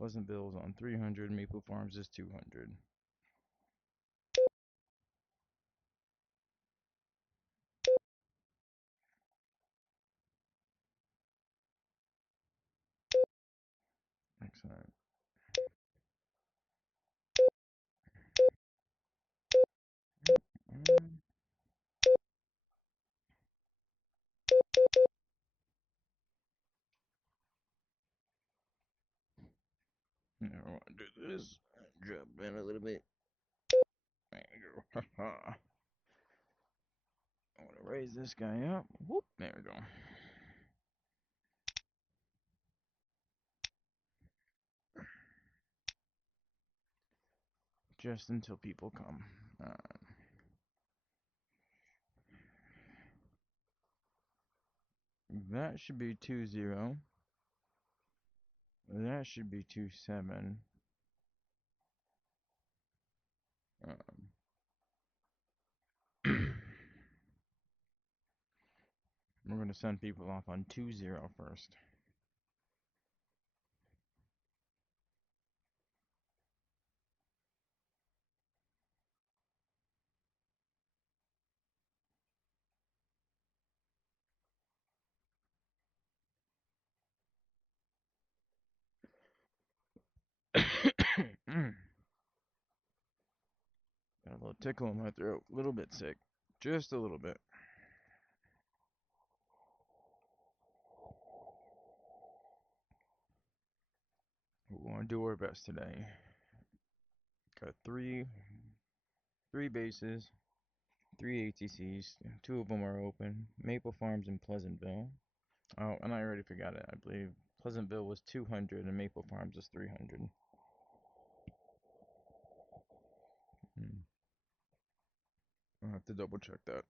Pleasantville is on 300. Maple Farms is 200. Excellent. Now I want to do this. Drop in a little bit. There we go. I want to raise this guy up. Whoop. There we go. Just until people come. That should be 2-0. That should be 2-7. We're going to send people off on 2-0 first. Got a little tickle in my throat. A little bit sick. Just a little bit. We want to do our best today. Got three bases, 3 ATCs. 2 of them are open. Maple Farms and Pleasantville. Oh, and I already forgot it. I believe Pleasantville was 200 and Maple Farms was 300. I'll have to double check that.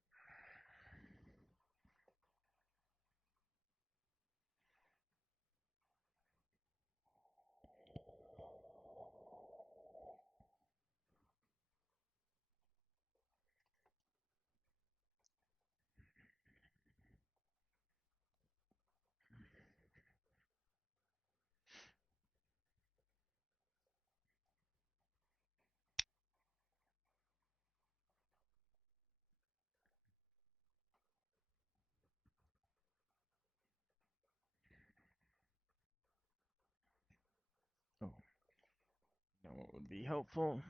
Oh, now what would be helpful?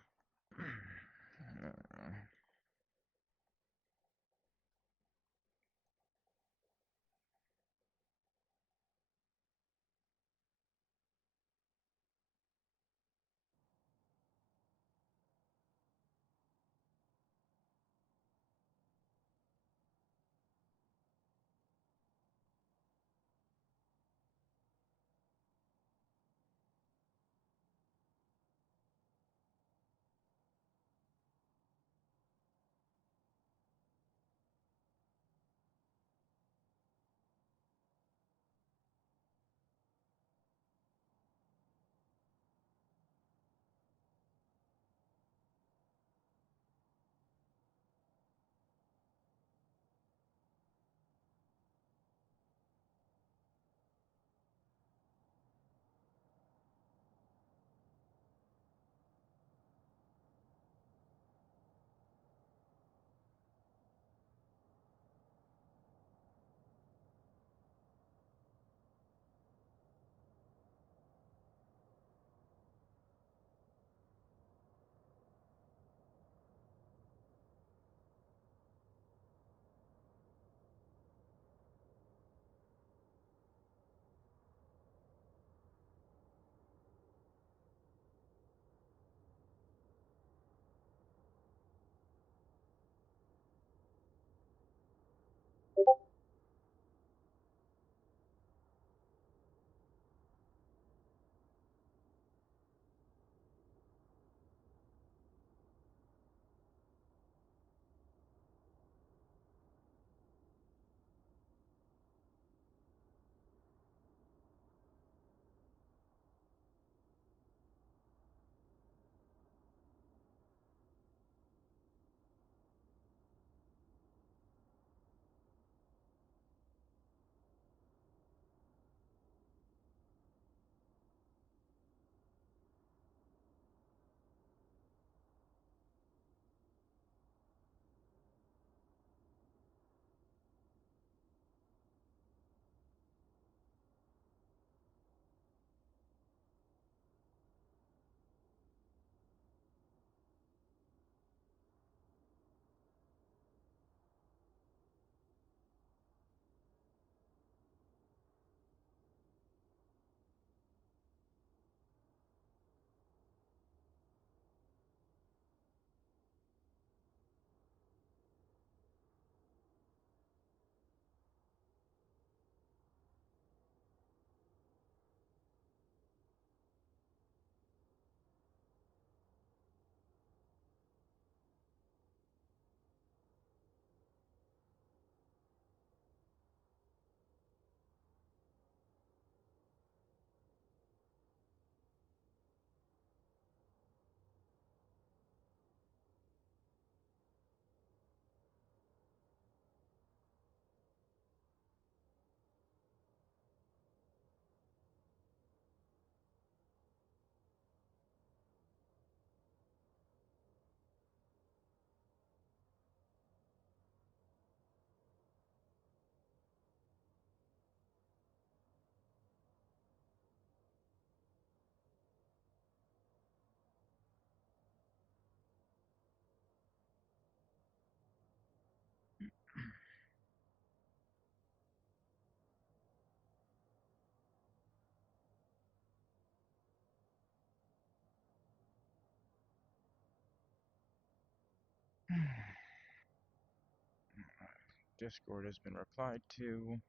Discord has been replied to.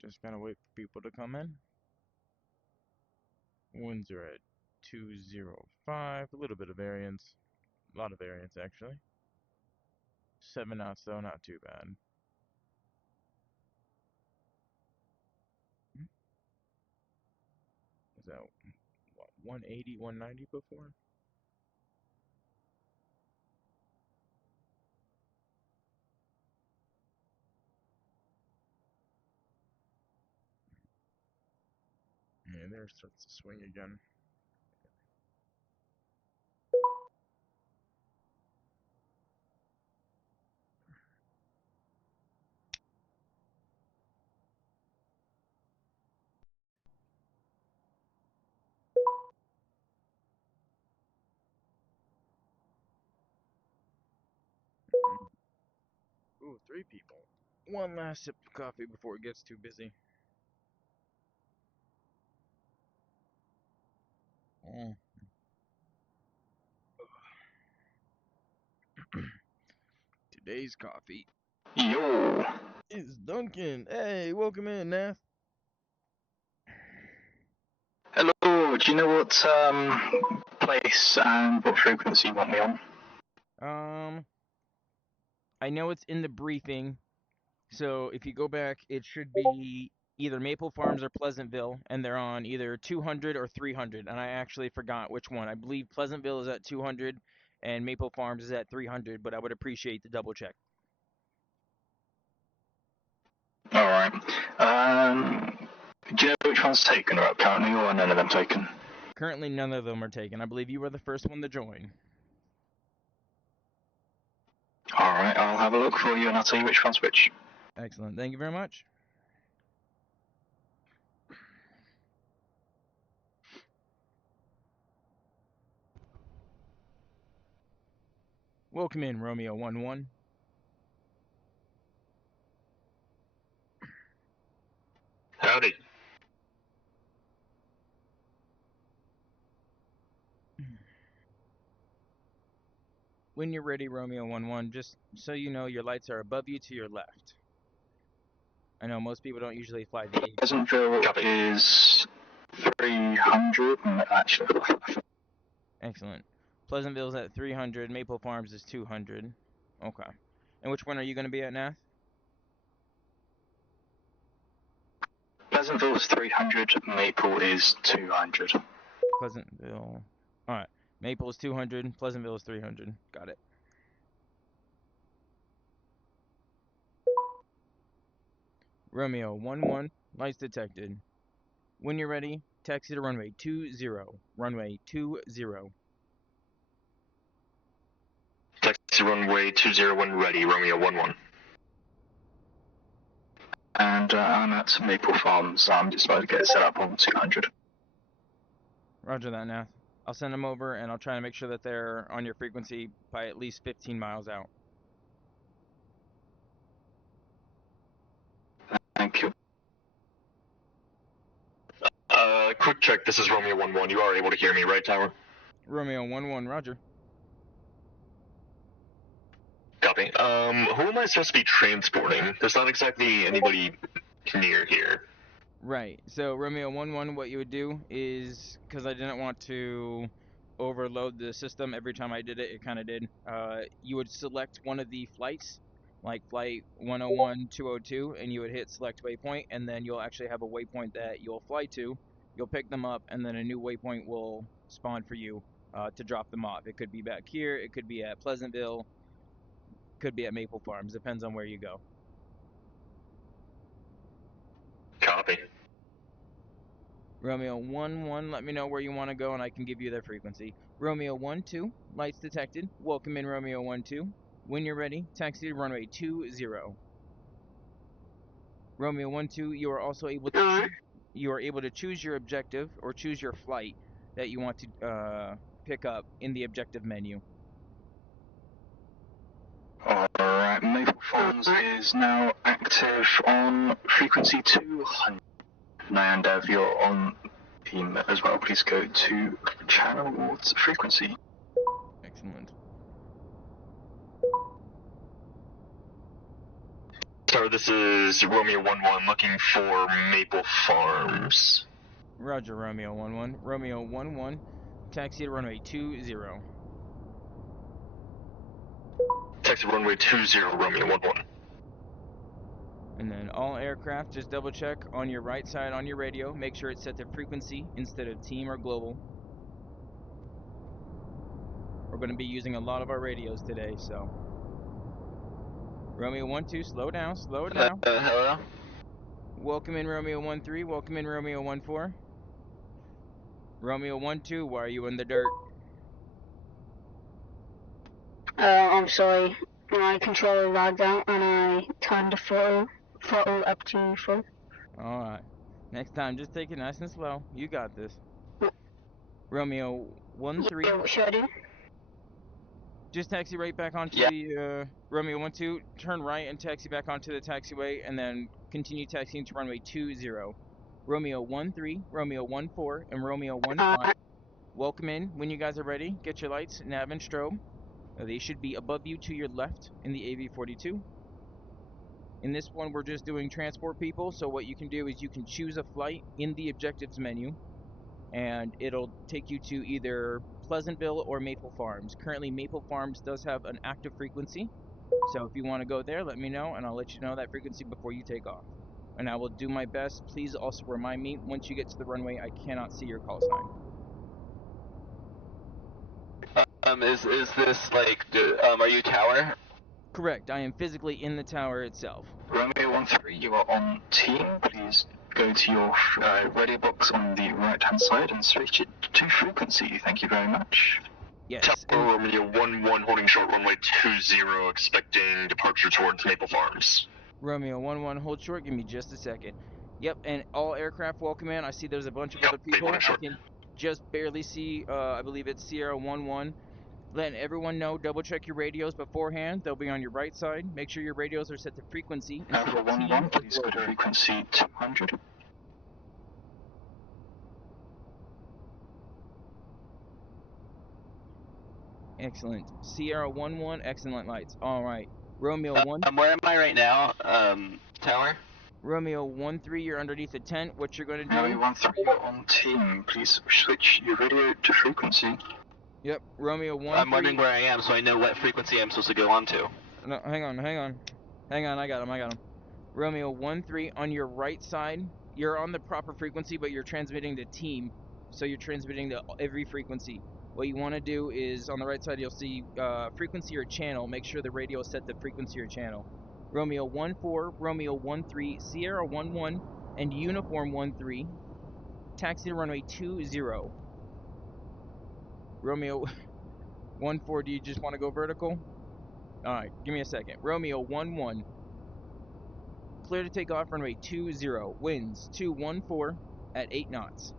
Just gotta wait for people to come in. Winds are at 205. A little bit of variance. A lot of variance, actually. 7 knots, though, not too bad. Was that, what, 180, 190 before? Yeah, there it starts to swing again. Ooh, 3 people. One last sip of coffee before it gets too busy. Mm. Today's coffee Yo! is Duncan. Hey, welcome in, Nath. Hello, do you know what place and what frequency you want me on? I know it's in the briefing, so if you go back, it should be either Maple Farms or Pleasantville, and they're on either 200 or 300, and I actually forgot which one. I believe Pleasantville is at 200, and Maple Farms is at 300, but I would appreciate the double check. Alright. Do you know which one's taken or up currently, or none of them taken? Currently, none of them are taken. I believe you were the first one to join. Alright, I'll have a look for you and I'll tell you which one's which. Excellent. Thank you very much. Welcome in, Romeo 11. Howdy. When you're ready, Romeo 11, just so you know, your lights are above you to your left. I know most people don't usually fly the 8. Pleasantville is 300, actually. Excellent. Pleasantville's at 300, Maple Farms is 200. Okay. And which one are you going to be at, Nath? Pleasantville is 300, Maple is 200. Pleasantville. Alright. Maple is 200, Pleasantville is 300. Got it. Romeo 11, lights detected. When you're ready, taxi to runway 20. Runway 20. Taxi runway 20 when ready, Romeo 11. And I'm at Maple Farms. I'm just about to get set up on 200. Roger that, Nath. I'll send them over, and I'll try to make sure that they're on your frequency by at least 15 miles out. Thank you. Quick check, this is Romeo 11. You are able to hear me, right, Tower? Romeo 11, roger. Copy. Who am I supposed to be transporting? There's not exactly anybody near here. Right. So, Romeo 11, what you would do is, because I didn't want to overload the system every time I did it, it kind of did. You would select one of the flights, like flight 101, 202, and you would hit select waypoint, and then you'll actually have a waypoint that you'll fly to. You'll pick them up, and then a new waypoint will spawn for you to drop them off. It could be back here, it could be at Pleasantville, could be at Maple Farms, depends on where you go. Copy. Romeo 11, let me know where you want to go and I can give you their frequency. Romeo 12, lights detected. Welcome in, Romeo 12. When you're ready, taxi to runway 20. Romeo 12, you are also able to choose your objective or choose your flight that you want to pick up in the objective menu. Alright, Maple Farms is now active on frequency 200. And if you're on beam as well, please go to channel frequency. Excellent. Sir, this is Romeo 1-1 looking for Maple Farms. Roger, Romeo 1-1. Romeo 1-1, taxi to runway 20. Taxi runway 20, Romeo 1-1. And then all aircraft, just double check on your right side on your radio. Make sure it's set to frequency instead of team or global. We're going to be using a lot of our radios today, so. Romeo 1-2, slow down, slow it down. Hello? Welcome in Romeo 1-3, welcome in Romeo 1-4. Romeo 1-2, why are you in the dirt? I'm sorry. My controller logged out and I turned the throttle up to full. Alright. Next time, just take it nice and slow. You got this. Romeo 1-3. Yeah, what should I do? Just taxi right back onto the Romeo 1-2. Turn right and taxi back onto the taxiway, and then continue taxiing to runway 20. Romeo 1-3, Romeo 1-4, and Romeo 1-5. Welcome in. When you guys are ready, get your lights, nav, and strobe. They should be above you to your left in the AV42. In this one, we're just doing transport people, so what you can do is you can choose a flight in the objectives menu, and it'll take you to either Pleasantville or Maple Farms. Currently, Maple Farms does have an active frequency, so if you want to go there, let me know, and I'll let you know that frequency before you take off. And I will do my best. Please also remind me, once you get to the runway, I cannot see your call sign. Is this like, are you tower? Correct, I am physically in the tower itself. Romeo 1-3, you are on team. Please go to your radio box on the right-hand side and switch it to frequency. Thank you very much. Yes. Tower Romeo 1-1 holding short runway 20, expecting departure towards Maple Farms. Romeo 1-1, hold short, give me just a second. Yep, and all aircraft welcome in. I see there's a bunch of other people. I can just barely see, I believe it's Sierra 1-1. Letting everyone know, double check your radios beforehand. They'll be on your right side. Make sure your radios are set to frequency instead Alpha of team 1-1, or please go to global. frequency 200. Excellent. Sierra 1-1, excellent lights. All right. Romeo 1. Where am I right now? Tower? Romeo 1-3, you're underneath the tent. What you're going to do? Romeo 1-3, you're on team. Please switch your radio to frequency. Yep, Romeo 1-3. I'm wondering where I am so I know what frequency I'm supposed to go on to. No, hang on. I got him. Romeo 1-3, on your right side, you're on the proper frequency, but you're transmitting to team, so you're transmitting to every frequency. What you want to do is, on the right side, you'll see frequency or channel. Make sure the radio is set to frequency or channel. Romeo 1-4, Romeo 1-3, Sierra 1-1, and Uniform 1-3. Taxi to runway 20. Romeo 1-4, do you just want to go vertical? Alright, give me a second. Romeo 1-1. Clear to take off runway 20. Winds 214 at 8 knots.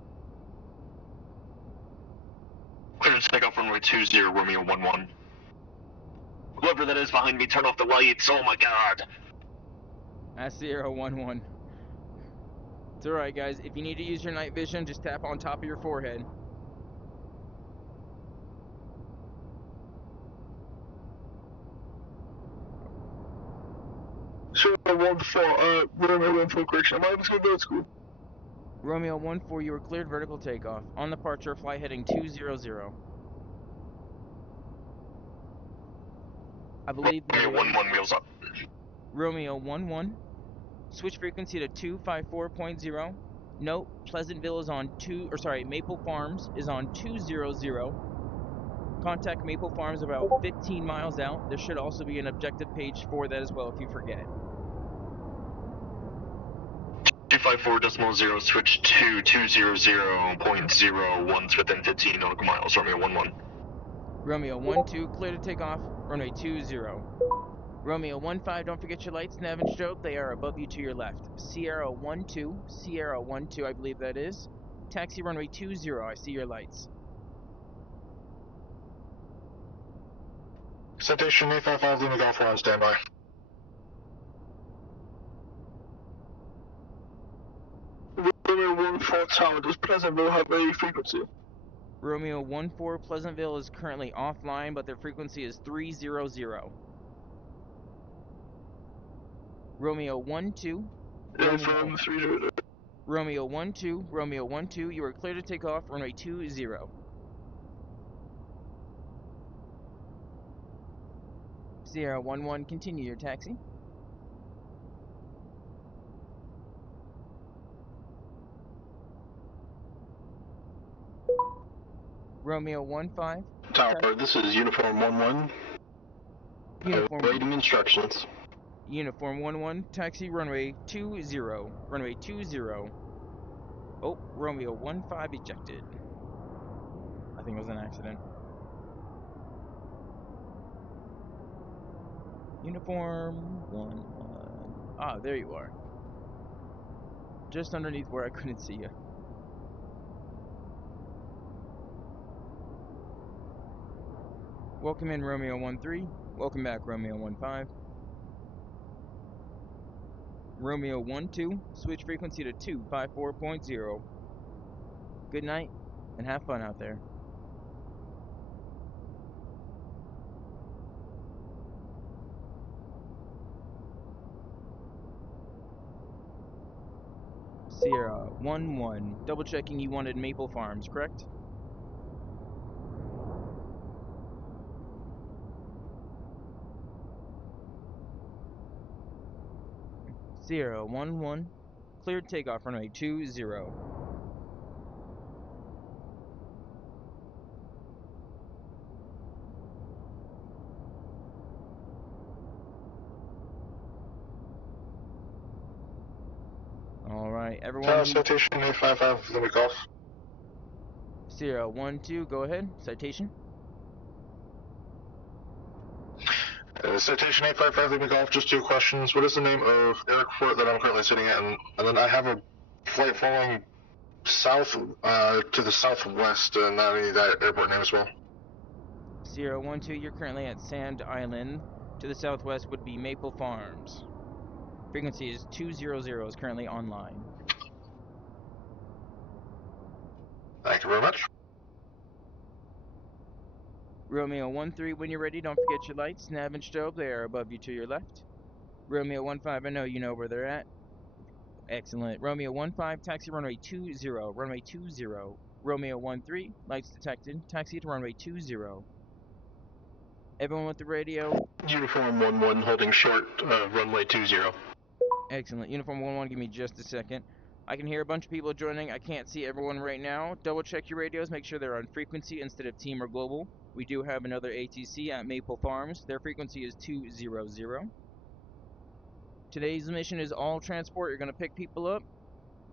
Clear to take off runway 20, Romeo 1-1. Whoever that is behind me, turn off the lights. Oh my god. That's Sierra 1-1. It's alright, guys. If you need to use your night vision, just tap on top of your forehead. So 1-4, Romeo 1-4 correction. Am I able to go vertical? Romeo 1-4, you were cleared vertical takeoff. On departure, flight heading 200. I believe Romeo 1-1, wheels up. Romeo 1-1. Switch frequency to 254.0. Note, Pleasantville is on Maple Farms is on 200. Contact Maple Farms about 15 miles out. There should also be an objective page for that as well if you forget. 254.0, switch to 200.0 once within 15 nautical miles, Romeo 1-1. Romeo 1-2, clear to take off, runway 20. Romeo 1-5, don't forget your lights, nav and strobe, they are above you to your left. Sierra 1-2, I believe that is. Taxi runway 20, I see your lights. Citation 855 Lima Golf 1 on standby. Romeo 1-4 tower, does Pleasantville have a frequency? Romeo 14 Pleasantville is currently offline, but their frequency is 300. Romeo 12. Uniform 300. Romeo 12. Romeo 12. You are clear to take off. Runway 20. Sierra 11. Continue your taxi. Romeo 15. Tower, this is Uniform 11. Uniform Awaiting instructions. Uniform 11. Taxi runway 20. Runway 20. Oh, Romeo 15 ejected. I think it was an accident. Uniform 11. Ah, there you are. Just underneath where I couldn't see you. Welcome in, Romeo 13. Welcome back, Romeo 15. Romeo 12. Switch frequency to 254.0. Good night, and have fun out there. Sierra 11. Double checking you wanted Maple Farms, correct? Sierra 11. Cleared takeoff runway 20. Alright, everyone. Citation 855, let me call. Sierra 12, go ahead. Citation. Citation 855, leaving golf, just 2 questions. What is the name of airport that I'm currently sitting at? And then I have a flight following south, to the southwest, and I need that airport name as well. Sierra 12, you're currently at Sand Island. To the southwest would be Maple Farms. Frequency is 200, is currently online. Thank you very much. Romeo 13, when you're ready, don't forget your lights. Nav and strobe, they are above you to your left. Romeo 15, I know you know where they're at. Excellent. Romeo 15, taxi runway 20. Runway 20. Romeo 13, lights detected. Taxi to runway 20. Everyone with the radio. Uniform 11, holding short, runway 20. Excellent. Uniform 11, give me just a second. I can hear a bunch of people joining. I can't see everyone right now. Double check your radios. Make sure they're on frequency instead of team or global. We do have another ATC at Maple Farms. Their frequency is 200. Today's mission is all transport. You're going to pick people up.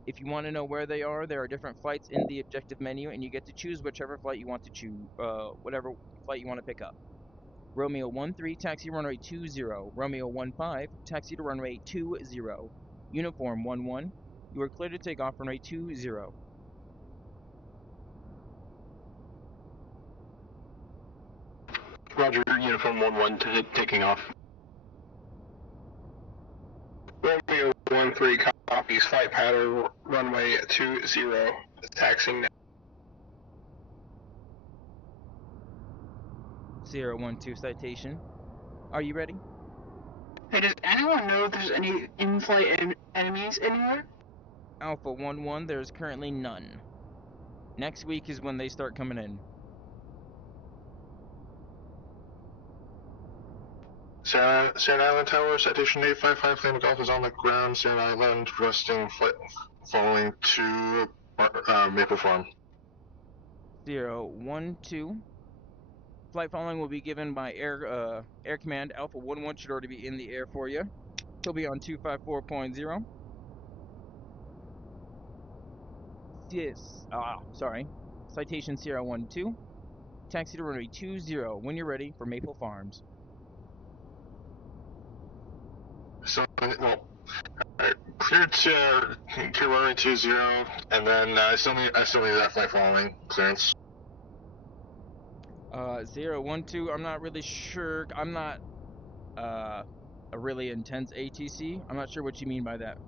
If you want to know where they are, there are different flights in the objective menu, and you get to choose whichever flight you want to choose, whatever flight you want to pick up. Romeo 13, taxi runway 20. Romeo 15, taxi to runway 20. Uniform 11, you are clear to take off runway 20. Roger, Uniform 11, taking off. Romeo 13, copies, flight pattern, runway 20, taxiing now. Sierra 12, citation. Are you ready? Hey, does anyone know if there's any in-flight enemies anywhere? Alpha 11, there's currently none. Next week is when they start coming in. Sand Island Tower, citation 855, Lima Golf is on the ground, Sand Island, resting, flight following to Maple Farm. Sierra 12. Flight following will be given by Air Command. Alpha 11 should already be in the air for you. He'll be on 254.0. Yes. Sorry. Citation Sierra 12. Taxi to runway 20 when you're ready for Maple Farms. So, well, clear to runway 20, and then I still need that flight following clearance. 012, I'm not really sure. I'm not a really intense ATC. I'm not sure what you mean by that.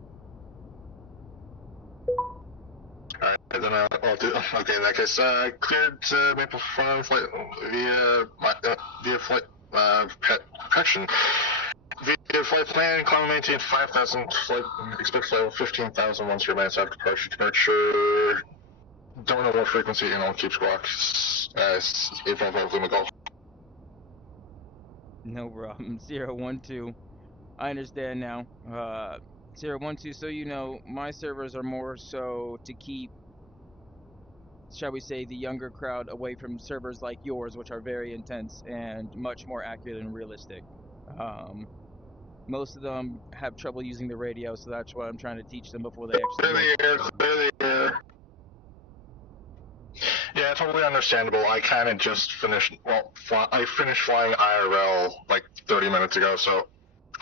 Alright, then I'll do. Okay, in that case, cleared Maple Farm flight via flight protection. Via flight plan, climb and maintain 5,000. Flight expect flight of 15,000 once your minutes after departure. Don't know what frequency, and I'll keep squawk. 855 Lima Golf. No problem. 012. I understand now. 012, so you know, my servers are more so to keep, shall we say, the younger crowd away from servers like yours, which are very intense and much more accurate and realistic. Most of them have trouble using the radio, so that's what I'm trying to teach them before they actually Clear the air. Yeah, totally understandable. I kind of just finished. Well, I finished flying IRL like 30 minutes ago, so.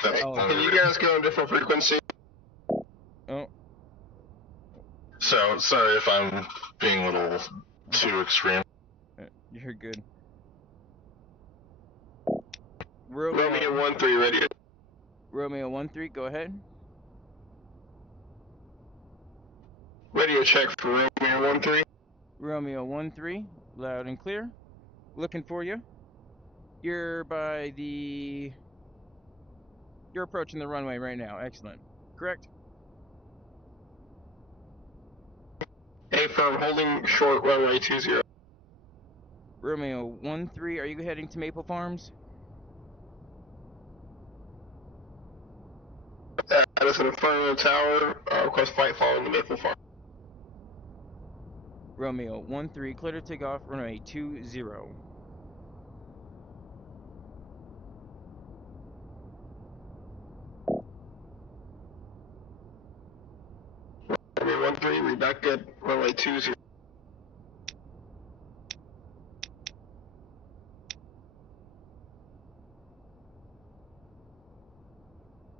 That's Can you guys go on different frequency? Oh. So sorry if I'm being a little too extreme. You're good. Romeo 13 radio. Romeo 13, go ahead. Radio check for Romeo 13. Romeo 13, loud and clear. Looking for you. You're by the... You're approaching the runway right now. Excellent. Correct? A firm, holding short runway 20. Romeo 13, are you heading to Maple Farms? That is an affirmative tower. Request flight following the Maple Farm. Romeo 13, clear to take off, runway 20. Romeo 13, read back good. Runway 20.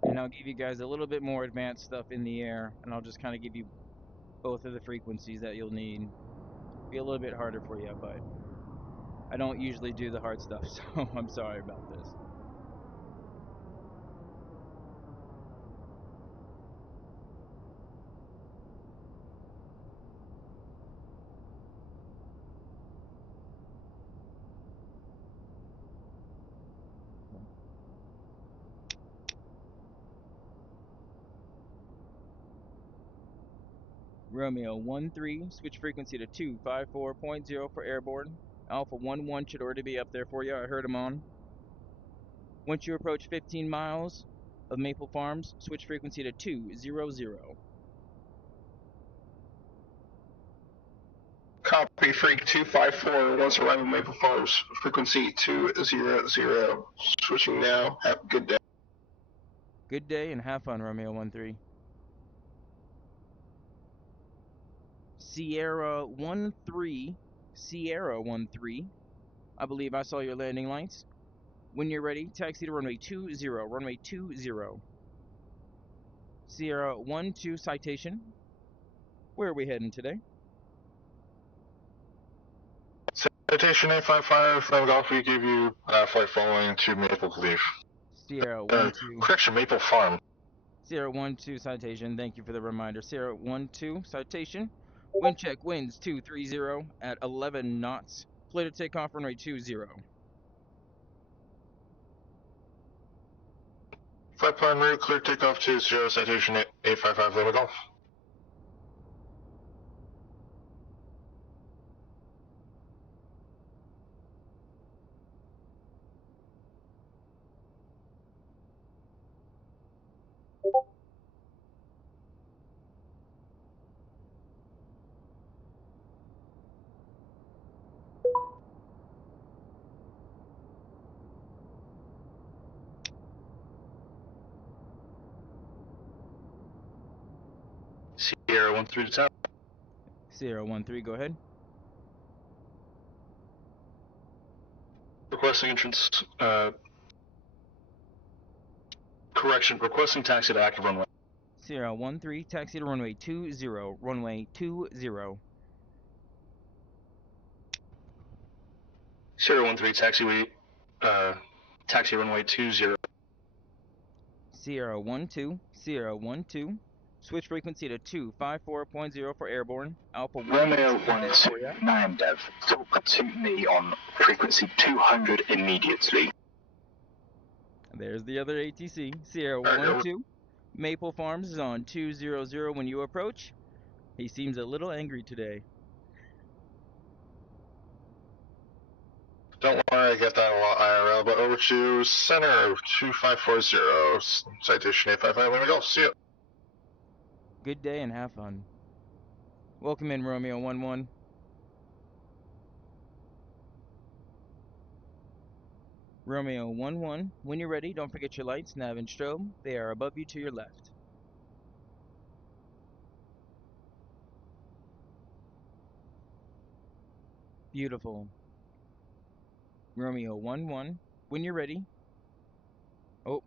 And I'll give you guys a little bit more advanced stuff in the air, and I'll just kind of give you both of the frequencies that you'll need. Be a little bit harder for you, but I don't usually do the hard stuff, so I'm sorry about this. Romeo 13, switch frequency to 254.0 for airborne. Alpha 11 should already be up there for you. I heard him on. Once you approach 15 miles of Maple Farms, switch frequency to 200. Copy, Freak 254. Once arrival Maple Farms, frequency 200. Switching now. Have a good day. Good day and have fun, Romeo 13. Sierra 13, I believe I saw your landing lights. When you're ready, taxi to runway 20, runway 20. Sierra 12 citation. Where are we heading today? Citation 855, Lima Golf, we give you flight following to Maple Leaf. Sierra 12. Correction, Maple Farm. Sierra 12 citation, thank you for the reminder. Sierra 12 citation. Wind check, winds 230 at 11 knots. Clear to take off, runway 20. Flight plan route, clear takeoff 20, citation 855 Lima Golf. Sierra 13 to tower. Sierra 13, go ahead. Requesting entrance. Correction. Requesting taxi to active runway. Sierra 13, taxi to runway 20, runway 20. Sierra 13, taxi runway 20. Sierra 12, Switch frequency to 254.0 for airborne. Alpha 1 Romeo is for ya. 129 Dev, talk to me on frequency 200 immediately. There's the other ATC. Sierra Alright, 12. Maple Farms is on 200 when you approach. He seems a little angry today. don't worry, I get that a lot IRL, but over to center 2540, citation 855, there we go, see ya. Good day and have fun. Welcome in, Romeo 11. Romeo 11, when you're ready, don't forget your lights, nav, and strobe. They are above you to your left. Beautiful. Romeo 11, when you're ready. Oh.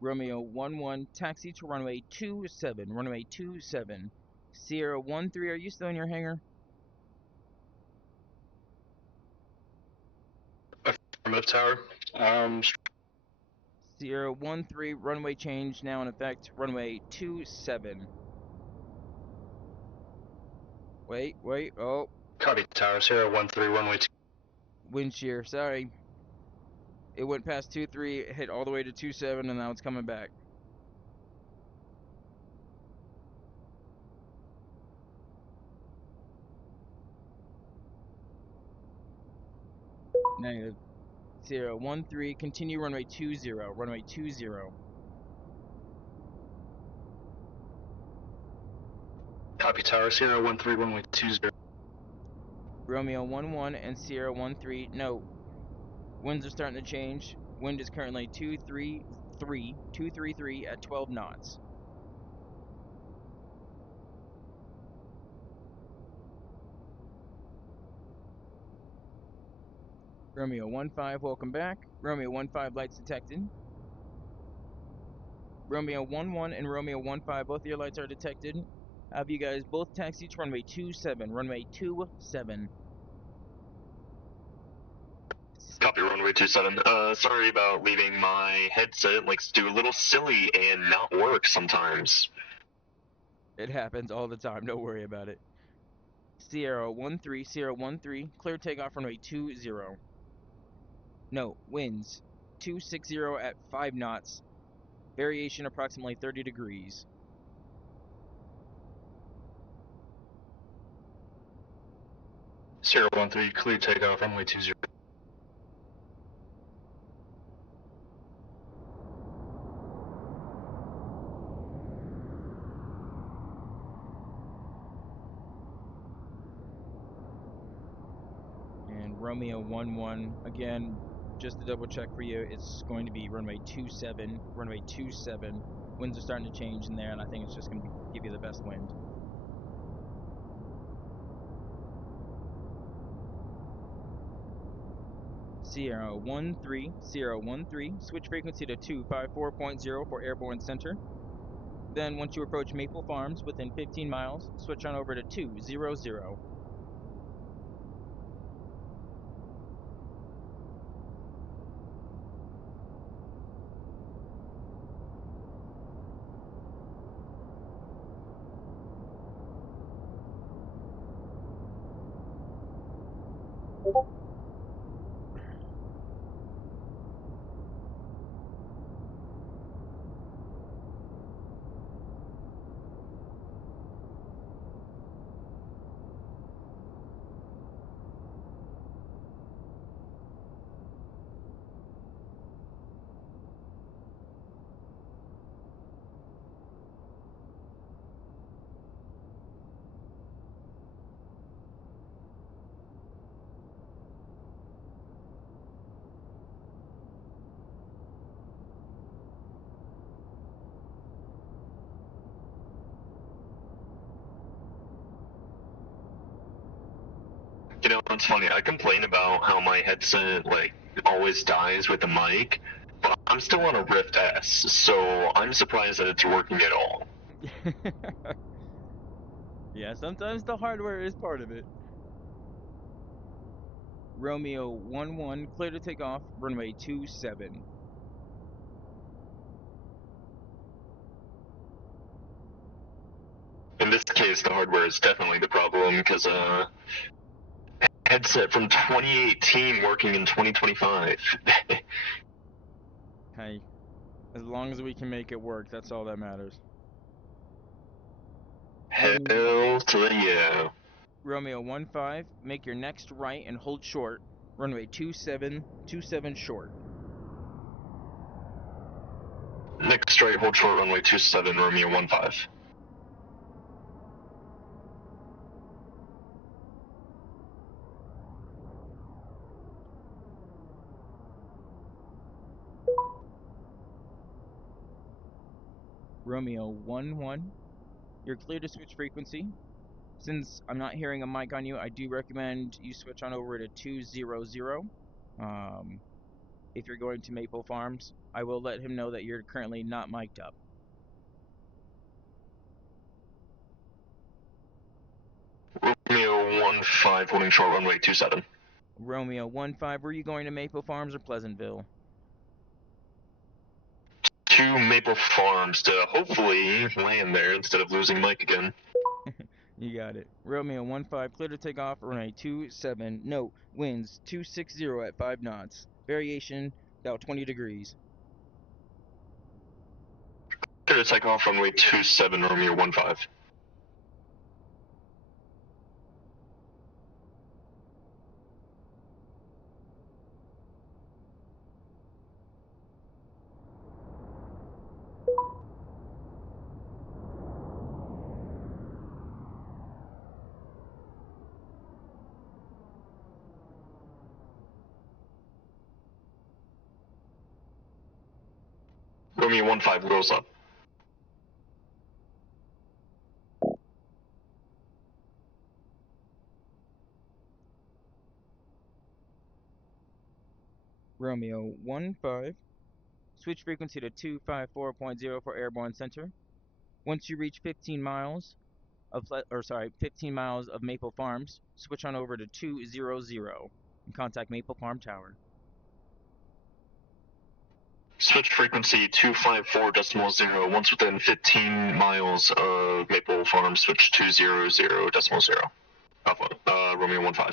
Romeo 11, taxi to runway 27, runway 27. Sierra 13, are you still in your hangar? Affirmative tower. Sierra 13, runway change now in effect, runway 27. Wait, oh. Copy tower, Sierra 13, runway 2. Wind shear, sorry. It went past 23, hit all the way to 27, and now it's coming back. Negative. Sierra 13, continue runway 20, runway 20. Copy tower, Sierra 13, runway 20. Romeo 11 and Sierra 13, no. Winds are starting to change. Wind is currently 233 at 12 knots. Romeo 15, welcome back. Romeo 15, lights detected. Romeo 11 and Romeo 15, both of your lights are detected. Have you guys both taxi to runway 27, runway 27. Copy runway 27. Sorry about leaving my headset. It likes to do a little silly and not work sometimes. It happens all the time, don't worry about it. Sierra 13, clear takeoff runway 20. No, winds 260 at 5 knots. Variation approximately 30 degrees. Sierra 13, clear takeoff, runway 20. And Romeo 11, again, just to double check for you, it's going to be runway 27, runway 27. Winds are starting to change in there, and I think it's just going to give you the best wind. Sierra 13, switch frequency to 254.0 for airborne center. Then once you approach Maple Farms within 15 miles, switch on over to 200. You know, it's funny. I complain about how my headset, like, always dies with the mic, but I'm still on a Rift S, so I'm surprised that it's working at all. Yeah, sometimes the hardware is part of it. Romeo 11, clear to take off, runway 27. case, the hardware is definitely the problem, because headset from 2018 working in 2025. Hey, as long as we can make it work, that's all that matters. Hell to the yeah. Romeo 15, make your next right and hold short. Runway 27 short. Next right, hold short, runway 27, Romeo 15. Romeo 11, you're clear to switch frequency. Since I'm not hearing a mic on you, I do recommend you switch on over to 200. If you're going to Maple Farms, I will let him know that you're currently not mic'd up. Romeo 15, holding short, runway 27. Romeo 15, were you going to Maple Farms or Pleasantville? To Maple Farms to hopefully land there instead of losing Mike again. You got it. Romeo 15, clear to take off, runway 27. No, winds 260 at 5 knots. Variation about 20 degrees. Clear to take off, runway 27, Romeo 15. Romeo 15 goes up. Romeo 15, switch frequency to 254.0 for airborne center. Once you reach 15 miles of 15 miles of Maple Farms, switch on over to 200 and contact Maple Farm Tower. Switch frequency 254.0. Once within 15 miles of Maple Farm, switch 200.0. Alpha, Romeo 15.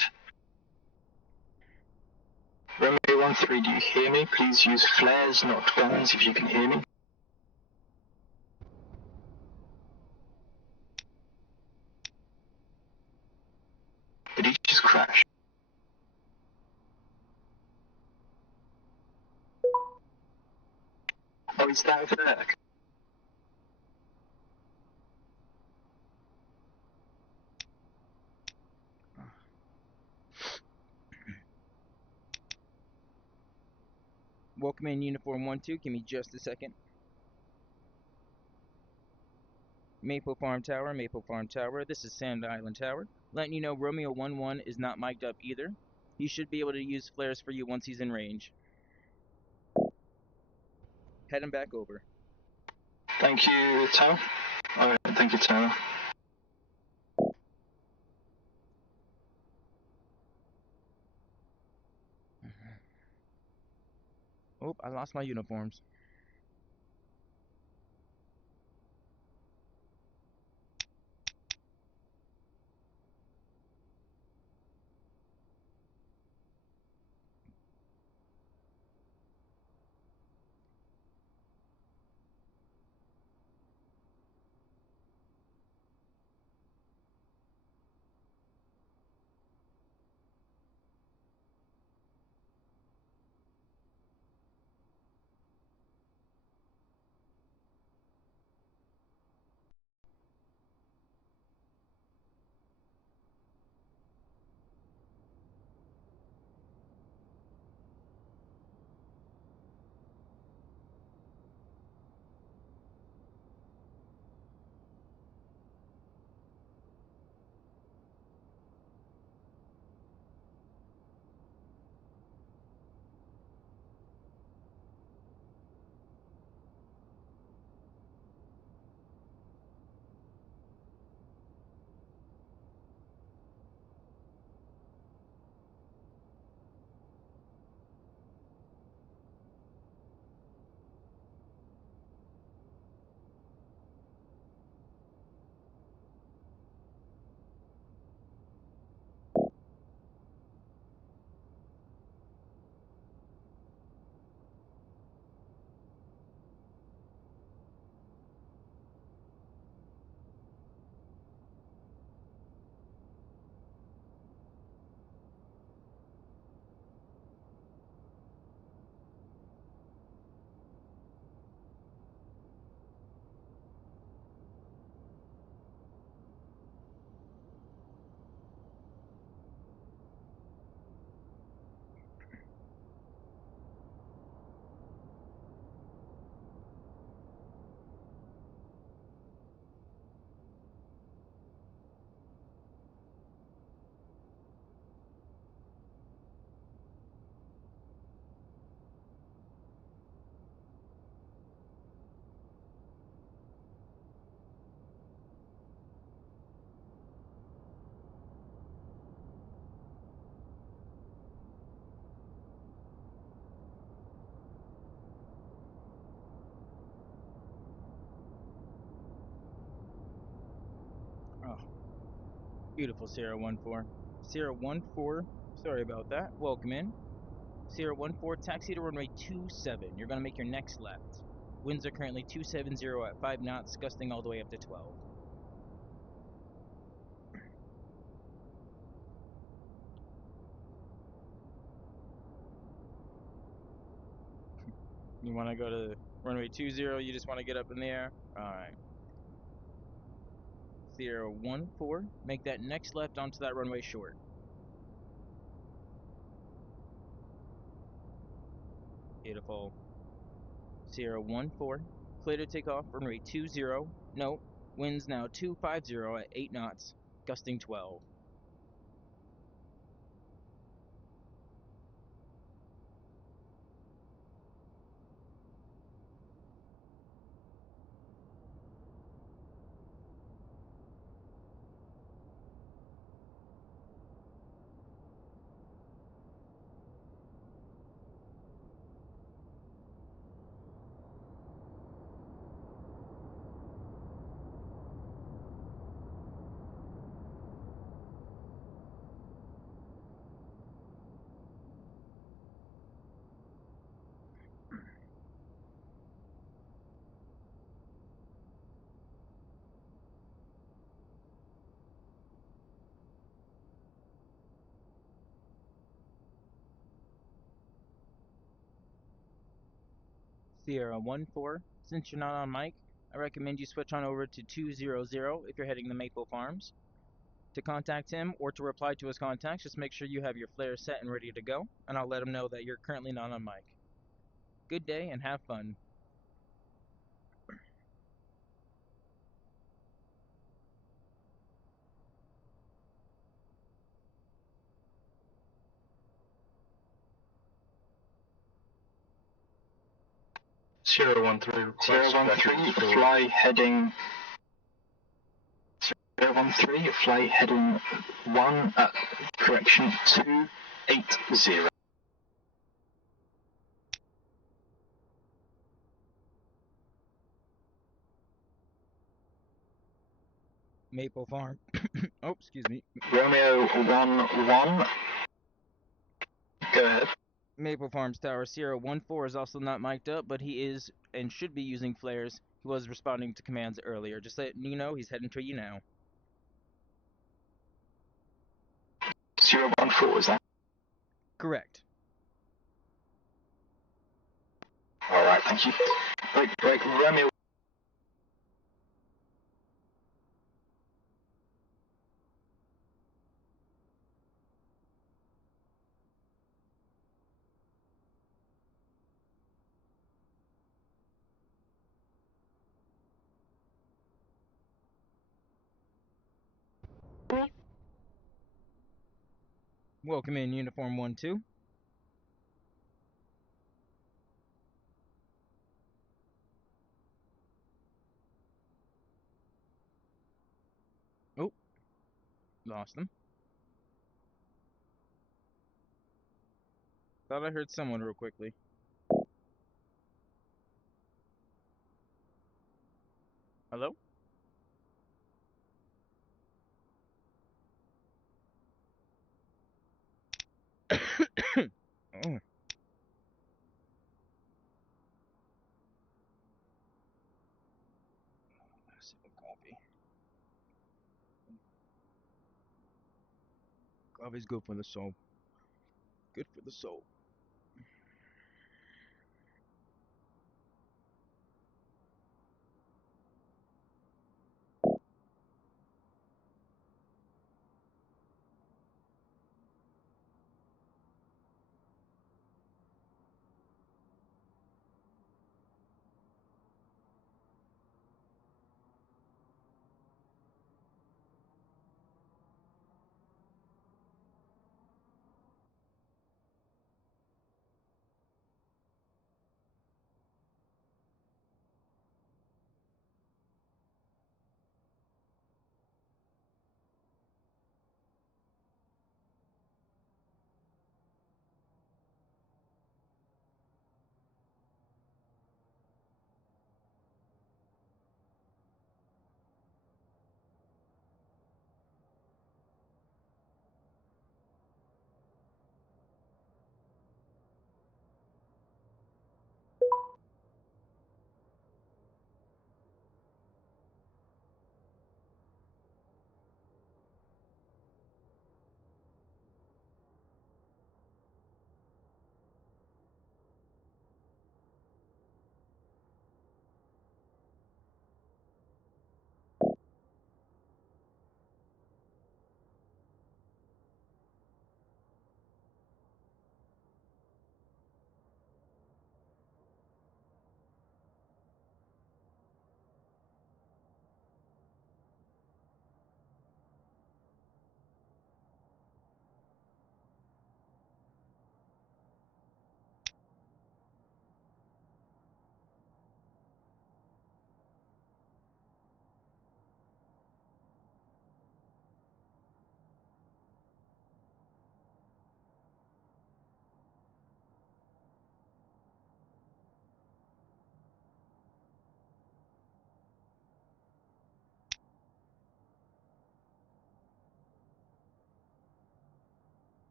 Romeo 13, do you hear me? Please use flares, not guns, if you can hear me. Did he just crash? Oh, he's down there. Welcome in Uniform 12, give me just a second. Maple Farm Tower, this is Sand Island Tower. Letting you know Romeo 11 is not mic'd up either. He should be able to use flares for you once he's in range. Head him back over. Thank you, Tower. Alright, thank you, Tower. Oh, I lost my uniforms. Beautiful, Sierra 1-4. Sierra 1-4, sorry about that. Welcome in. Sierra 1-4, taxi to runway 27. You're going to make your next left. Winds are currently 270 at 5 knots, gusting all the way up to 12. You want to go to runway 20, you just want to get up in the air? Alright. Sierra 1-4, make that next left onto that runway short. Beautiful. Sierra 1-4, clear to take off, runway 20. No, winds now 250 at 8 knots, gusting 12. Sierra 1-4, since you're not on mic, I recommend you switch on over to 200 if you're heading to Maple Farms. To contact him or to reply to his contacts, just make sure you have your flare set and ready to go, and I'll let him know that you're currently not on mic. Good day and have fun. Sierra 1-3, fly heading. Sierra 1-3, fly heading 1, correction, 280. Maple Farm. Oh, excuse me. Romeo 1-1. Go ahead. Maple Farms Tower. Sierra 1-4 is also not mic'd up, but he is and should be using flares. He was responding to commands earlier. Just letting you know he's heading to you now. Sierra 1-4, is that? Correct. Alright, thank you. Break, Romeo. Welcome in, Uniform 1-2. Oh, lost him. Thought I heard someone real quickly. Hello? Oh. Sip of coffee. Coffee's good for the soul. Good for the soul.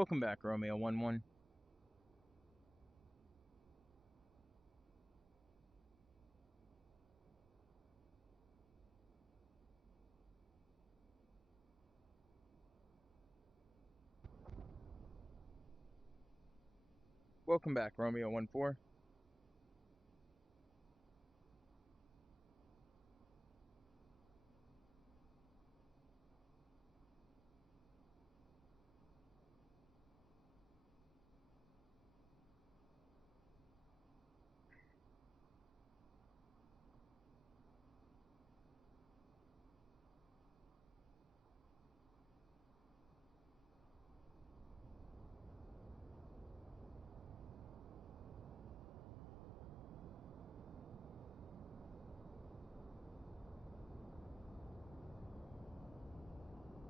Welcome back, Romeo 11. Welcome back, Romeo 14.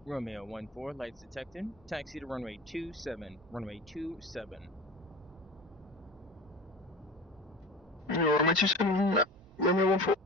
Romeo 14, lights detected. Taxi to runway 27. Runway 27. Runway 27, Romeo 14.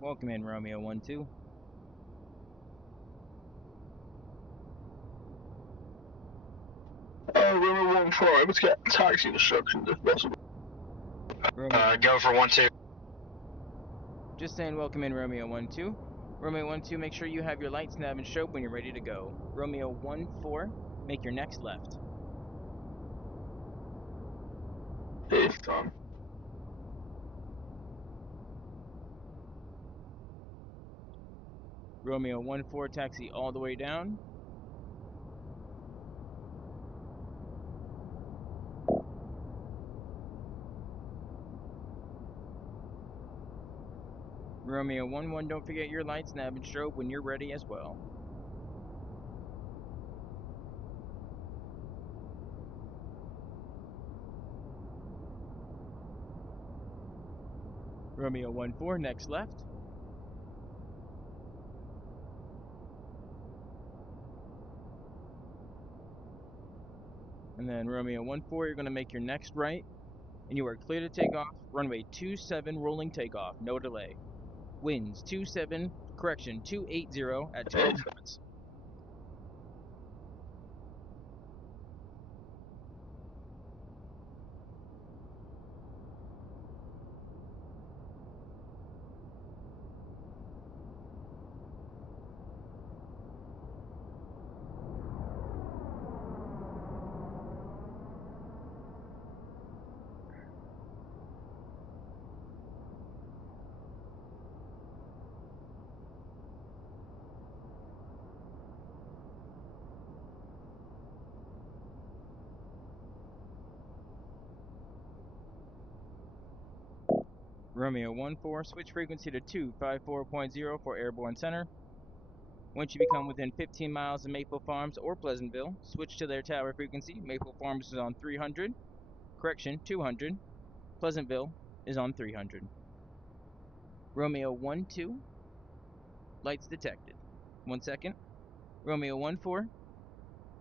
Welcome in, Romeo 12. Romeo 14, let's get taxi instructions if possible. Go for 1-2. Just saying, welcome in, Romeo 12. Romeo 12, make sure you have your lights, nav, and strobe when you're ready to go. Romeo 14, make your next left. If time. Romeo 14, taxi all the way down. Romeo 11, don't forget your lights, nav, and strobe when you're ready as well. Romeo 14, next left. And then Romeo 14, you're going to make your next right, and you are clear to take off. Runway 27, rolling takeoff, no delay. Winds 280 at 12 knots. Romeo 14, switch frequency to 254.0 for airborne center. Once you become within 15 miles of Maple Farms or Pleasantville, switch to their tower frequency. Maple Farms is on 300. Correction, 200. Pleasantville is on 300. Romeo 12, lights detected. 1 second. Romeo 14,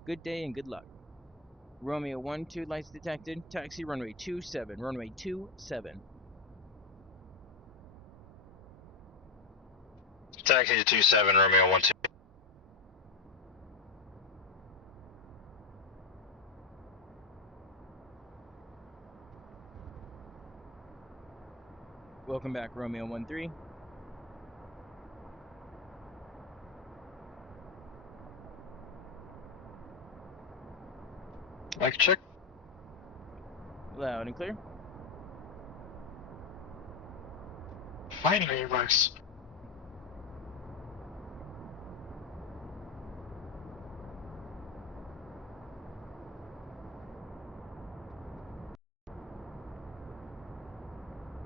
good day and good luck. Romeo 12, lights detected. Taxi runway 27. Runway 27. Taxi to 27, Romeo 12. Welcome back, Romeo 13. Romeo 14, Mic check. loud and clear. Finally, Rice.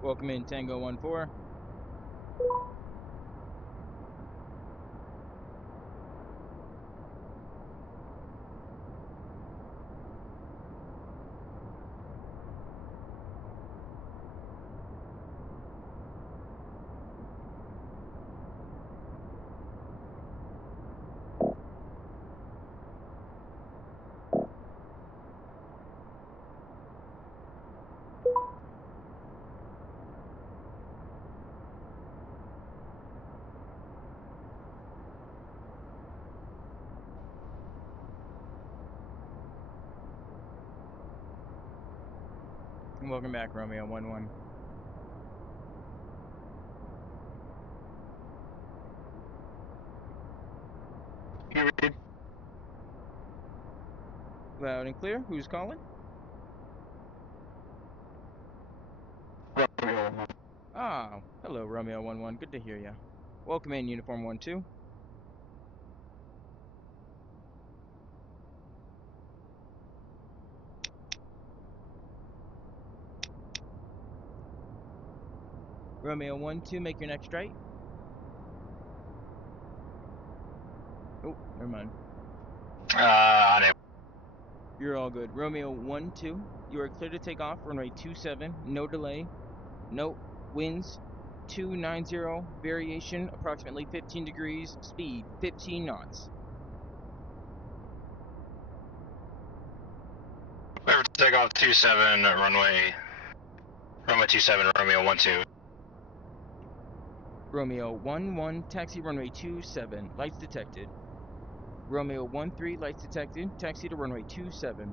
Welcome in Tango 1-4. Welcome back, Romeo 1-1. You read? Loud and clear. Who's calling? Romeo 1-1. Ah, hello, Romeo 1-1. Good to hear ya. Welcome in, Uniform 1-2. Romeo 1-2, make your next right. Oh, never mind. Unable. You're all good. Romeo 1-2, you are clear to take off. Runway 27, no delay, no winds, 290, variation, approximately 15 degrees, speed 15 knots. Clear to take off 27, runway 27, Romeo 1-2. Romeo 1-1, taxi runway 27, lights detected. Romeo 1-3, lights detected, taxi to runway 27.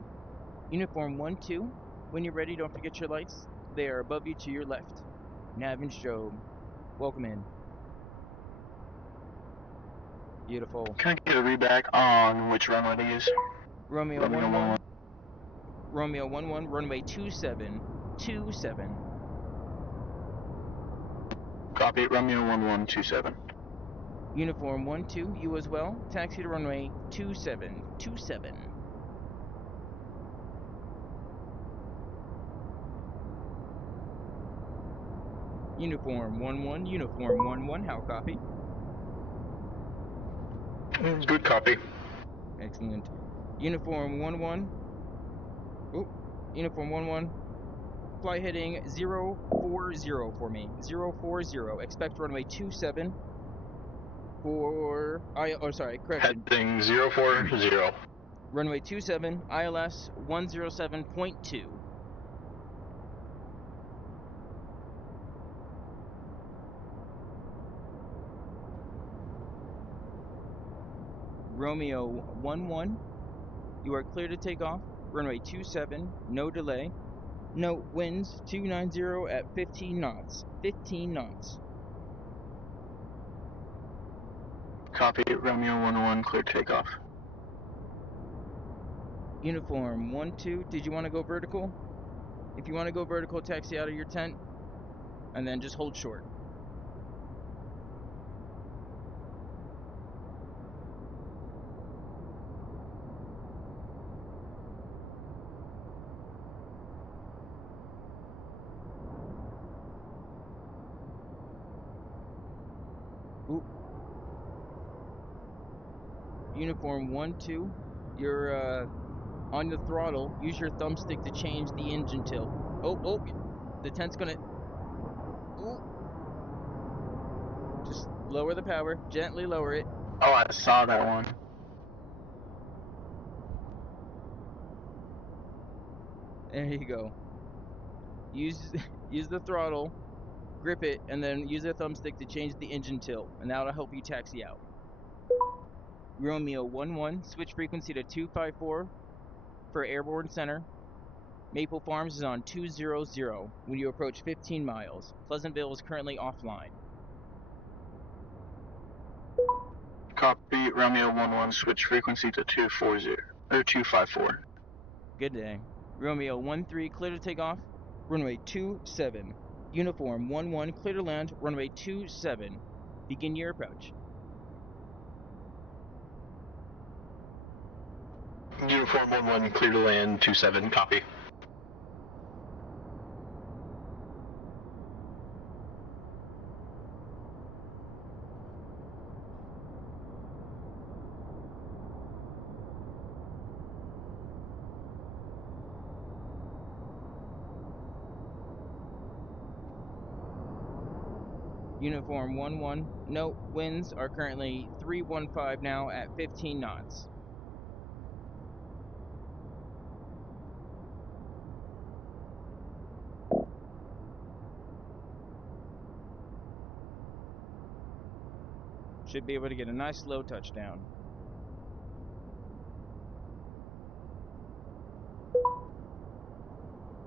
Uniform 1-2, when you're ready, don't forget your lights. They are above you to your left. Nav and strobe. Welcome in. Beautiful. Can I get a readback on which runway to use? Romeo 1-1. Romeo 1-1, runway 27. 27. Copy, Romeo 1-1, 27. Uniform 1-2, you as well. Taxi to runway 27. 27. Uniform 1-1, Uniform 1-1, how copy? Good copy. Excellent. Uniform 1-1. Oh, Uniform 1-1. Fly heading 040 for me. 040. Expect runway 27 for correction. Heading 040. Runway 27, ILS 107.2. Romeo 1-1, you are clear to take off. Runway 27, no delay. No winds, 290 at 15 knots. 15 knots. Copy, Romeo 1-1, clear takeoff. Uniform 1-2, did you want to go vertical? If you want to go vertical, taxi out of your tent, and then just hold short. Ooh. Uniform 1-2, you're on the throttle. Use your thumbstick to change the engine tilt. Oh, the tent's gonna. Ooh. Just lower the power, gently lower it. Oh, I saw that one. There you go. Use the throttle, grip it, and then use the thumbstick to change the engine tilt, and that'll help you taxi out. Romeo 1-1, switch frequency to 254 for airborne center. Maple Farms is on 200 when you approach 15 miles. Pleasantville is currently offline. Copy, Romeo 1-1, switch frequency to 254. Good day. Romeo 1-3, clear to take off. Runway 27. Uniform 1-1, clear to land, runway 27. Begin your approach. Uniform 1-1, clear to land, 27, copy. Uniform 1-1, note winds are currently 315 now at 15 knots. Should be able to get a nice slow touchdown.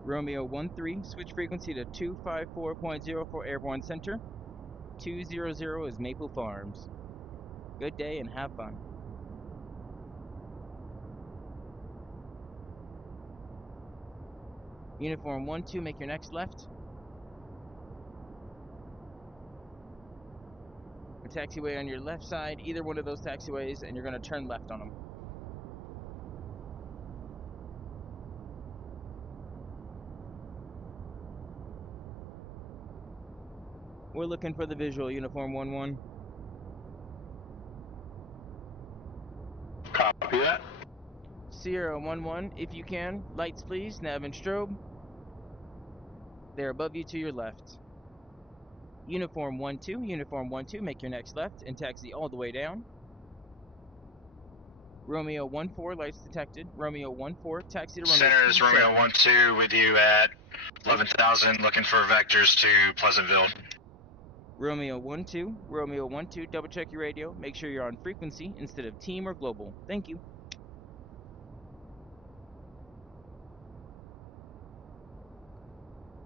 Romeo 13, switch frequency to 254.0 for airborne center. 200 is Maple Farms. Good day and have fun. Uniform 1-2, make your next left. A taxiway on your left side, either one of those taxiways, and you're going to turn left on them. We're looking for the visual, Uniform 1-1. Copy that. Sierra 1-1, if you can, lights please, nav and strobe. They're above you to your left. Uniform 1-2, make your next left and taxi all the way down. Romeo 1-4, lights detected. Romeo 1-4, taxi to runway. Center is Romeo 1-2 with you at 11,000, looking for vectors to Pleasantville. Romeo 1-2, double check your radio. Make sure you're on frequency instead of team or global. Thank you.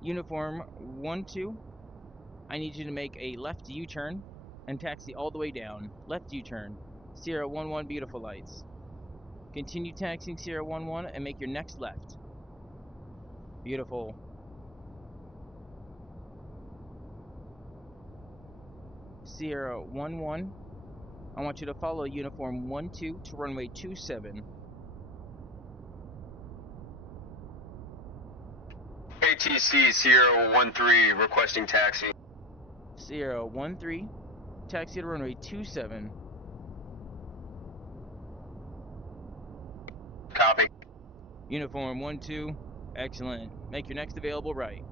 Uniform 1-2, I need you to make a left U-turn and taxi all the way down. Left U-turn. Sierra 1-1, beautiful lights. Continue taxiing Sierra 1-1 and make your next left. Beautiful. Sierra 1-1, I want you to follow Uniform 1-2 to runway 27. ATC Sierra 13 requesting taxi. Sierra 13, taxi to runway 27. Copy. Uniform 1-2, excellent. Make your next available right.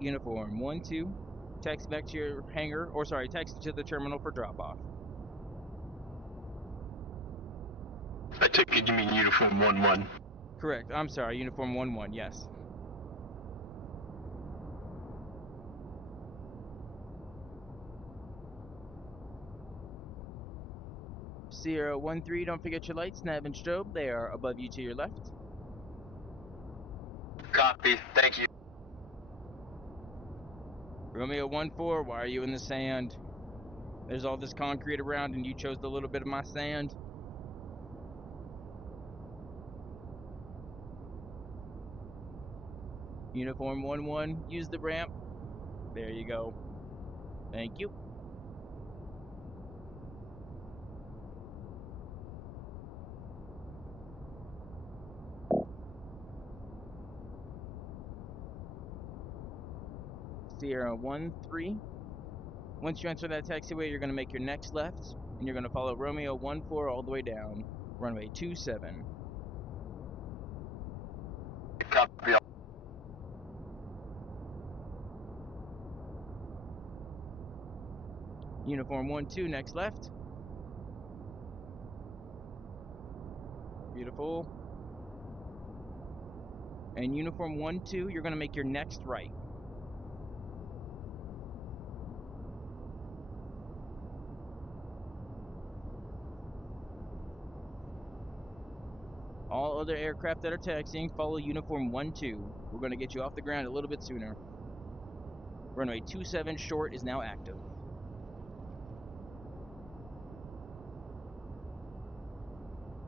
Uniform 1-2, taxi back to your hangar, or sorry, taxi to the terminal for drop-off. I took it you mean Uniform 1-1. Correct, I'm sorry, Uniform 1-1, yes. Sierra 13, don't forget your lights, nav and strobe, they are above you to your left. Copy, thank you. Romeo 14, why are you in the sand? There's all this concrete around and you chose a little bit of my sand. Uniform 1-1, use the ramp. There you go. Thank you. Sierra 13. Once you enter that taxiway, you're going to make your next left, and you're going to follow Romeo 14 all the way down, runway 27. Copy. Uniform 1-2, next left. Beautiful. And Uniform 1-2, you're going to make your next right. All other aircraft that are taxiing, follow Uniform 1-2. We're going to get you off the ground a little bit sooner. Runway 27 short is now active.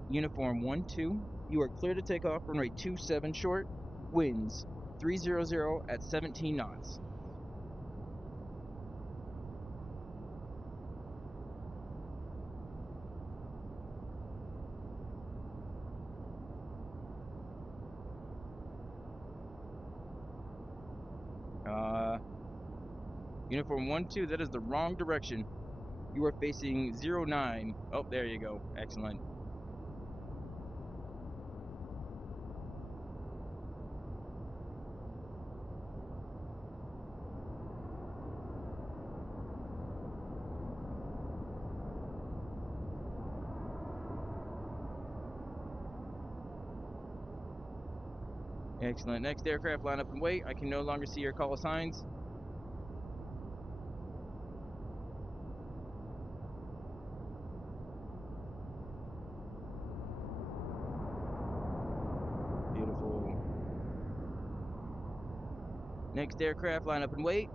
Uniform 1-2, You are clear to take off, runway 27 short, winds 300 at 17 knots. Uniform 1-2, that is the wrong direction. You are facing 09. Oh, there you go. Excellent. Excellent. Next aircraft, line up and wait. I can no longer see your call signs. Beautiful. Next aircraft, line up and wait.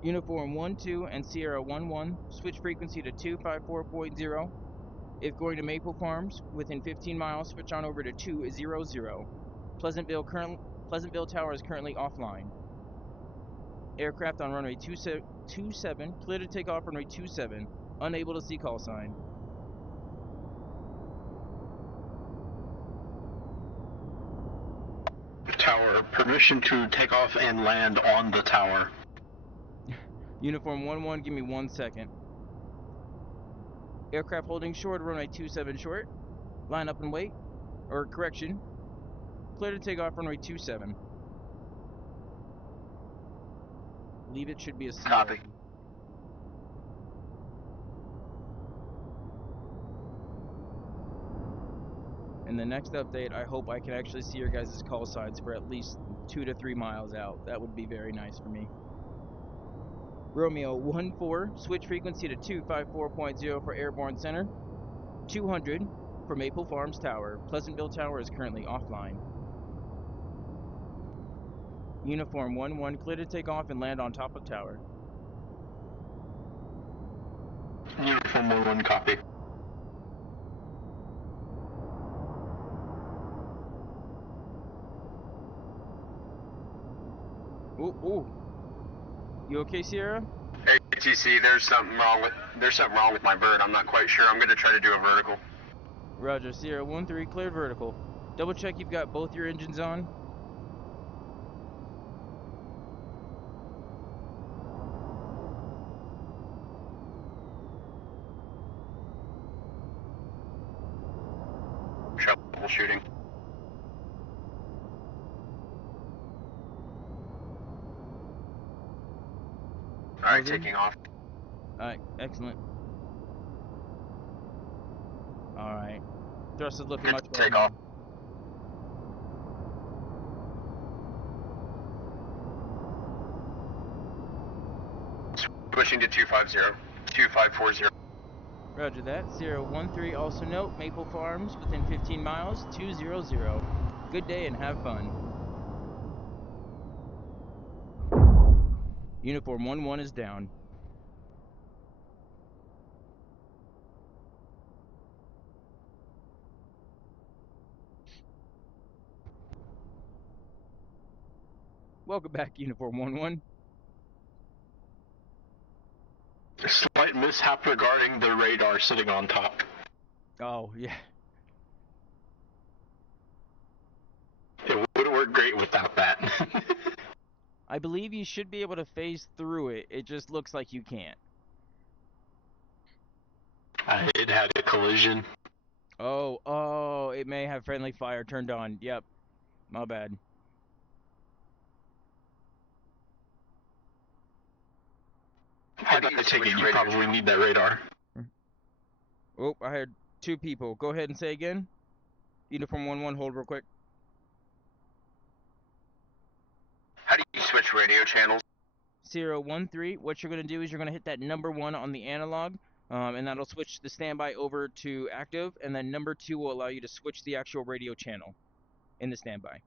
Uniform 1-2 and Sierra 1-1. Switch frequency to 254.0. If going to Maple Farms, within 15 miles, switch on over to 200. Pleasantville Tower is currently offline. Aircraft on runway 27, clear to take off runway 27. Unable to see call sign. Tower, permission to take off and land on the tower. Uniform 1-1, give me 1 second. Aircraft holding short, runway 27 short. Line up and wait. Or correction. Clear to take off runway 27. Believe it should be a CR. Copy. In the next update, I hope I can actually see your guys' call signs for at least 2 to 3 miles out. That would be very nice for me. Romeo 1-4, switch frequency to 254.0 for Airborne Center. 200 for Maple Farms Tower. Pleasantville Tower is currently offline. Uniform 1-1, clear to take off and land on top of tower. Uniform 1-1, copy. Ooh. You okay, Sierra? ATC, there's something wrong with my bird. I'm not quite sure. I'm gonna try to do a vertical. Roger, Sierra 1-3, cleared vertical. Double check you've got both your engines on. Troubleshooting. Alright, taking off. Alright, excellent. Alright. Thrust is looking much better. Take off. Switching to 2540. Roger that. 013. Also note, Maple Farms within 15 miles, 200. Good day and have fun. Uniform 1-1 is down. Welcome back, Uniform 1-1. Slight mishap regarding the radar sitting on top. Oh, yeah. It would have worked great without that. I believe you should be able to phase through it. It just looks like you can't. It had a collision. Oh, it may have friendly fire turned on. Yep. My bad. I take it you probably need that radar. Oh, I heard 2 people. Go ahead and say again. Uniform 1-1, hold real quick. How do you switch radio channels? 013, what you're going to do is you're going to hit that number 1 on the analog, and that'll switch the standby over to active, and then number 2 will allow you to switch the actual radio channel in the standby.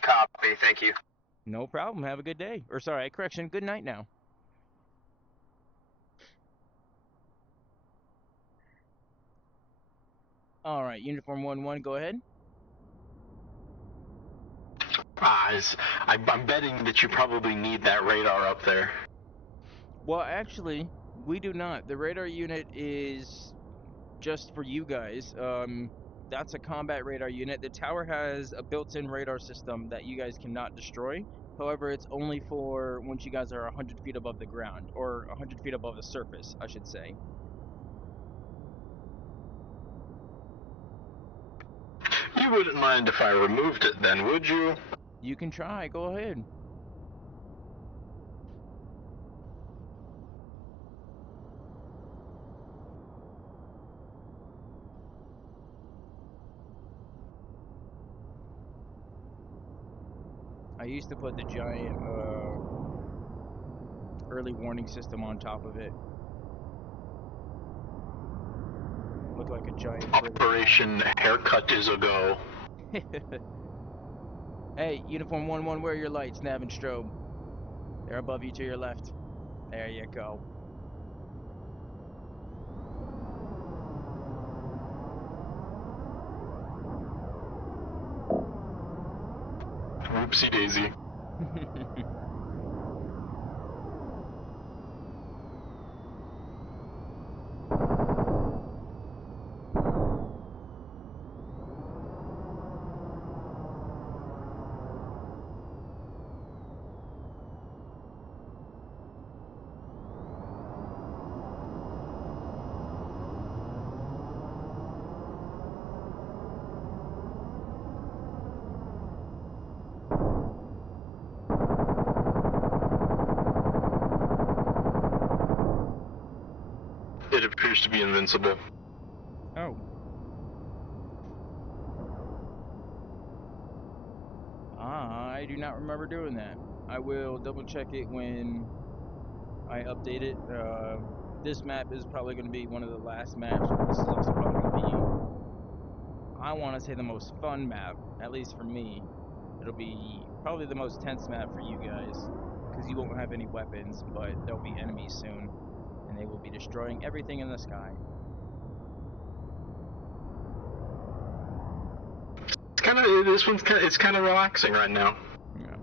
Copy, thank you. No problem. Have a good day. Or sorry, correction. Good night now. All right, Uniform 1-1, go ahead. I'm betting that you probably need that radar up there. Well, actually, we do not. The radar unit is just for you guys. That's a combat radar unit. The tower has a built-in radar system that you guys cannot destroy. However, it's only for once you guys are 100 feet above the ground, or 100 feet above the surface, I should say. You wouldn't mind if I removed it then, would you? You can try. Go ahead. I used to put the giant early warning system on top of it. Look like a giant Operation Haircut is a go. Hey, Uniform 1-1, where are your lights, nav and strobe? They're above you to your left. There you go. Whoopsie daisy. It appears to be invincible. Oh. I do not remember doing that. I will double check it when I update it. This map is probably going to be one of the last maps. This is also probably going to be, I want to say, the most fun map, at least for me. It'll be probably the most tense map for you guys, because you won't have any weapons, but there'll be enemies soon, and they will be destroying everything in the sky. It's kind of relaxing right now. Yeah.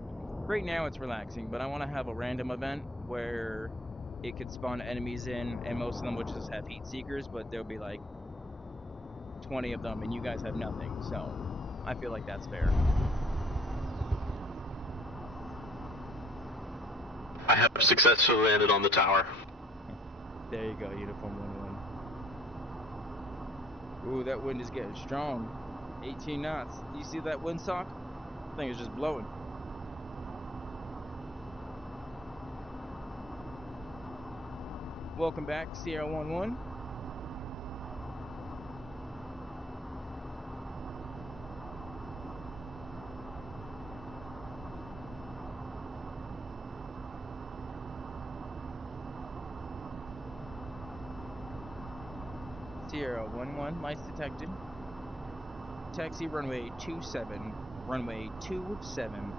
Right now it's relaxing, but I want to have a random event where it could spawn enemies in, and most of them will just have heat seekers, but there'll be like 20 of them, and you guys have nothing. So I feel like that's fair. I have successfully landed on the tower. There you go, Uniform 1-1. Ooh, that wind is getting strong. 18 knots. Do you see that windsock? I think it's just blowing. Welcome back, Sierra 1-1. Sierra 1-1, lights detected. Taxi runway 27, runway 27.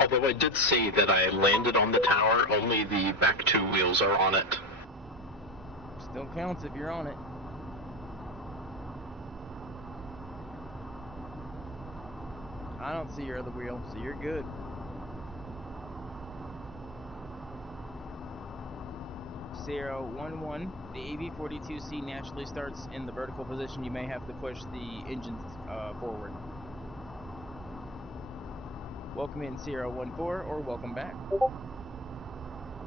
Although I did see that I landed on the tower, only the back two wheels are on it. Still counts if you're on it. I don't see your other wheel, so you're good. Sierra 1-1, the AV-42C naturally starts in the vertical position. You may have to push the engines forward. Welcome in Sierra 1-4, or welcome back.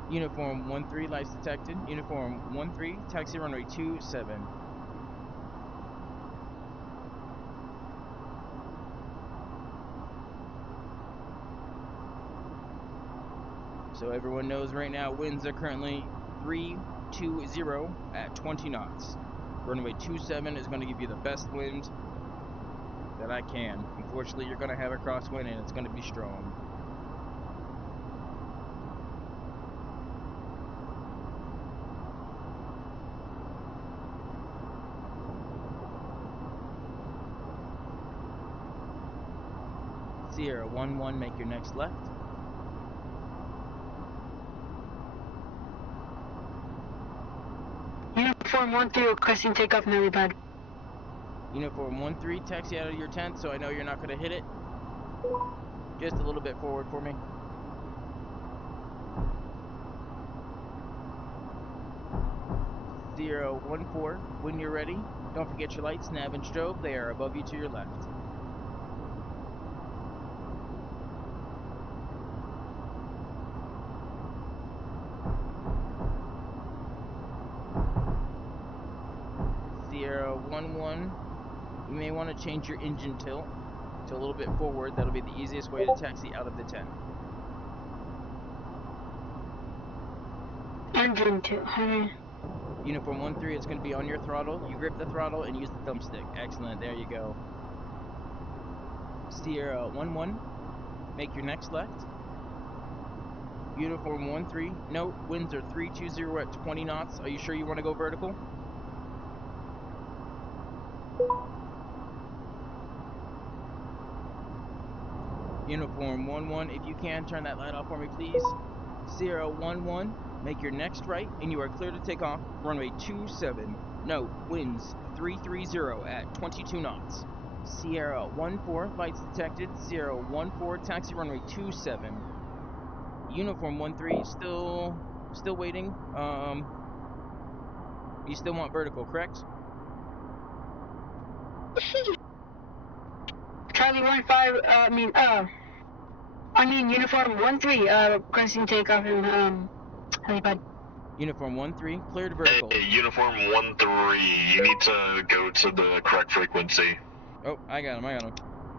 Uniform 1-3, lights detected. Uniform 1-3, taxi runway 27. So everyone knows right now winds are currently 320 at 20 knots. Runway 27 is going to give you the best wind that I can. Unfortunately, you're going to have a crosswind and it's going to be strong. Sierra 11, make your next left. Uniform 13 requesting takeoff in helipad. Uniform 13, taxi out of your tent so I know you're not going to hit it. Just a little bit forward for me. Sierra 14, when you're ready, don't forget your lights, nav and strobe, they are above you to your left. Sierra 11, you may want to change your engine tilt to a little bit forward. That'll be the easiest way to taxi out of the tent. Engine tilt, honey. Uniform 13, it's going to be on your throttle. You grip the throttle and use the thumbstick. Excellent, there you go. Sierra 11, make your next left. Uniform 13, note, winds are 320 at 20 knots. Are you sure you want to go vertical? Uniform 11, if you can, turn that light off for me, please. Sierra 11, make your next right, and you are clear to take off. Runway 27, note, winds 330 at 22 knots. Sierra 14, lights detected. Sierra 14, taxi runway 27. Uniform 13, still waiting. You still want vertical, correct? Charlie 15, Uniform 13, requesting takeoff in helipad. Uniform 13, cleared vertical. Hey, Uniform 13, you need to go to the correct frequency. Oh, I got him.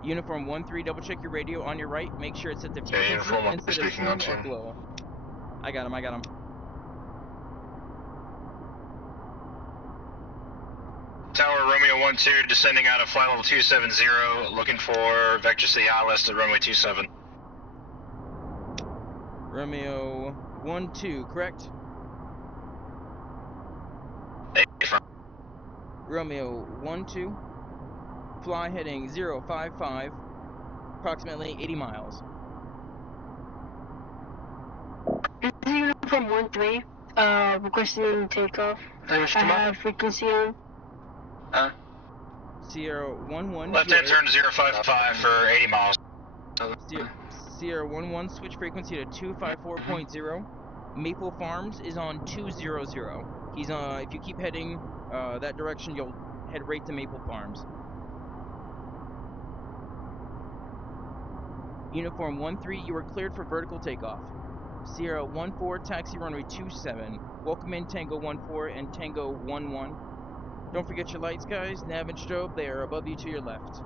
Uniform 13, double check your radio on your right. Make sure it's at the frequency Uniform 1 instead of speaking on slim or team. glow. I got him. Tower Romeo 12, descending out of flight level 270, looking for vector C ILS at runway 27. Romeo 12, correct? Hey, front. Romeo 12, fly heading 055, approximately 80 miles. This is Uniform 13, requesting takeoff. I have frequency on. Sierra 11. Left hand turn to 055 for 80 miles. Sierra 11, switch frequency to 254.0. Maple Farms is on 200. He's if you keep heading that direction, you'll head right to Maple Farms. Uniform 13, you are cleared for vertical takeoff. Sierra 14, taxi runway 27. Welcome in Tango 14 and Tango 11. Don't forget your lights, guys. Nav and strobe, they are above you to your left.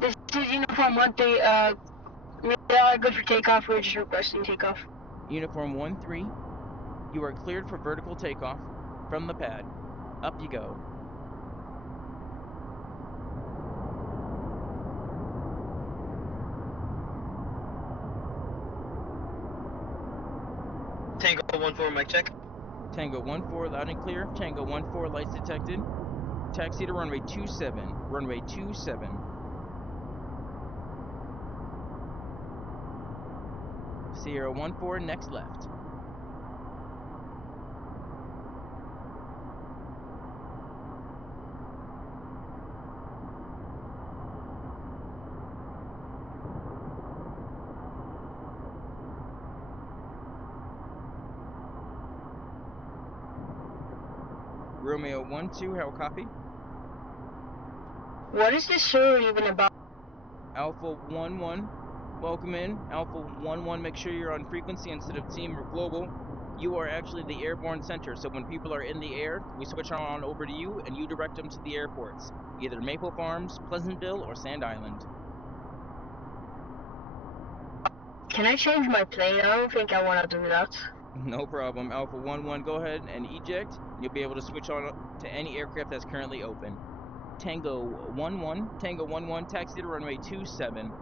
This is Uniform 13, we are good for takeoff. We're just requesting takeoff. Uniform 13, you are cleared for vertical takeoff from the pad. Up you go. Tango 14, mic check. Tango 14, loud and clear. Tango 14, lights detected. Taxi to runway 27. Runway 27. Sierra 14, next left. Romeo 12, how copy? What is this server even about? Alpha 11, welcome in. Alpha 11, make sure you're on frequency instead of team or global. You are actually the airborne center, so when people are in the air, we switch on over to you and you direct them to the airports, either Maple Farms, Pleasantville, or Sand Island. can I change my plane? I don't think I want to do that. No problem. Alpha 1-1, go ahead and eject. You'll be able to switch on to any aircraft that's currently open. Tango 1-1, taxi to runway 27.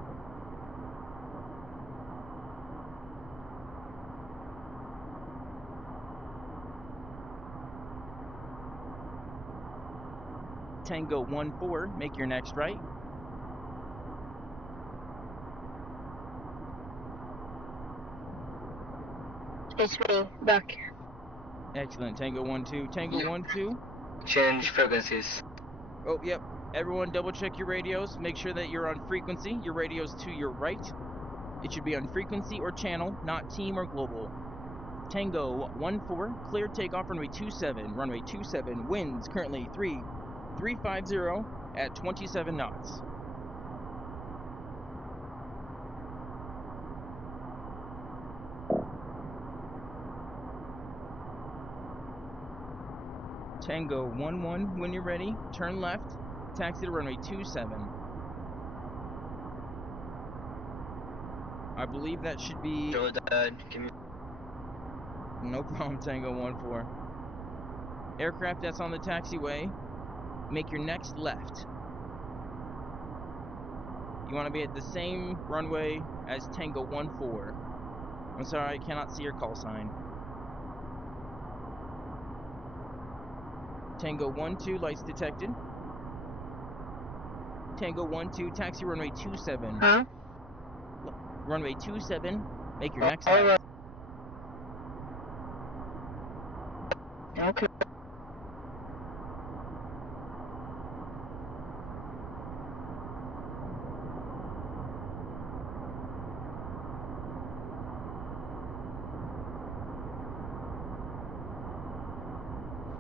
Tango 1-4, make your next right. It's me, back. Excellent. Tango 1-2. Tango 1-2. Change frequencies. Oh, yep. Everyone double check your radios. Make sure that you're on frequency. Your radio's to your right. It should be on frequency or channel, not team or global. Tango 1-4, clear takeoff runway 27. Runway 27, winds currently 350 at 27 knots. Tango 1-1, when you're ready, turn left, taxi to runway 27. I believe that should be... No problem, Tango 1-4. Aircraft that's on the taxiway, make your next left. You want to be at the same runway as Tango 1-4. I'm sorry, I cannot see your call sign. Tango 1-2, lights detected. Tango 1-2, taxi runway 27. Huh? Runway 27, make your next left. Okay.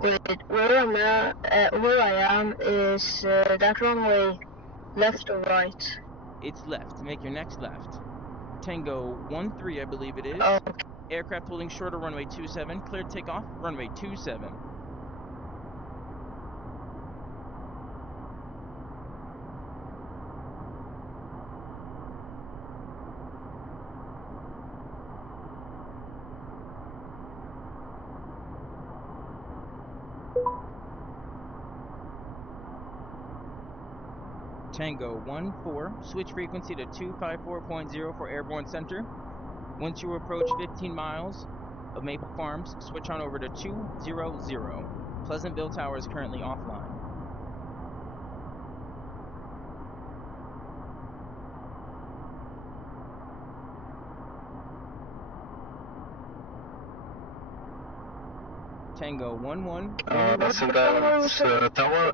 Wait, where I am is that runway left or right? It's left. Make your next left. Tango 1-3, I believe it is. Oh. Aircraft holding short of runway 27. Cleared takeoff. Runway 27. Tango 1-4, switch frequency to 254.0 for airborne center. Once you approach 15 miles of Maple Farms, switch on over to 200. Pleasantville Tower is currently offline. Tango 1-1. Send tower.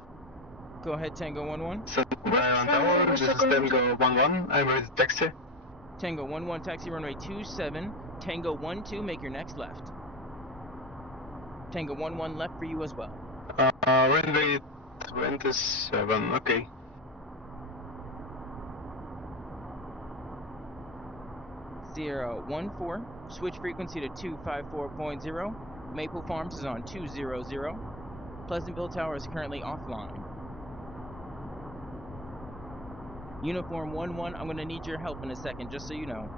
Go ahead, Tango 1-1. Send tower. This is Tango 1-1. I'm ready to taxi. Tango 1-1, taxi runway 27. Tango 1-2, make your next left. Tango 1-1, left for you as well. Runway 27, okay. Sierra 1-4, switch frequency to 254.0. Maple Farms is on 200. Pleasantville Tower is currently offline. Uniform 1-1, I'm going to need your help in a second, just so you know.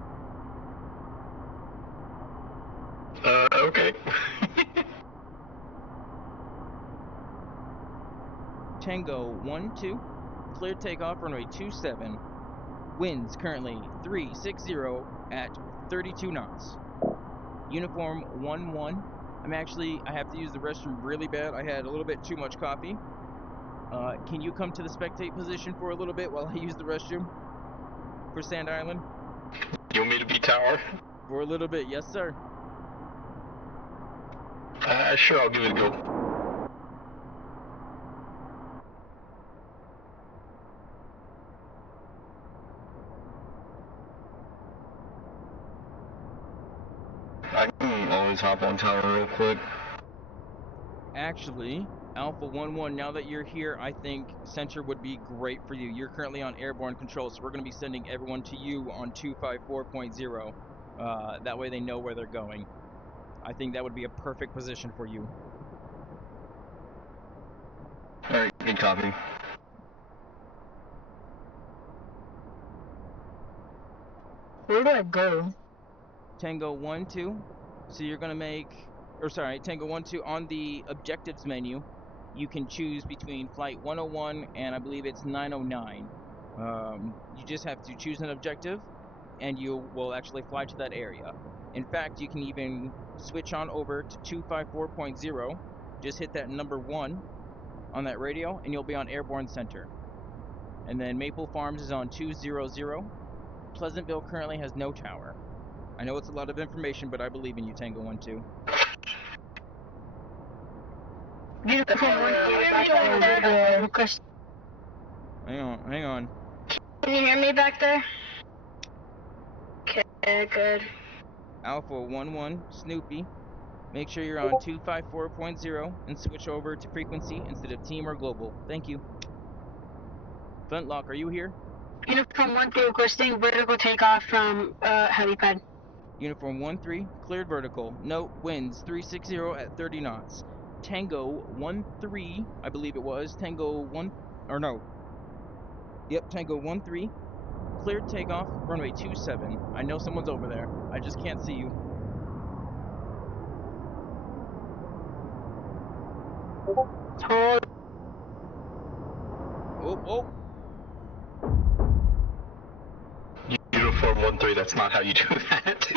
Okay. Tango 1-2, clear takeoff runway 27. Winds currently 360 at 32 knots. Uniform 1-1, I have to use the restroom really bad. I had a little bit too much coffee. Can you come to the spectate position for a little bit while I use the restroom? For Sand Island? You want me to be tower? For a little bit, yes sir. Sure, I'll give it a go. I can always hop on tower real quick. Actually, Alpha 1-1, now that you're here, I think Center would be great for you. You're currently on airborne control, so we're going to be sending everyone to you on 254.0. That way they know where they're going. I think that would be a perfect position for you. Alright, good copy. Where do I go? Tango 1, 2. So you're going to make, or sorry, Tango 1, 2 on the objectives menu. You can choose between flight 101 and I believe it's 909. You just have to choose an objective and you will actually fly to that area. In fact, you can even switch on over to 254.0. Just hit that number 1 on that radio and you'll be on Airborne Center. And then Maple Farms is on 200. Pleasantville currently has no tower. I know it's a lot of information, but I believe in you, Tango 1, 2. Hang on. Can you hear me back there? Okay, good. Alpha 1-1, Snoopy. Make sure you're on 254.0 and switch over to frequency instead of team or global. Thank you. Flintlock, are you here? Uniform 1-3 requesting vertical takeoff from helipad. Uniform 1-3, cleared vertical. Note, winds 360 at 30 knots. Tango 1-3, I believe it was. Tango 1, or no. Yep, Tango 1-3. Cleared takeoff, runway 27. I know someone's over there. I just can't see you. Hold. Oh. Uniform 1-3, that's not how you do that.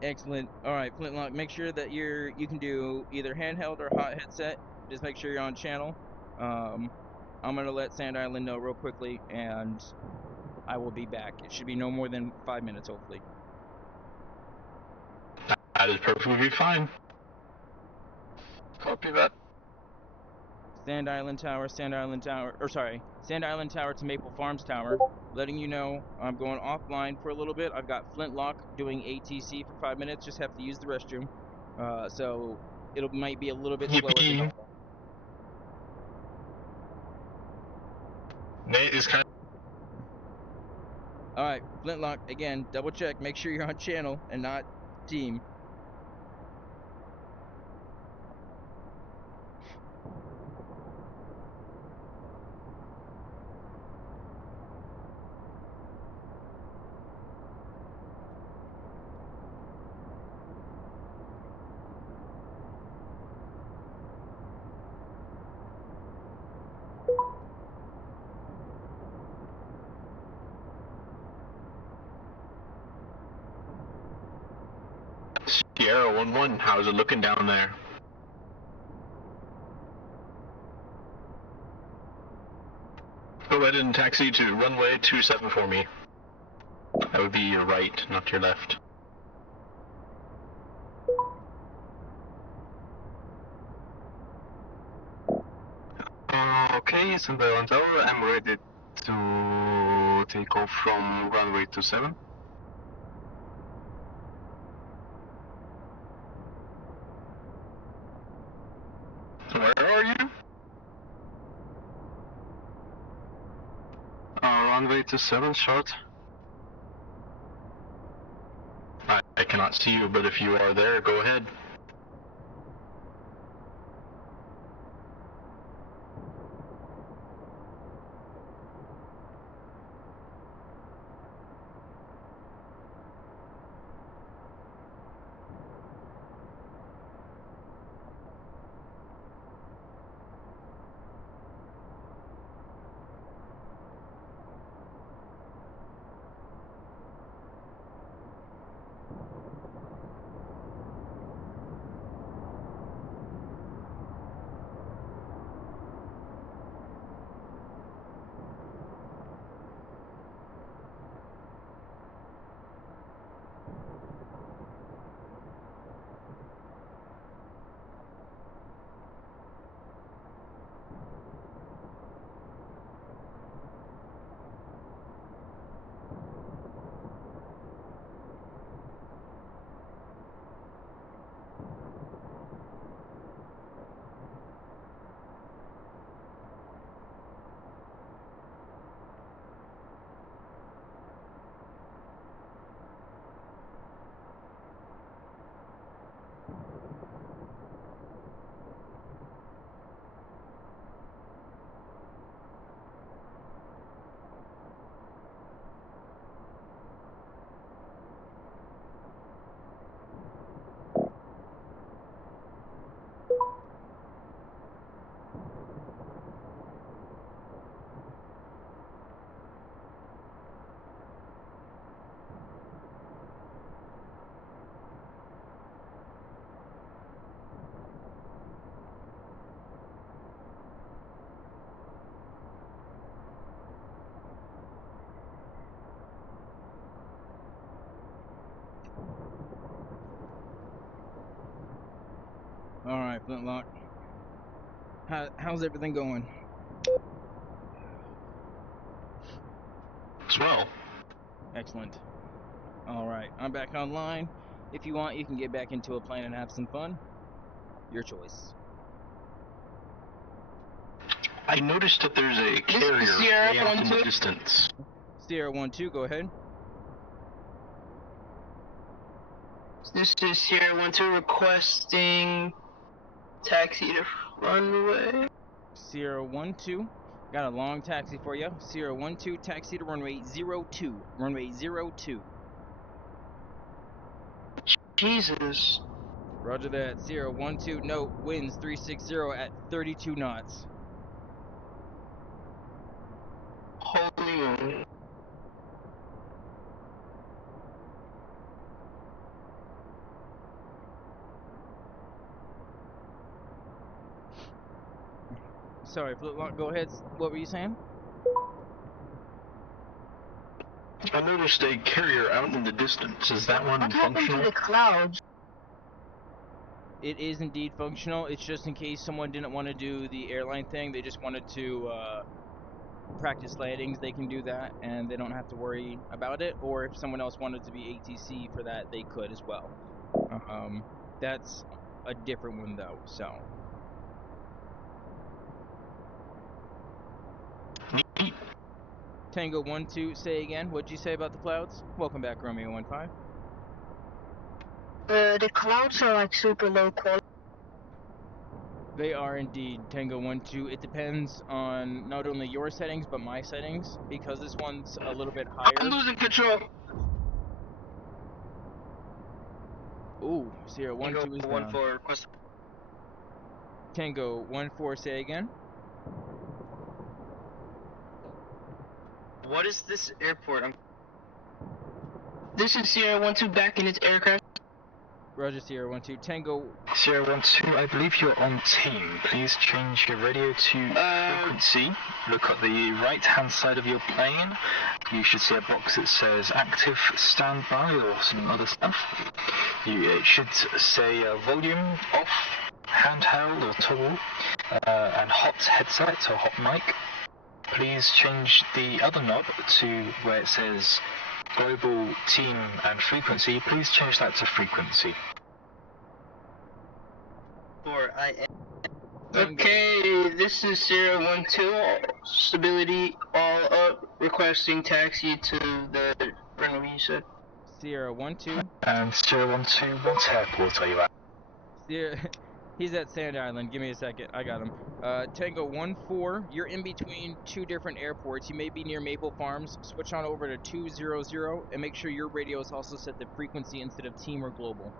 Excellent. Alright, Flintlock, make sure that you can do either handheld or hot headset. Just make sure you're on channel. I'm gonna let Sand Island know real quickly, and I will be back. It should be no more than 5 minutes, hopefully. That is perfectly fine. Copy that. Sand Island Tower to Maple Farms Tower. Letting you know I'm going offline for a little bit. I've got Flintlock doing ATC for 5 minutes. Just have to use the restroom. So it might be a little bit slower than normal. Nate is kind of... Alright, Flintlock, again, double check. Make sure you're on channel and not team. Sierra 1-1, how's it looking down there? Go ahead and taxi to runway 27 for me. That would be your right, not your left. Okay, Sand Island Tower, I'm ready to take off from runway 27. Where are you? Runway 27, short. I cannot see you, but if you are there, go ahead. All right, Flintlock. How's everything going? Swell. Excellent. All right, I'm back online. If you want, you can get back into a plane and have some fun. Your choice. I noticed that there's a carrier way out in the distance. Sierra 1-2, go ahead. This is Sierra 1-2 requesting taxi to runway. Sierra 1-2, got a long taxi for you. Sierra 1-2, taxi to runway 02. Runway 02. Jesus. Roger that. Sierra 1-2, note, winds 360 at 32 knots. Holy moly. Sorry, Flintlock, go ahead. What were you saying? I noticed a carrier out in the distance. Is that one functional? What happened to the clouds? It is indeed functional. It's just in case someone didn't want to do the airline thing. They just wanted to practice landings. They can do that, and they don't have to worry about it. Or if someone else wanted to be ATC for that, they could as well. That's a different one, though, so... Tango 1-2, say again. What'd you say about the clouds? Welcome back, Romeo 1-5. The clouds are like super low quality. They are indeed, Tango 1-2. It depends on not only your settings, but my settings, because this one's a little bit higher. I'm losing control. Ooh, Sierra 1-2 is down. 1-4 request. Tango 1-4, say again. What is this airport? This is Sierra 1-2 back in its aircraft. Roger, Sierra 1-2. Tango... Sierra 1-2, I believe you're on team. Please change your radio to frequency. Look at the right-hand side of your plane. You should see a box that says active standby or some other stuff. It should say volume off, handheld or toggle, and hot headset or hot mic. Please change the other knob to where it says global team and frequency. Please change that to frequency. Okay, this is Sierra 1-2, stability all up, requesting taxi to the runway you said. Sierra 1-2. And Sierra 1-2, what airport are you at? Sierra... He's at Sand Island. Give me a second. I got him. Tango 1-4. You're in between two different airports. You may be near Maple Farms. Switch on over to 200 and make sure your radio is also set to frequency instead of team or global.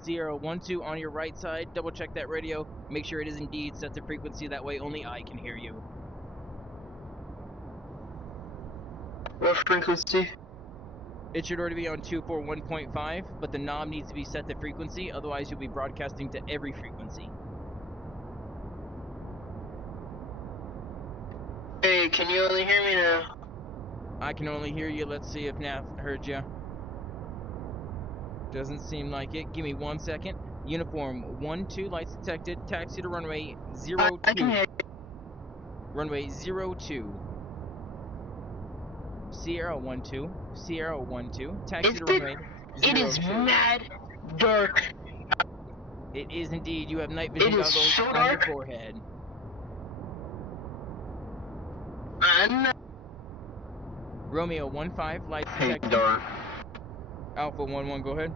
Sierra 1-2 on your right side. Double check that radio. Make sure it is indeed set to frequency. That way only I can hear you. What frequency? It should already be on 241.5, but the knob needs to be set to frequency, otherwise you'll be broadcasting to every frequency. Hey, can you only hear me now? I can only hear you. Let's see if Nav heard you. Doesn't seem like it. Give me 1 second. Uniform 1-2, lights detected. Taxi to runway 02. I can hear you. Runway 02. Sierra 1-2. Sierra 1-2. Taxi to runway 02. It is mad dark. It is indeed. You have night vision goggles so on dark. your forehead. Romeo 1-5, lights detected. Dark. Alpha 1-1, go ahead.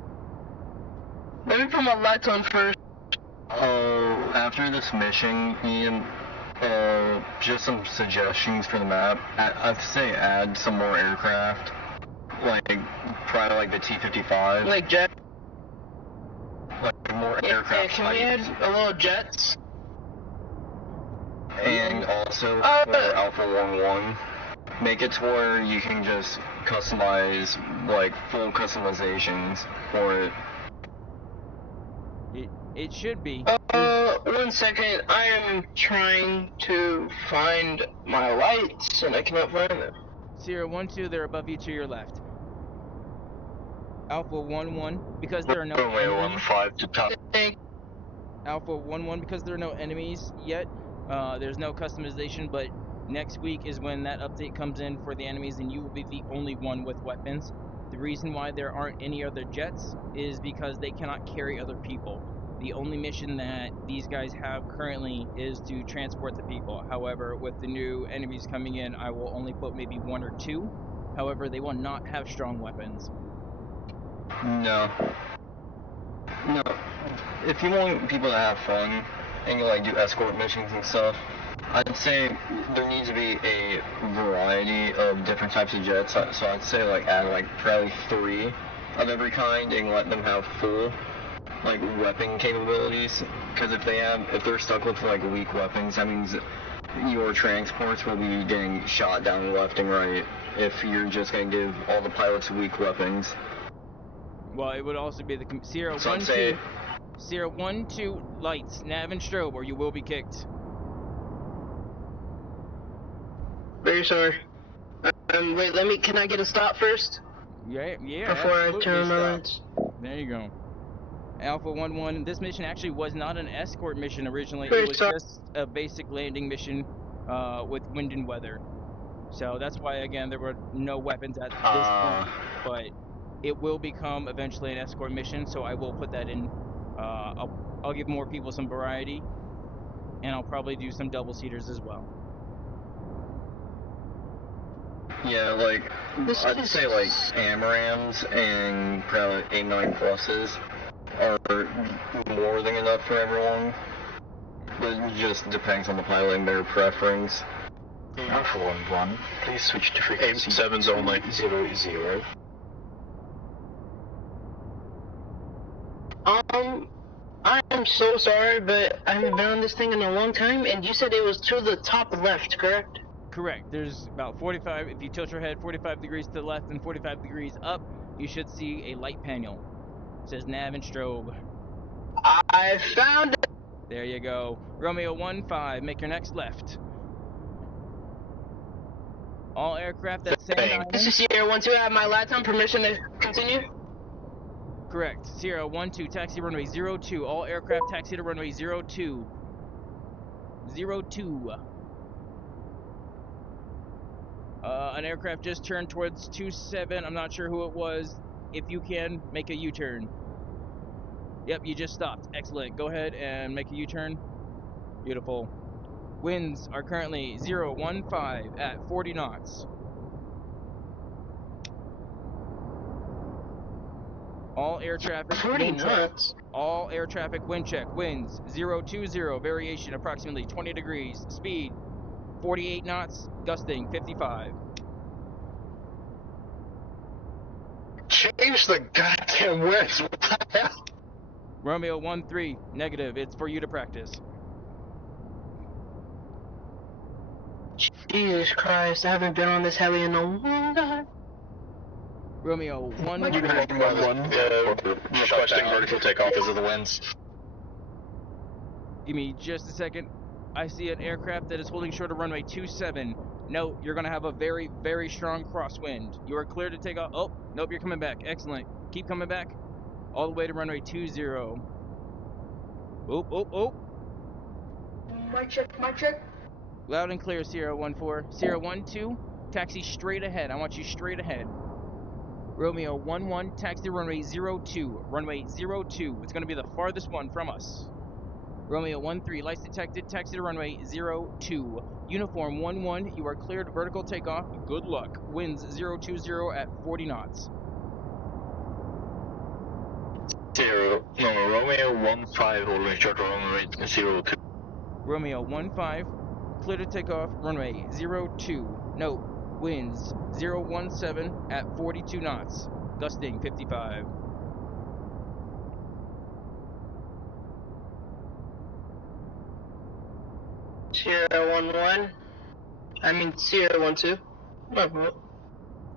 Let me put my lights on first. After this mission, Ian, just some suggestions for the map. I'd say add some more aircraft, like probably like the T-55. Like jet. Like more aircraft. Can we add a little jets? And also for Alpha 1-1, make it to where you can just customize like full customizations for it. It should be. 1 second. I am trying to find my lights and I cannot find them. Sierra 1-2, they're above you to your left. Alpha 1-1, because there are no Romeo 1-5 to top. Alpha 1-1, because there are no enemies yet, there's no customization, but next week is when that update comes in for the enemies, and you will be the only one with weapons. The reason why there aren't any other jets is because they cannot carry other people. The only mission that these guys have currently is to transport the people. However, with the new enemies coming in, I will only put maybe 1 or 2. However, they will not have strong weapons. No. No. If you want people to have fun and like do escort missions and stuff, I'd say there needs to be a variety of different types of jets. So I'd say like add like probably 3 of every kind and let them have full like weapon capabilities. Because if they're stuck with like weak weapons, that means your transports will be getting shot down left and right if you're just gonna give all the pilots weak weapons. Well, it would also be the Sierra 1-2. Sierra 1-2 lights, nav and strobe, or you will be kicked. Very sorry. Wait, can I get a stop first? Yeah. Before I turn my lights. There you go. Alpha 1-1, this mission actually was not an escort mission originally. Very It was sorry. just a basic landing mission with wind and weather. So that's why, again, there were no weapons at this point. But it will become eventually an escort mission, so I will put that in. I'll give more people some variety, and I'll probably do some double-seaters as well. Yeah, like, I'd say like AMRAAMs and probably 8-9 pluses are more than enough for everyone. But it just depends on the pilot and their preference. Alpha 1-1, please switch to frequency 7's only 00. I'm so sorry, but I haven't been on this thing in a long time, and you said it was to the top left, correct? Correct. There's about 45, if you tilt your head 45 degrees to the left and 45 degrees up, you should see a light panel. It says nav and strobe. I found it! There you go. Romeo 1-5, make your next left. All aircraft at Sand Island. This is Sierra 1-2, I have my LATAM permission to continue? Correct. Sierra 1-2, taxi runway 02. All aircraft taxi to runway 02. 02. An aircraft just turned towards 27. I'm not sure who it was. If you can, make a U-turn. Yep, you just stopped. Excellent. Go ahead and make a U-turn. Beautiful. Winds are currently 015 at 40 knots. All air traffic 40 knots. All air traffic wind check. Winds 020, variation approximately 20 degrees. Speed 48 knots, gusting 55. Change the goddamn winds. What the hell? Romeo 1-3, negative. It's for you to practice. Jesus Christ, I haven't been on this heli in a long time. Romeo 1-1. Requesting vertical takeoff because of the winds. Give me just a second. I see an aircraft that is holding short of runway 27. No, you're going to have a very, very strong crosswind. You are clear to take off. Oh, nope, you're coming back. Excellent. Keep coming back. All the way to runway 20. Oh. Mic check. Loud and clear, Sierra 1-4. Sierra 1-2, taxi straight ahead. I want you straight ahead. Romeo 1-1, taxi runway 02. Runway 02. It's going to be the farthest one from us. Romeo 1-3, lights detected, taxi to runway 02. Uniform 1-1, you are cleared vertical takeoff. Good luck. Winds 020 at 40 knots. Romeo 1-5, holding short runway 02. Romeo 1-5, clear to take off, runway 02. Note, winds 017 at 42 knots, gusting 55. Sierra 1-1. I mean Sierra 1-2.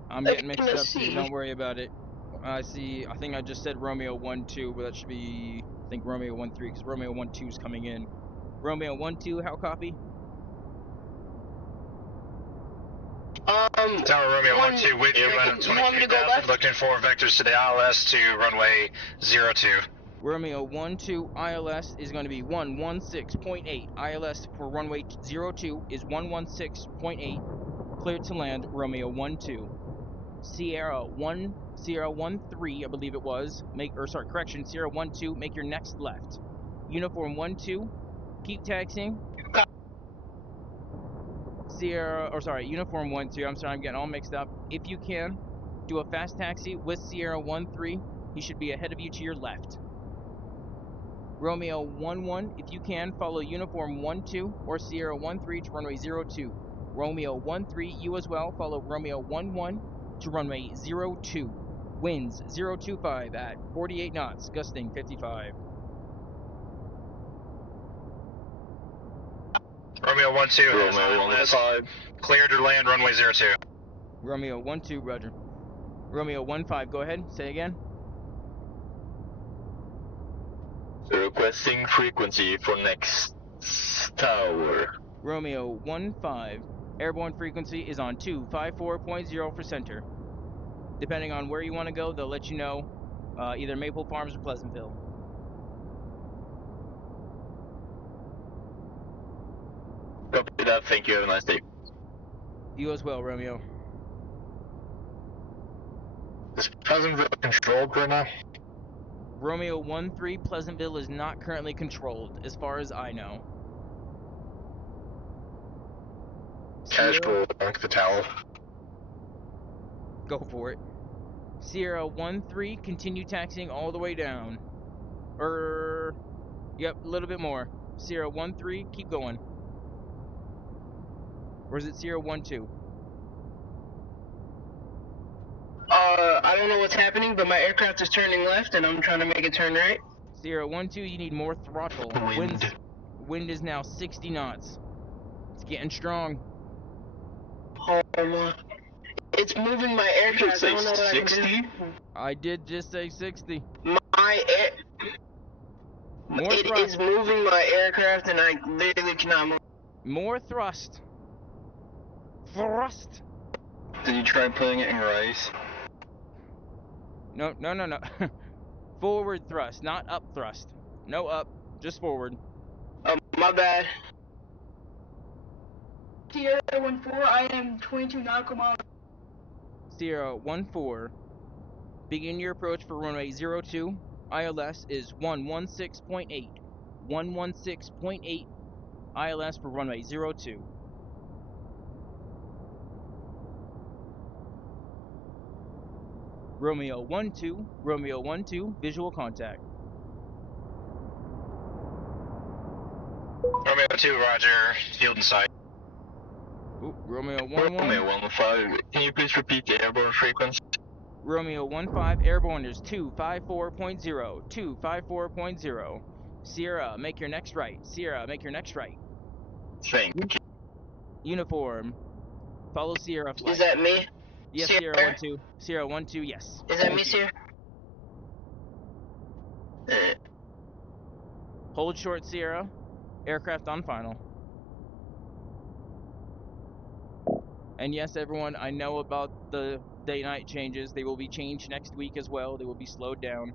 I'm getting mixed up here, don't worry about it. I think I just said Romeo 1-2, but that should be, I think Romeo 1-3, because Romeo 1-2 is coming in. Romeo 1-2, how copy? Tower Romeo 1-2 with you, you want me to go left? looking for vectors to the ILS to runway 02. Romeo 12 ILS is going to be 116.8. ILS for runway 02 is 116.8. Cleared to land, Romeo 12. Sierra 13, I believe it was. Sierra 12, make your next left. Uniform 12, keep taxiing. Uniform 12, I'm sorry, I'm getting all mixed up. If you can, do a fast taxi with Sierra 13. He should be ahead of you to your left. Romeo 11, if you can, follow Uniform 12 or Sierra 13 to runway 02. Romeo 13, you as well, follow Romeo 11 to runway 02. Winds 025 at 48 knots, gusting 55. Romeo 12, Romeo 15. cleared to land runway 02. Romeo 12, roger. Romeo 15, go ahead, say again. Requesting frequency for next tower. Romeo 15, airborne frequency is on 254.0 for center. Depending on where you want to go, they'll let you know, either Maple Farms or Pleasantville. Copy that, thank you, have a nice day. You as well, Romeo. Is Pleasantville controlled right now? Romeo 13, Pleasantville is not currently controlled, as far as I know. Casual, like the tower. Go for it. Sierra 13, continue taxiing all the way down. Yep, a little bit more. Sierra 13, keep going. Or is it Sierra 12? I don't know what's happening, but my aircraft is turning left, and I'm trying to make it turn right. Sierra 12, you need more throttle. Wind is now 60 knots. It's getting strong. Oh my. It's moving my aircraft. I don't know what 60? I can do. I did just say 60. It is moving my aircraft, and I literally cannot move. More thrust. Thrust. Did you try putting it in rice? No. Forward thrust, not up thrust. No up, just forward. Oh, my bad. Sierra 14, I am 22 nautical miles. Sierra 14, begin your approach for runway 02. ILS is 116.8. 116.8 ILS for runway 02. Romeo 12, visual contact. Romeo 2, roger, field in sight. Ooh, Romeo 11. Romeo 15, can you please repeat the airborne frequency? Romeo 15, airborne is 254.0. 254.0. Sierra, make your next right. Sierra, make your next right. Thank you. Uniform. Follow Sierra flight. Is that me? Yes, Sierra 12. Sierra 12, yes. Is that me, Sierra? Hold short, Sierra. Aircraft on final. And yes, everyone, I know about the day-night changes. They will be changed next week as well. They will be slowed down.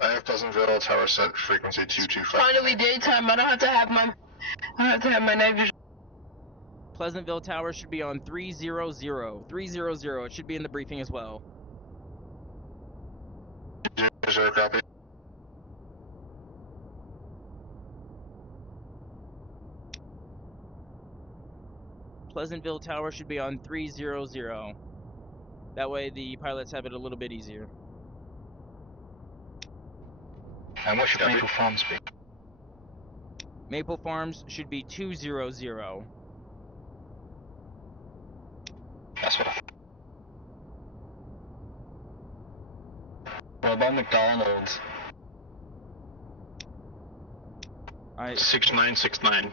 I have Pleasantville tower set frequency 225. Finally daytime. I don't have to have my night vision. Pleasantville Tower should be on 300. 300. It should be in the briefing as well. 0, copy. Pleasantville Tower should be on 300. That way the pilots have it a little bit easier. And what should Maple Farms be? Maple Farms should be 200. That's what What about McDonald's? 6969.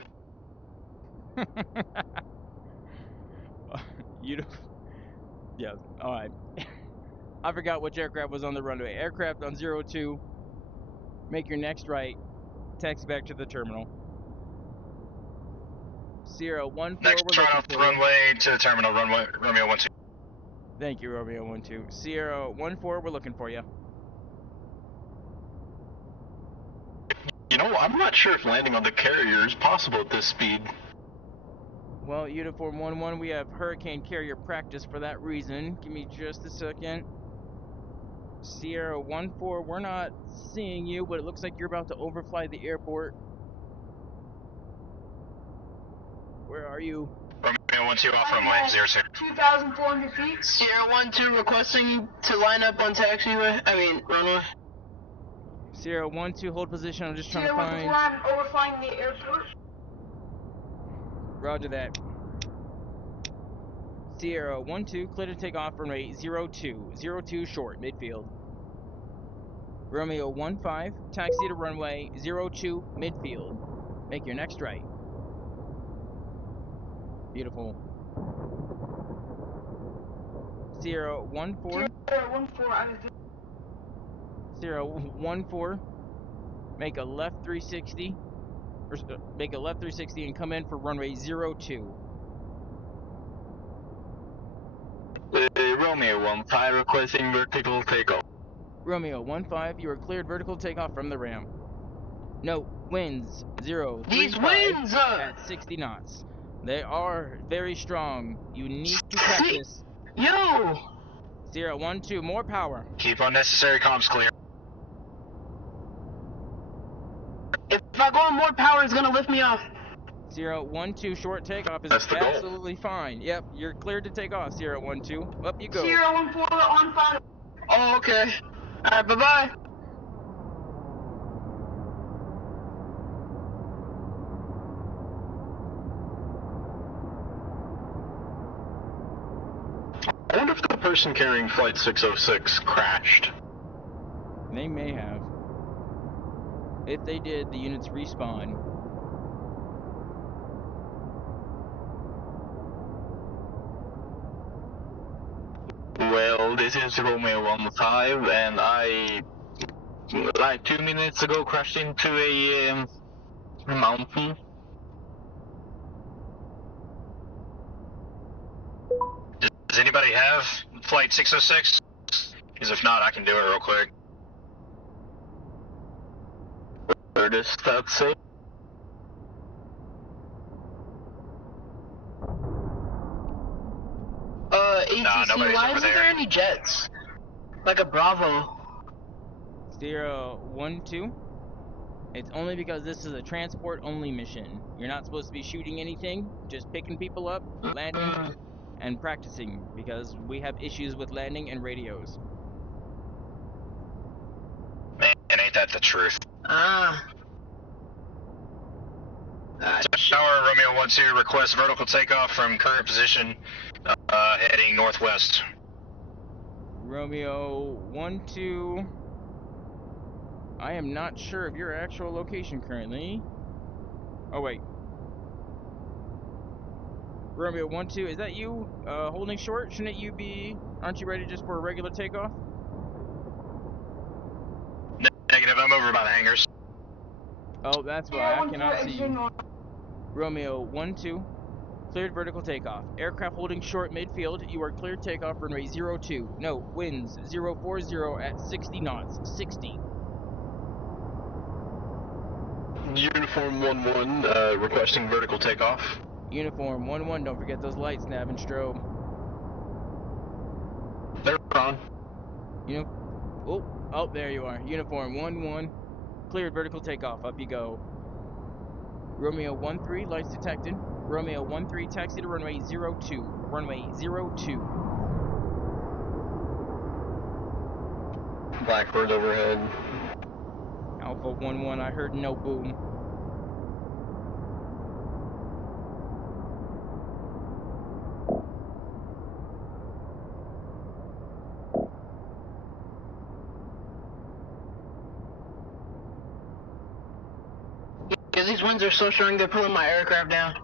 Yeah, alright. I forgot which aircraft was on the runway. Aircraft on 02. Make your next right. Taxi back to the terminal. Sierra 14. Next, turn off the runway to the terminal, runway Romeo 12. Thank you, Romeo 12. Sierra 14, we're looking for you. You know, I'm not sure if landing on the carrier is possible at this speed. Well, Uniform 11, we have Hurricane Carrier practice for that reason. Give me just a second. Sierra 14, we're not seeing you, but it looks like you're about to overfly the airport. Where are you? Romeo 12 off runway 02. 2,400 feet. Sierra 12 requesting to line up on runway. Sierra 12, hold position. I'm just trying Sierra to find. 14, I'm overflying the airport. Roger that. Sierra 12, clear to take off runway 02. 02 short, midfield. Romeo 15, taxi to runway 02, midfield. Make your next right. Beautiful. Sierra 14. Sierra 14, I was Sierra 14. Make a left 360. Or make a left 360 and come in for runway 02. Romeo 15 requesting vertical takeoff. Romeo 15, you are cleared vertical takeoff from the ramp. No, winds 035 These winds at 60 knots. They are very strong. You need to practice. Yo! Sierra 12, more power. Keep unnecessary comms clear. If I go on more power, it's gonna lift me off. Sierra 12, short takeoff is That's the goal. absolutely fine. Yep, you're cleared to take off, Sierra 12. Up you go. Sierra 14 on fire. Oh, okay. Alright, bye-bye. I wonder if the person carrying Flight 606 crashed. They may have. If they did, the units respawn. Well, this is Romeo 15, and I, like 2 minutes ago, crashed into a mountain. Does anybody have flight 606? Because if not, I can do it real quick. Where does that say? ATC, Nah, nobody's why over isn't there there. any jets? Like a Bravo. Sierra 12. It's only because this is a transport-only mission. You're not supposed to be shooting anything, just picking people up, landing, and practicing, because we have issues with landing and radios. Man, ain't that the truth? Ah. Tower Romeo 12, request vertical takeoff from current position, heading northwest. Romeo 12. I am not sure of your actual location currently. Oh, wait. Romeo 12, is that you holding short? Shouldn't you be... Aren't you ready just for a regular takeoff? Negative, I'm over by the hangars. Oh, that's why I cannot see you. Romeo 12, cleared vertical takeoff. Aircraft holding short midfield. You are cleared takeoff runway 02. No, winds 040 at 60 knots. 60. Uniform 11, requesting vertical takeoff. Uniform 11, don't forget those lights, nav and strobe. They're on. Oh, there you are. Uniform 11, cleared vertical takeoff. Up you go. Romeo 13, lights detected. Romeo 13, taxi to runway 02. Runway 02. Blackbird overhead. Alpha 11, I heard no boom. Because these winds are so strong, they're pulling my aircraft down.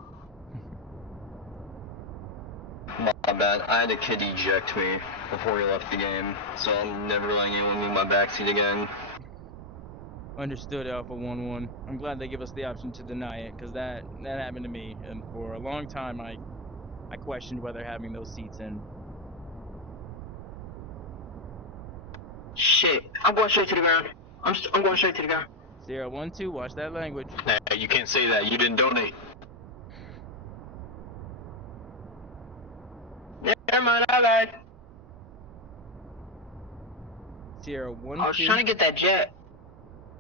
My bad, I had a kid eject me before he left the game, so I'm never letting anyone move my backseat again. Understood, Alpha 11. I'm glad they give us the option to deny it, because that happened to me, and for a long time I questioned whether having those seats in. Shit, I'm going straight to the ground. I'm going straight to the ground. 012, watch that language. Nah, you can't say that. You didn't donate. Never mind, I lied. 012. I was trying to get that jet.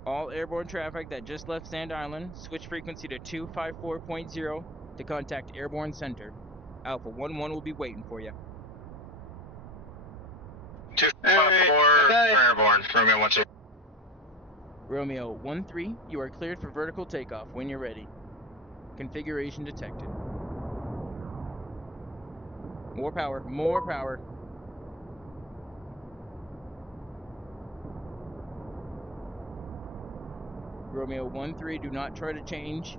All airborne traffic that just left Sand Island, switch frequency to 254.0 to contact Airborne Center. Alpha 11 will be waiting for you. 254 airborne. Romeo 12. Romeo 13, you are cleared for vertical takeoff when you're ready. Configuration detected. More power, more power. Romeo 13, do not try to change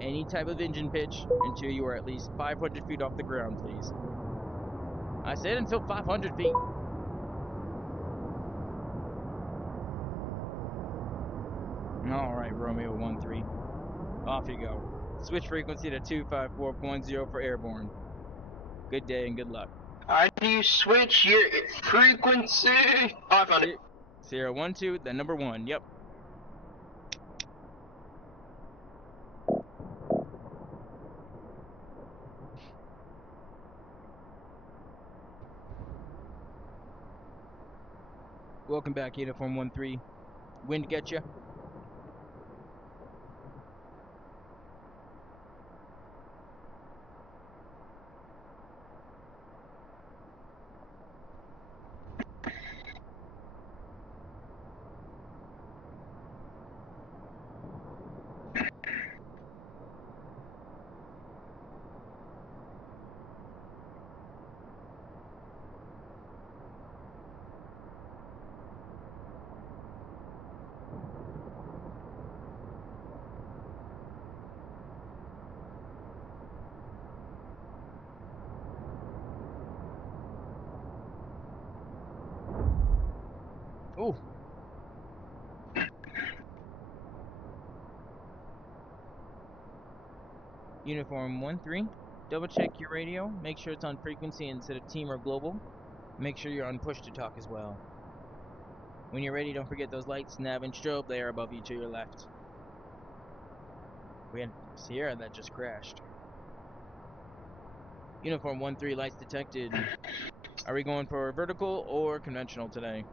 any type of engine pitch until you are at least 500 feet off the ground, please. I said until 500 feet. Alright, Romeo 13. Off you go. Switch frequency to 254.0 for airborne. Good day and good luck. How do you switch your frequency? Oh, I found it. 012, then number 1, yep. Welcome back, Uniform 13. Wind get you? Ooh. Uniform 13, double check your radio. Make sure it's on frequency instead of team or global. Make sure you're on push to talk as well. When you're ready, don't forget those lights, nav and strobe. They are above you to your left. We had Sierra that just crashed. Uniform 13, lights detected. Are we going for vertical or conventional today?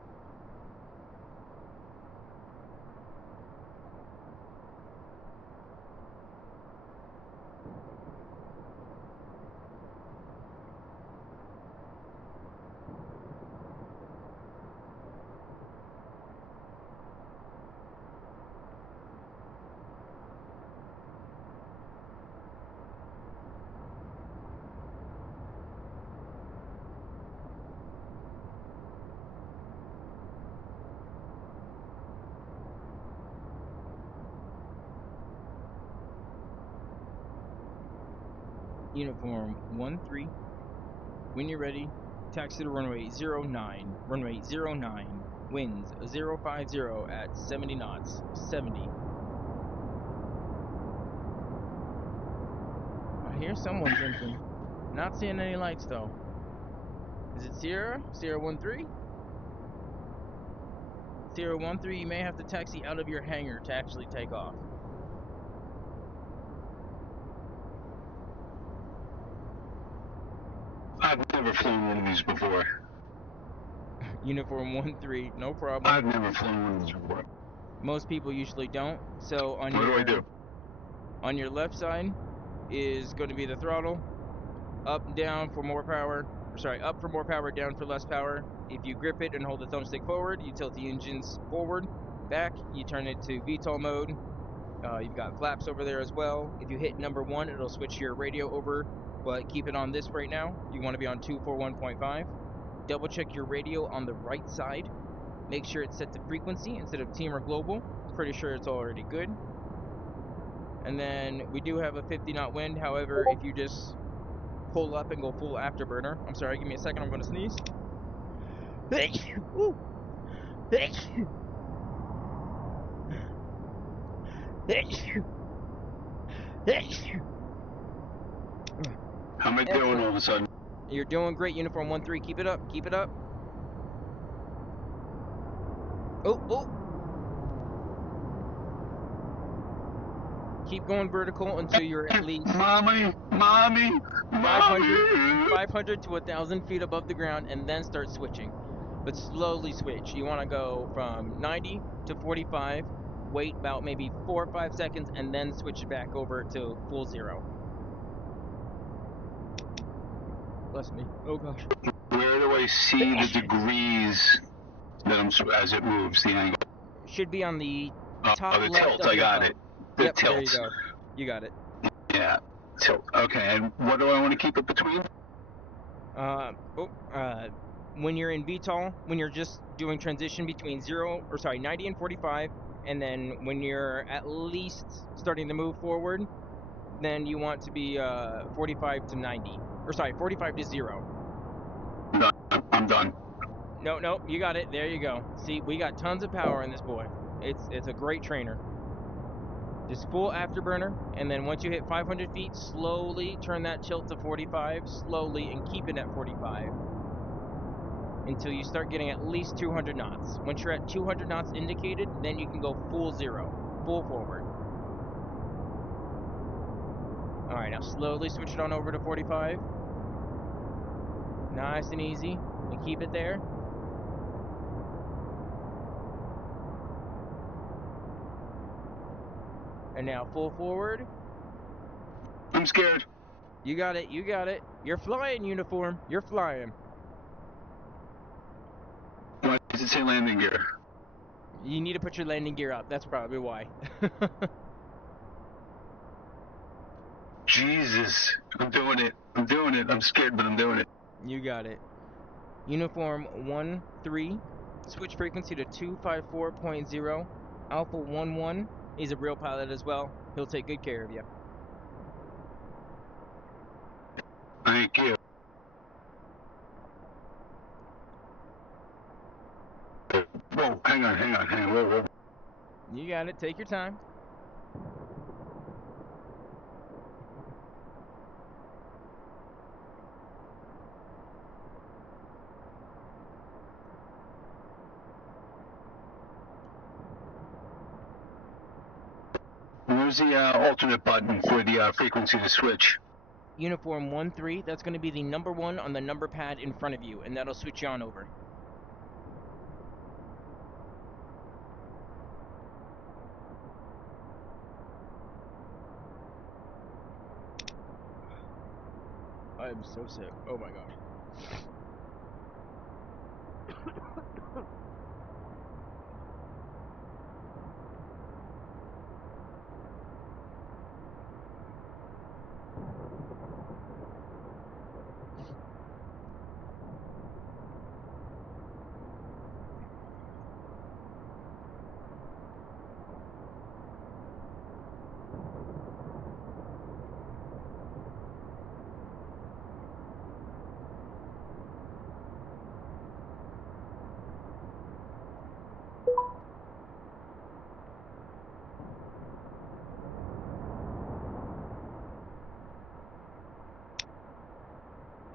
Uniform 13, when you're ready, taxi to runway 09, runway 09, winds 050 at 70 knots, 70. I hear someone jumping. Not seeing any lights though. Is it Sierra? Sierra 13? Sierra 13, you may have to taxi out of your hangar to actually take off. I've never flown one of these before. Uniform 13, no problem. I've never flown one of these before. Most people usually don't. So on What do I do? On your left side is going to be the throttle. Up, down for more power. Sorry, up for more power, down for less power. If you grip it and hold the thumbstick forward, you tilt the engines forward. Back, you turn it to VTOL mode. You've got flaps over there as well. If you hit number 1, it'll switch your radio over, but keep it on this right now. You want to be on 241.5. Double check your radio on the right side. Make sure it's set to frequency instead of team or global. Pretty sure it's already good. And then we do have a 50 knot wind. However, if you just pull up and go full afterburner. I'm sorry, give me a second, I'm going to sneeze. Ooh. How am I doing all of a sudden? You're doing great, Uniform 13. Keep it up. Keep it up. Oh, oh! Keep going vertical until you're at least Mommy! 500 to 1,000 feet above the ground, and then start switching. But slowly switch. You want to go from 90 to 45, wait about maybe 4 or 5 seconds, and then switch it back over to full 0. Bless me. Oh gosh. Where do I see the degrees that I'm as it moves? The angle. Should be on the top the left tilt. of I the got HUD. it. The Yep, tilt. there you go. You got it. Yeah. Tilt. Okay. And what do I want to keep it between? When you're in VTOL, when you're just doing transition between 90 and 45, and then when you're at least starting to move forward, then you want to be 45 to 90. 45 to 0. I'm done. No, you got it. There you go. See, we got tons of power in this boy. It's a great trainer. Just full afterburner, and then once you hit 500 feet, slowly turn that tilt to 45, slowly, and keep it at 45 until you start getting at least 200 knots. Once you're at 200 knots indicated, then you can go full 0, full forward. Alright, now slowly switch it on over to 45. Nice and easy, and keep it there. And now full forward. I'm scared. You got it, you got it. You're flying, uniform. You're flying. Why does it say landing gear? You need to put your landing gear up. That's probably why. Jesus. I'm doing it. I'm scared, but I'm doing it. You got it. Uniform 1-3. Switch frequency to 254.0. Alpha 1-1. He's a real pilot as well. He'll take good care of you. Thank you. Whoa, hang on. Whoa. You got it. Take your time. Where's the alternate button for the frequency to switch? Uniform 1-3. That's going to be the number 1 on the number pad in front of you, and that'll switch you on over. I'm so sick. Oh my god.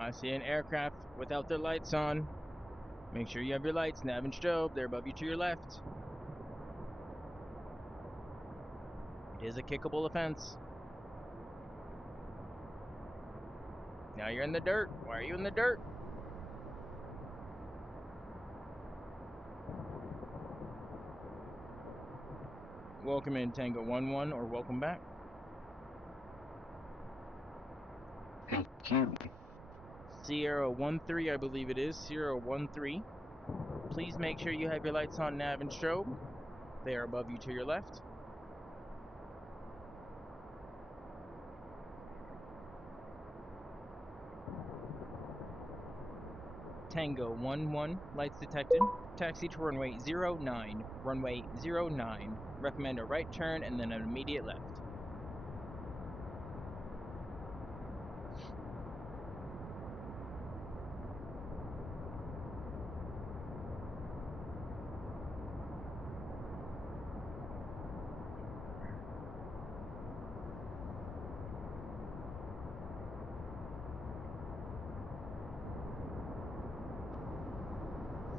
I see an aircraft without their lights on. Make sure you have your lights, nav and strobe. They're above you to your left. It is a kickable offense. Now you're in the dirt. Why are you in the dirt? Welcome in Tango 1-1, or welcome back. Thank you. Sierra 1-3, I believe it is. Sierra 1-3. Please make sure you have your lights on, nav and strobe. They are above you to your left. Tango 1-1, lights detected. Taxi to runway 09. Runway 09. Recommend a right turn and then an immediate left.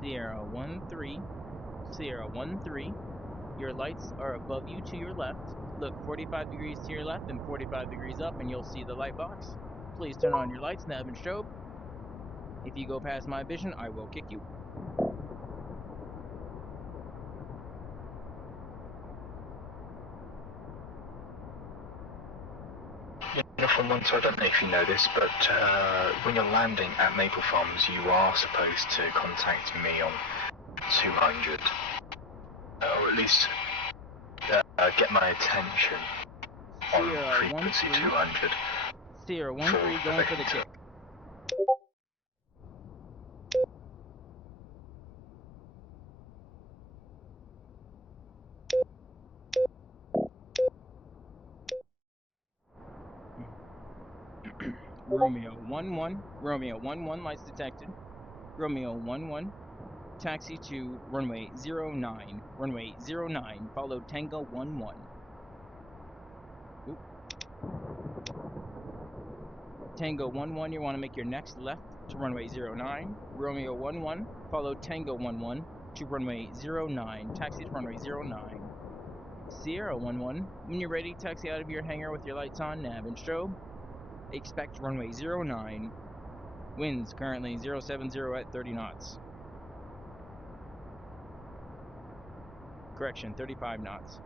Sierra 1-3, Sierra 1-3. Your lights are above you to your left. Look 45 degrees to your left and 45 degrees up and you'll see the light box. Please turn on your lights, nav and strobe. If you go past my vision, I will kick you. Uniform 1, so I don't know if you know this, but when you're landing at Maple Farms, you are supposed to contact me on 200. Or at least get my attention on frequency 200. Sierra 1-3 going for the kick. Romeo 1-1, Romeo 1-1, lights detected. Romeo 1-1, taxi to runway 09, runway 09, follow Tango 1-1. Oop. Tango 1-1, you want to make your next left to runway 09. Romeo 1-1, follow Tango 1-1 to runway 09, taxi to runway 09. Sierra 1-1, when you're ready, taxi out of your hangar with your lights on, nav and strobe. Expect runway 09. Winds currently 070 at 30 knots. Correction, 35 knots.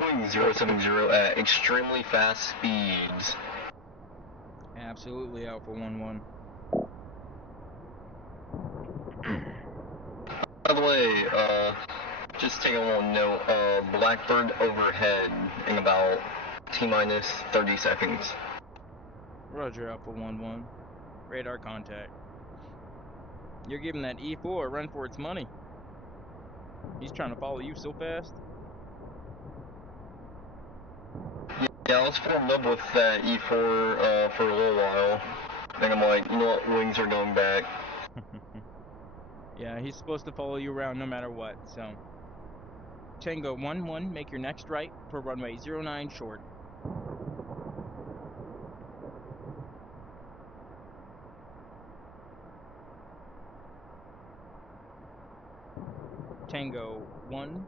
Wind 070 at extremely fast speeds. Absolutely, Alpha 1-1. By the way, just take a little note, Blackbird overhead in about T-minus 30 seconds. Roger, Alpha 1-1. Radar contact. You're giving that E4 a run for its money. He's trying to follow you so fast. Yeah, I was formed up with that E4 for a little while. Then I'm like, you know what, wings are going back. Yeah, he's supposed to follow you around no matter what, so. Tango 1-1, make your next right for runway 09 short. Tango 1-1.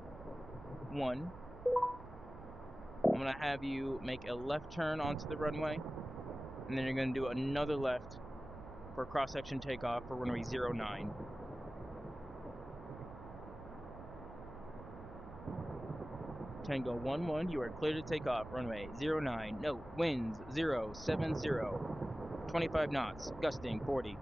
I'm going to have you make a left turn onto the runway, and then you're going to do another left for cross-section takeoff for runway 09. Tango 1-1, you are clear to take off, runway 09. Note, winds 070, 25 knots, gusting 40.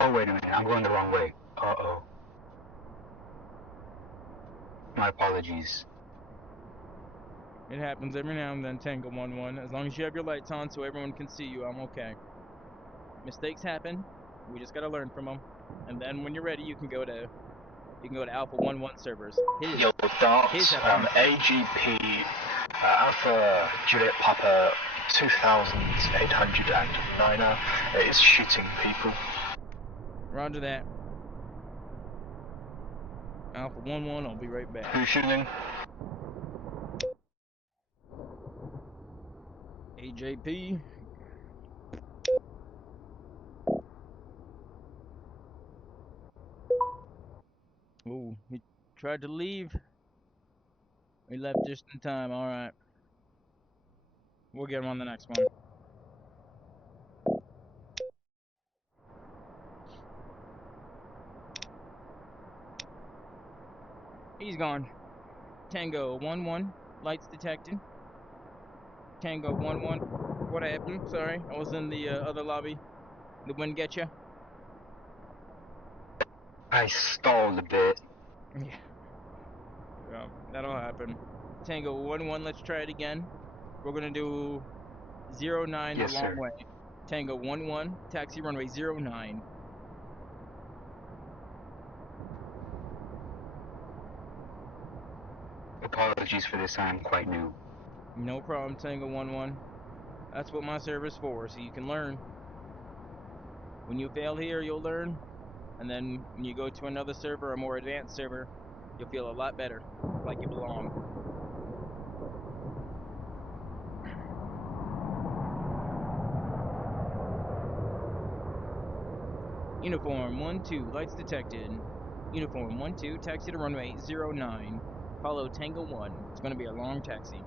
Oh, wait a minute, I'm going the wrong way. Uh-oh. My apologies. It happens every now and then, Tango 1-1. As long as you have your lights on so everyone can see you, I'm okay. Mistakes happen. We just gotta learn from them. And then when you're ready, you can go to Alpha 1-1 servers. Yo, Dart, AGP Alpha Juliet Papa 2809 is shooting people. Roger that. Alpha 1-1, I'll be right back. Who's shooting? AJP. Ooh, he tried to leave. He left just in time, alright. We'll get him on the next one. He's gone. Tango 1-1, lights detected. Tango 1-1. What happened? Sorry, I was in the other lobby. The wind get you? I stalled a bit. Yeah. Yeah, that'll happen. Tango 1-1, let's try it again. We're gonna do 09 Yes, the long sir. way. Tango 1-1, taxi runway 09. Apologies for this, I am quite new. No problem, Tango 1-1. That's what my server's for, so you can learn. When you fail here, you'll learn. And then when you go to another server, a more advanced server, you'll feel a lot better, like you belong. Uniform 1-2, lights detected. Uniform 1-2, taxi to runway 09. Follow Tango 1. It's going to be a long taxi.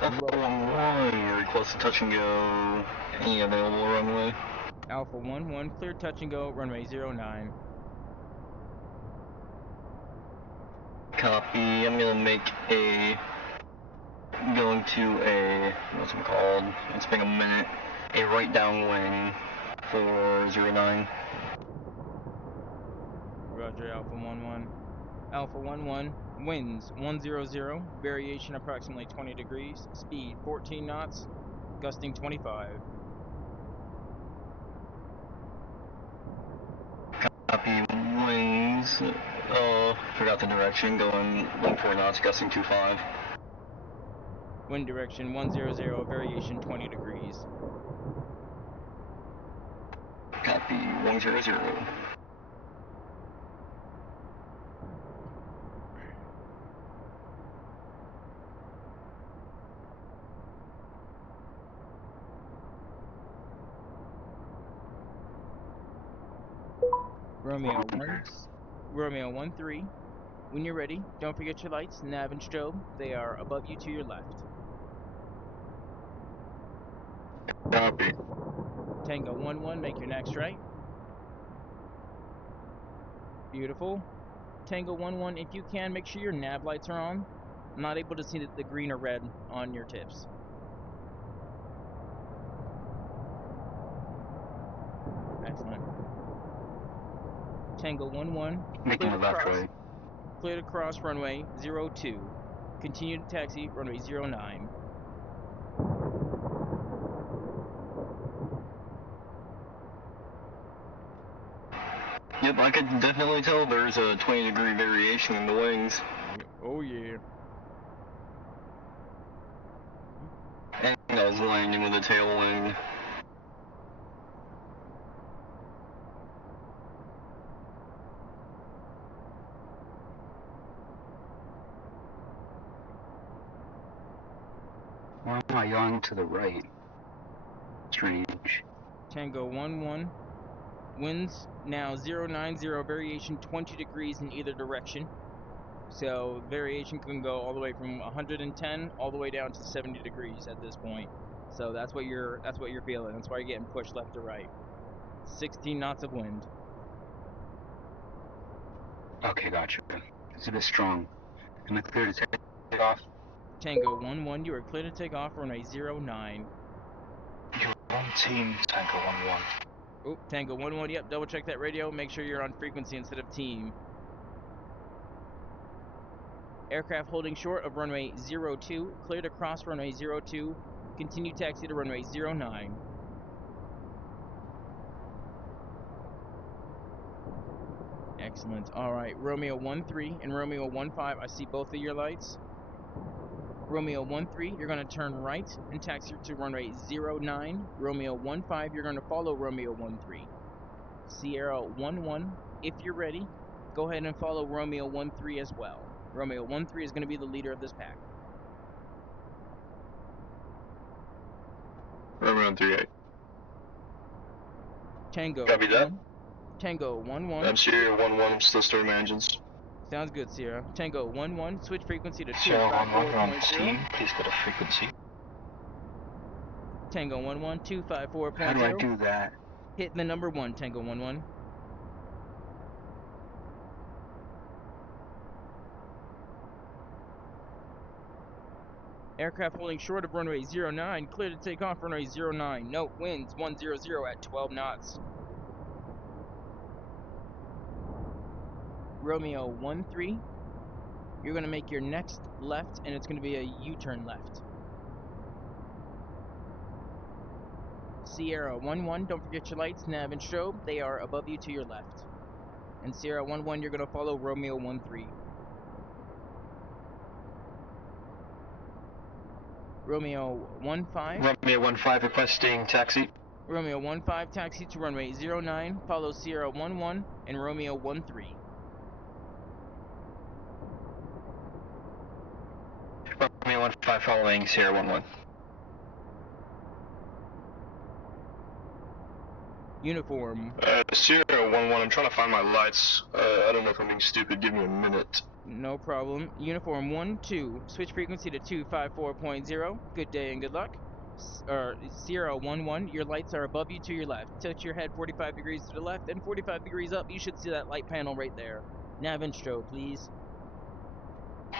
Alpha 1-1, you're close to touch and go. Any available runway? Alpha 1-1, clear touch and go, runway 09. Copy. I'm gonna make a, going to a, what's it called? It's been a minute. A right downwind for 09. Roger, Alpha 1-1. Alpha 1-1, winds 100, variation approximately 20 degrees, speed 14 knots, gusting 25. Copy. Winds. Forgot the direction. Going 14 knots, gusting 25. Wind direction 100, variation 20 degrees. Copy. 100. Romeo 1-3. When you're ready, don't forget your lights, nav and strobe. They are above you to your left. Copy. Tango 1-1, make your next right. Beautiful. Tango 1-1, if you can, make sure your nav lights are on. I'm not able to see the green or red on your tips. Excellent. Tango 1-1. Making a left right. Clear to cross runway 02. Continue to taxi runway 09. Yep, I could definitely tell there's a 20-degree variation in the wings. Oh yeah. And I was landing with a tailwind. Why am I yawing to the right? Strange. Tango 1-1. Winds now 090, variation 20 degrees in either direction. So variation can go all the way from 110 all the way down to 70 degrees at this point. So that's what you're feeling. That's why you're getting pushed left to right. 16 knots of wind. Okay, gotcha. It's a bit strong. Am I clear to take off? Tango 1-1, you are clear to take off runway 09. You're on team, Tango 1-1. Oh, Tango 1-1, yep, double check that radio. Make sure you're on frequency instead of team. Aircraft holding short of runway 02, clear to cross runway 02. Continue taxi to runway 09. Excellent. All right, Romeo 1-3 and Romeo 1-5. I see both of your lights. Romeo 1-3, you're going to turn right and taxi to runway 09. Romeo 1-5, you're going to follow Romeo 1-3. Sierra 1-1, if you're ready, go ahead and follow Romeo 1-3 as well. Romeo 1-3 is going to be the leader of this pack. Romeo 3-8. Tango. Copy that. Tango 1-1. I'm Sierra 1-1, I'm still starting my engines. Sounds good, Sierra. Tango 1-1, switch frequency to Sierra 1-1, you're on 254.0. steam. Please go to frequency. Tango 1-1, 254.0. How do I do that? Hit the number 1, Tango 1-1. Aircraft holding short of runway 09, clear to take off runway 09. Note winds 100 at 12 knots. Romeo 1-3, you're going to make your next left, and it's going to be a U-turn left. Sierra 1-1, don't forget your lights, nav and strobe. They are above you to your left. And Sierra 1-1, you're going to follow Romeo 1-3. Romeo 15. Romeo 15 requesting taxi. Romeo 15, taxi to runway 09, follow Sierra 11 and Romeo 13. Romeo 15 following Sierra 11. Uniform. Sierra 11, I'm trying to find my lights. I don't know if I'm being stupid. Give me a minute. No problem. Uniform 1-2, switch frequency to 254.0. Good day and good luck. Sierra 11, your lights are above you to your left. Tilt your head 45 degrees to the left and 45 degrees up. You should see that light panel right there. Nav intro, please.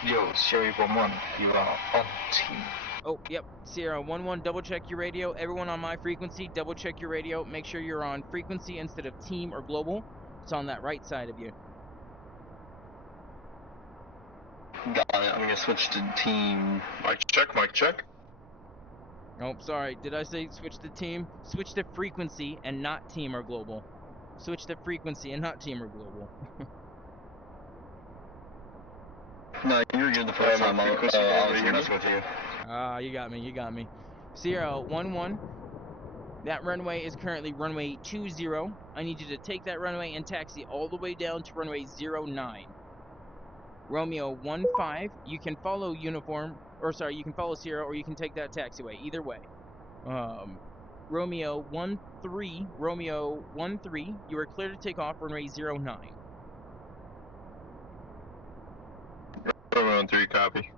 Yo, Sierra 11, you are on team. Oh, yep. Sierra 11, double check your radio. Everyone on my frequency, double check your radio. Make sure you're on frequency instead of team or global. It's on that right side of you. Got it. I'm gonna switch to team. Mic check, mic check. Oh, sorry. Did I say switch to team? Switch to frequency and not team or global. Switch to frequency and not team or global. No, you were good the first time. I was messing with you. Ah, you got me. You got me. Sierra 11. That runway is currently runway 20. I need you to take that runway and taxi all the way down to runway 09. Romeo 15. You can follow uniform, or sorry, you can follow Sierra, or you can take that taxiway. Either way. Romeo 13. Romeo 13. You are clear to take off runway 09. Romeo 13, copy.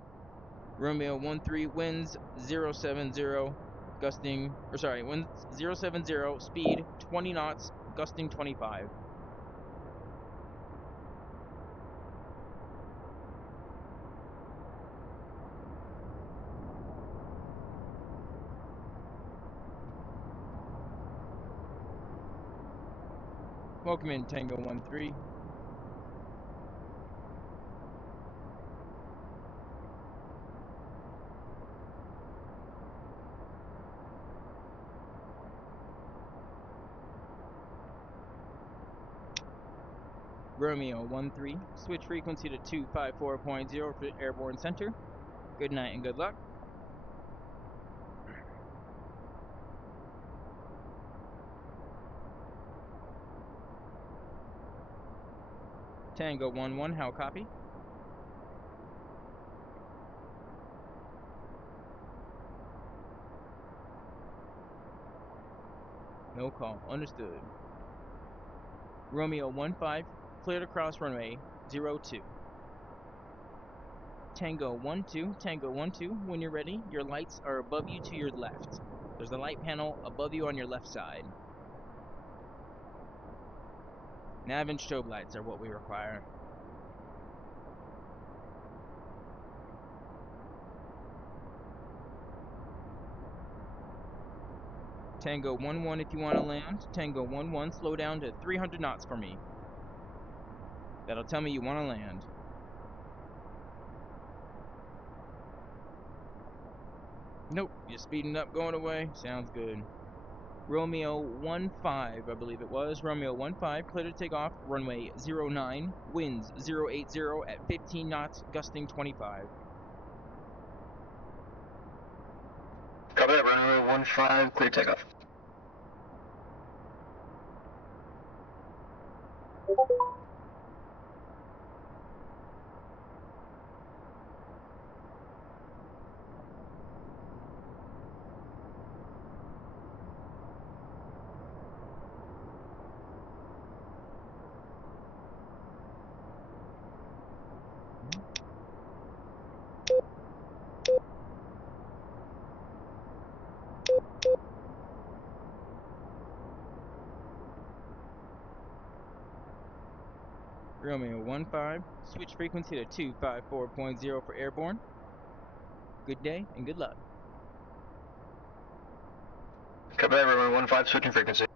Romeo 13, winds 070, gusting, or sorry, winds 070, speed 20 knots, gusting 25. Welcome in, Tango 13. Romeo 13, switch frequency to 254.0 for airborne center. Good night and good luck. Tango 11, how copy? No call, understood. Romeo 15, cleared across runway 02. Tango 12, Tango 12, when you're ready, your lights are above you to your left. There's a light panel above you on your left side. Nav and strobe lights are what we require. Tango 11 if you want to land. Tango 11, slow down to 300 knots for me. That'll tell me you want to land. Nope, you're speeding up, going away. Sounds good. Romeo 15, I believe it was. Romeo 15, clear to take off. Runway 09, winds 080 at 15 knots, gusting 25. Copy that, runway 15, clear takeoff. Romeo 15, switch frequency to 254.0 for airborne. Good day and good luck. Copy that, runway 15, switching frequency.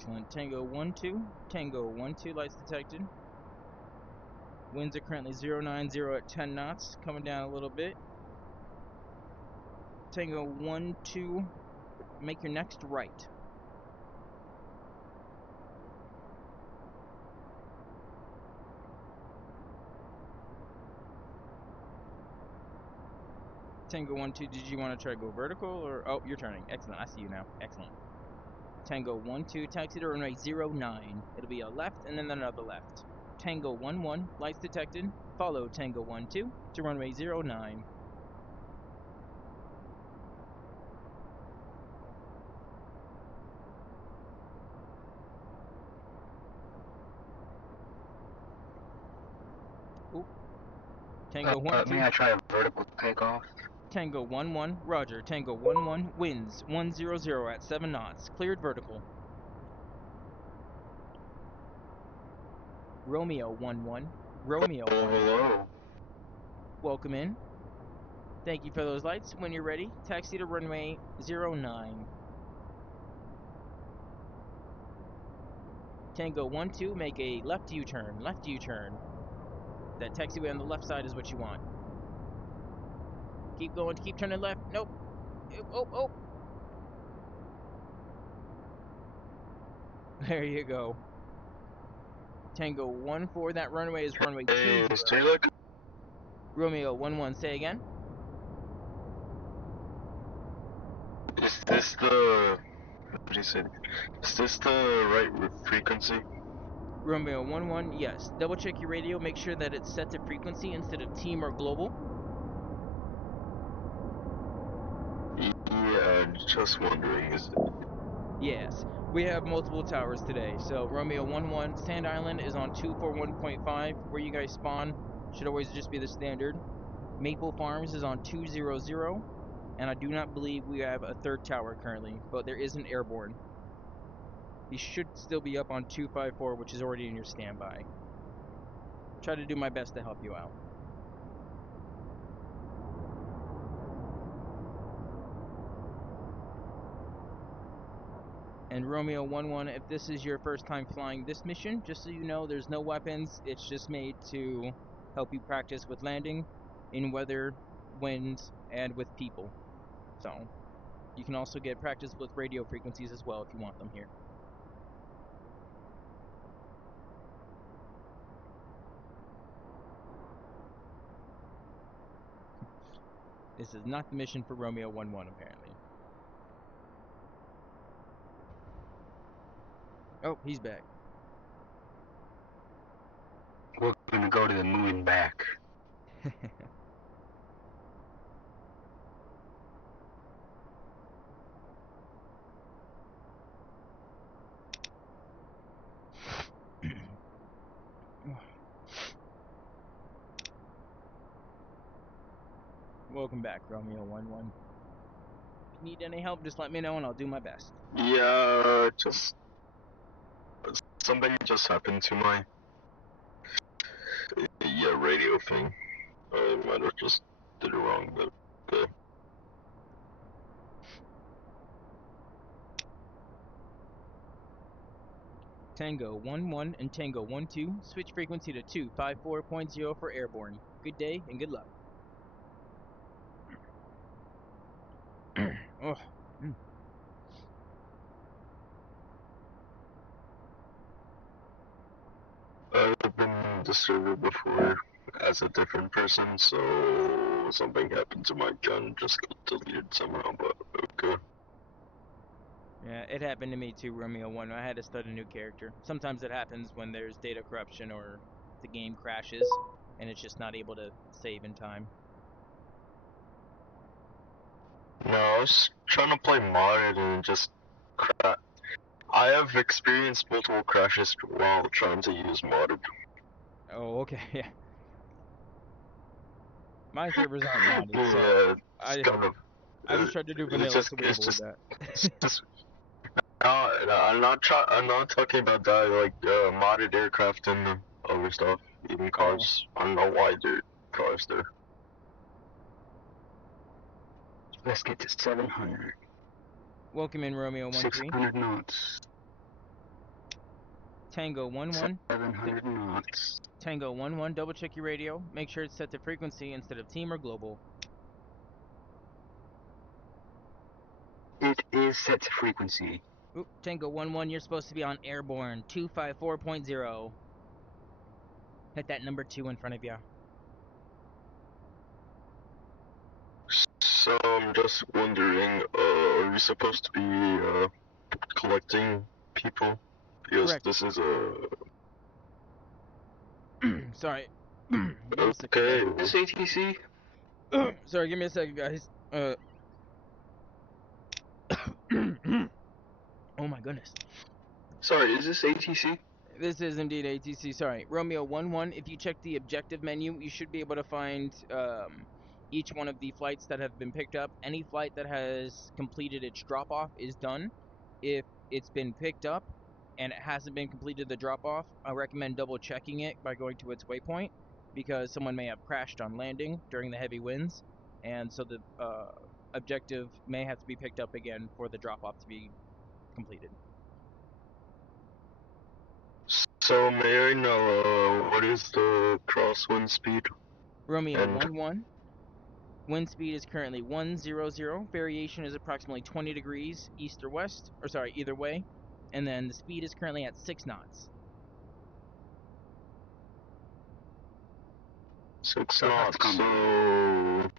Excellent. Tango 1-2. Tango 1-2, lights detected. Winds are currently 090 at 10 knots, coming down a little bit. Tango 1-2, make your next right. Tango 1-2, did you want to try to go vertical or... Oh, you're turning. Excellent. I see you now. Excellent. Tango 1-2, taxi to runway 09. It'll be a left and then another left. Tango 1-1, lights detected. Follow Tango 1-2 to runway 09. Ooh. Tango 1-2. May I try a vertical takeoff? Tango 1-1, roger. Tango 1-1, winds 100 at 7 knots. Cleared vertical. Romeo 1-1. Romeo 1-1. Hello. Welcome in. Thank you for those lights. When you're ready, taxi to runway 09. Tango 1-2, make a left U-turn. Left U-turn. That taxiway on the left side is what you want. Keep going, keep turning left. Nope. Oh, oh. There you go. Tango 1-4, that runway is runway 20. Romeo 1-1, say again. Is this the... What did you say? Is this the right frequency? Romeo 1-1, yes. Double check your radio, make sure that it's set to frequency instead of team or global. Yeah, just wondering, is it? Yes, we have multiple towers today. So Romeo 1-1, Sand Island is on 241.5. Where you guys spawn should always just be the standard. Maple Farms is on 200, and I do not believe we have a third tower currently, but there is an airborne. He should still be up on 254, which is already in your standby. Try to do my best to help you out. And Romeo 1-1, if this is your first time flying this mission, just so you know, there's no weapons. It's just made to help you practice with landing in weather, winds, and with people. So, you can also get practice with radio frequencies as well if you want them here. This is not the mission for Romeo 1-1, apparently. Oh, he's back. We're gonna go to the moon and back. Welcome back, Romeo 1-1. If you need any help, just let me know and I'll do my best. Yeah, just... Something just happened to my... Yeah, radio thing. I might have just did it wrong, but... Okay. Tango 1-1 and Tango 1-2, switch frequency to 254.0 for airborne. Good day and good luck. Oh. I've been in the server before as a different person, so something happened to my gun, just got deleted somehow, but okay. Yeah, it happened to me too, Romeo 1. I had to start a new character. Sometimes it happens when there's data corruption or the game crashes and it's just not able to save in time. No, I was trying to play modded and just crap. I have experienced multiple crashes while trying to use modded. Oh, okay, yeah. My servers aren't modded, so Yeah, it's kind of... I just tried to do vanilla, so we avoid that. It's just... No, I'm not talking about that, like, modded aircraft and other stuff, even cars. I don't know why there are cars there. Let's get to 700. Welcome in, Romeo 1-3. 600 knots. Tango 11. 700 knots. Tango 11, double check your radio. Make sure it's set to frequency instead of team or global. It is set to frequency. Oop, Tango 11, you're supposed to be on airborne 254.0. Hit that number 2 in front of you. So I'm just wondering, are we supposed to be collecting people? Because Correct. This is a... Sorry. Okay. This ATC? Sorry, give me a second, guys. Oh my goodness. Sorry, is this ATC? This is indeed ATC. Sorry. Romeo 11, if you check the objective menu, you should be able to find each one of the flights that have been picked up. Any flight that has completed its drop-off is done. If it's been picked up and it hasn't been completed the drop-off, I recommend double-checking it by going to its waypoint, because someone may have crashed on landing during the heavy winds, and so the objective may have to be picked up again for the drop-off to be completed. So may I know what is the crosswind speed? Romeo 11. Wind speed is currently 100. Variation is approximately 20 degrees east or west, or sorry, either way. And then the speed is currently at 6 knots. 6 knots, so...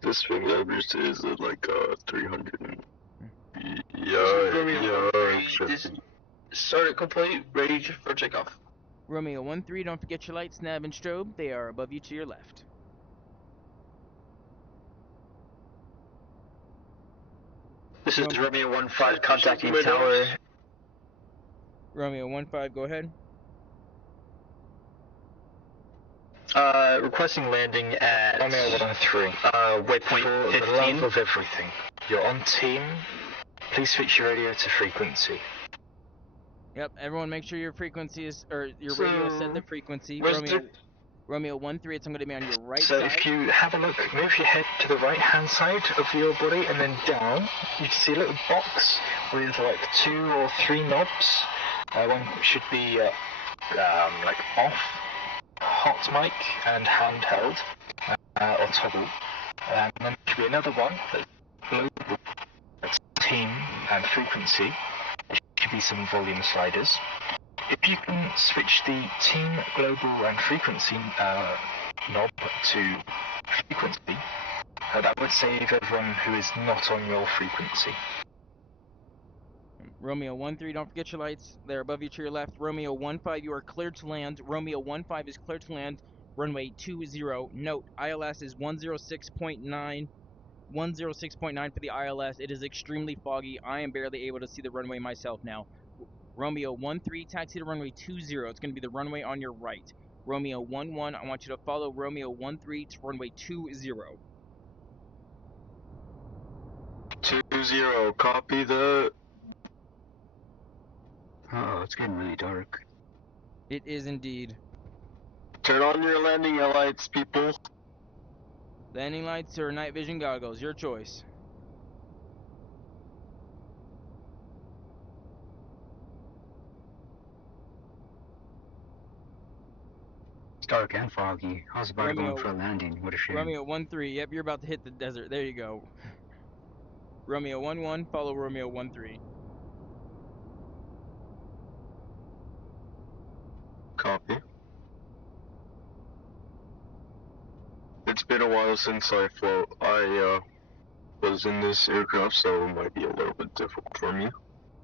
This thing average is at like 300. Start it complete, ready for takeoff. Romeo 13, don't forget your lights, nav, and strobe. They are above you to your left. This is Romeo 15 contacting tower. Romeo 15, go ahead. Requesting landing at Romeo 13. Waypoint For 15. the love of everything, you're on team. Please switch your radio to frequency. Yep, everyone make sure your frequency is, or your radio is set to frequency. Romeo 13, it's going to be on your right So side. if you have a look, move your head to the right hand side of your body and then down, you can see a little box with like 2 or 3 knobs. One should be like off, hot mic and handheld, or toggle. And then there should be another one that's global, that's team and frequency. There should be some volume sliders. If you can switch the team, global and frequency knob to frequency, that would save everyone who is not on your frequency. Romeo 13, don't forget your lights. They're above you to your left. Romeo 15, you are cleared to land. Romeo 15 is cleared to land. Runway 20. Note, ILS is 106.9. 106.9 for the ILS. It is extremely foggy. I am barely able to see the runway myself now. Romeo 13, taxi to runway 20. It's going to be the runway on your right. Romeo 11, I want you to follow Romeo 13 to runway 20. 20, copy that. Oh, it's getting really dark. It is indeed. Turn on your landing lights, people. Landing lights or night vision goggles, your choice. It's dark and foggy. I was about to go in for a landing. What a shame. Romeo 13, yep, you're about to hit the desert. There you go. Romeo 11, follow Romeo 13. Copy. It's been a while since I was in this aircraft, so it might be a little bit difficult for me.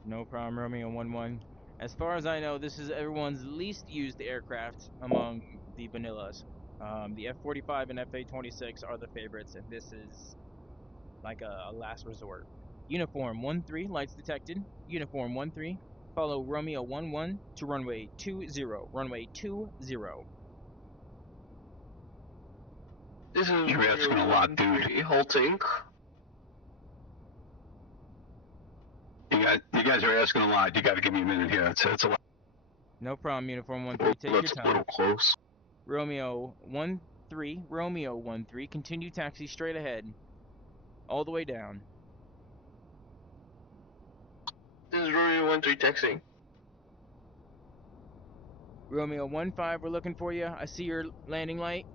No problem, Romeo 11. As far as I know, this is everyone's least used aircraft among the vanillas. The F-45 and F-A-26 are the favorites, and this is like a last resort. Uniform 13, lights detected. Uniform 13, follow Romeo 11 to runway 20. Runway 20. This is You're asking a lot, dude. Halting. You guys are asking a lot. You got to give me a minute here. It's a lot. No problem, Uniform 13, take your time. That's a little close. Romeo 13, continue taxi straight ahead. All the way down. This is Romeo 13 taxiing. Romeo 15, we're looking for you. I see your landing light.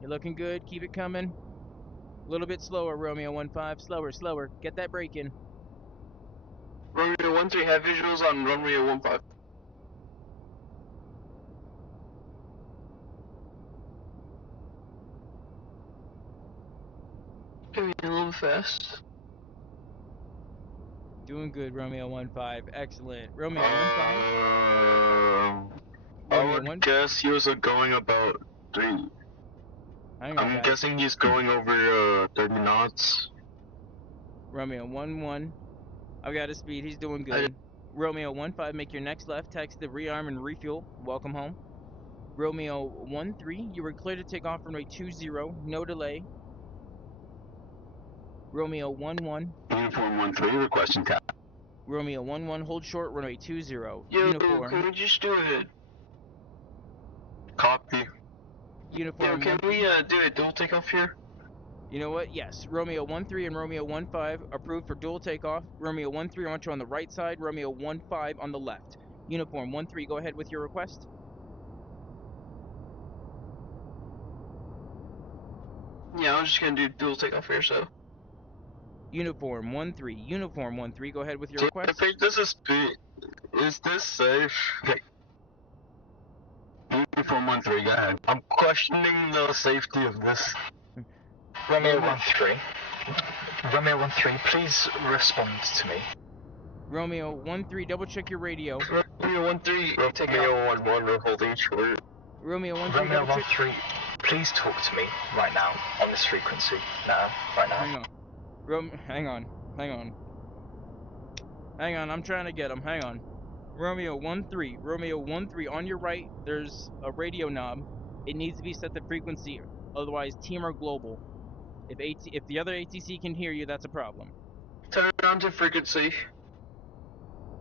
You're looking good. Keep it coming. A little bit slower, Romeo 15. Slower, slower. Get that brake in. Romeo 13, have visuals on Romeo 15. Give me a little fast. Doing good, Romeo 15. Excellent. Romeo 15. I would guess he was going about 3. Hang on, I'm guys. guessing he's going over 30 knots. Romeo 11. I've got his speed. He's doing good. Romeo 15, make your next left. Taxi the rearm and refuel. Welcome home. Romeo 13, you were clear to take off runway 20. No delay. Romeo 11. Uniform 13, requesting tap. Romeo 11, hold short, runway 20. Yo, Uniform. can we just do it? Copy. Uniform. Yo, can we do a dual takeoff here? You know what? Yes. Romeo 13 and Romeo 15 approved for dual takeoff. Romeo 13, I want you on the right side. Romeo 15 on the left. Uniform 13, go ahead with your request. Yeah, I was just gonna do dual takeoff here, so. Uniform 13. Uniform 13, go ahead with your request. I think this is this safe? Okay. Uniform 13, go ahead. I'm questioning the safety of this. Romeo 13. Romeo 13, please respond to me. Romeo 13, double check your radio. Romeo 13, take Romeo 11, we're holding short. Romeo 13, Romeo double check. 13, please talk to me right now on this frequency. Now, right now. Hang on. Hang on. Hang on. Hang on, I'm trying to get him. Hang on. Romeo 13. Romeo 13, on your right, there's a radio knob. It needs to be set to frequency, otherwise team or global. If the other ATC can hear you, that's a problem. Turn on to frequency.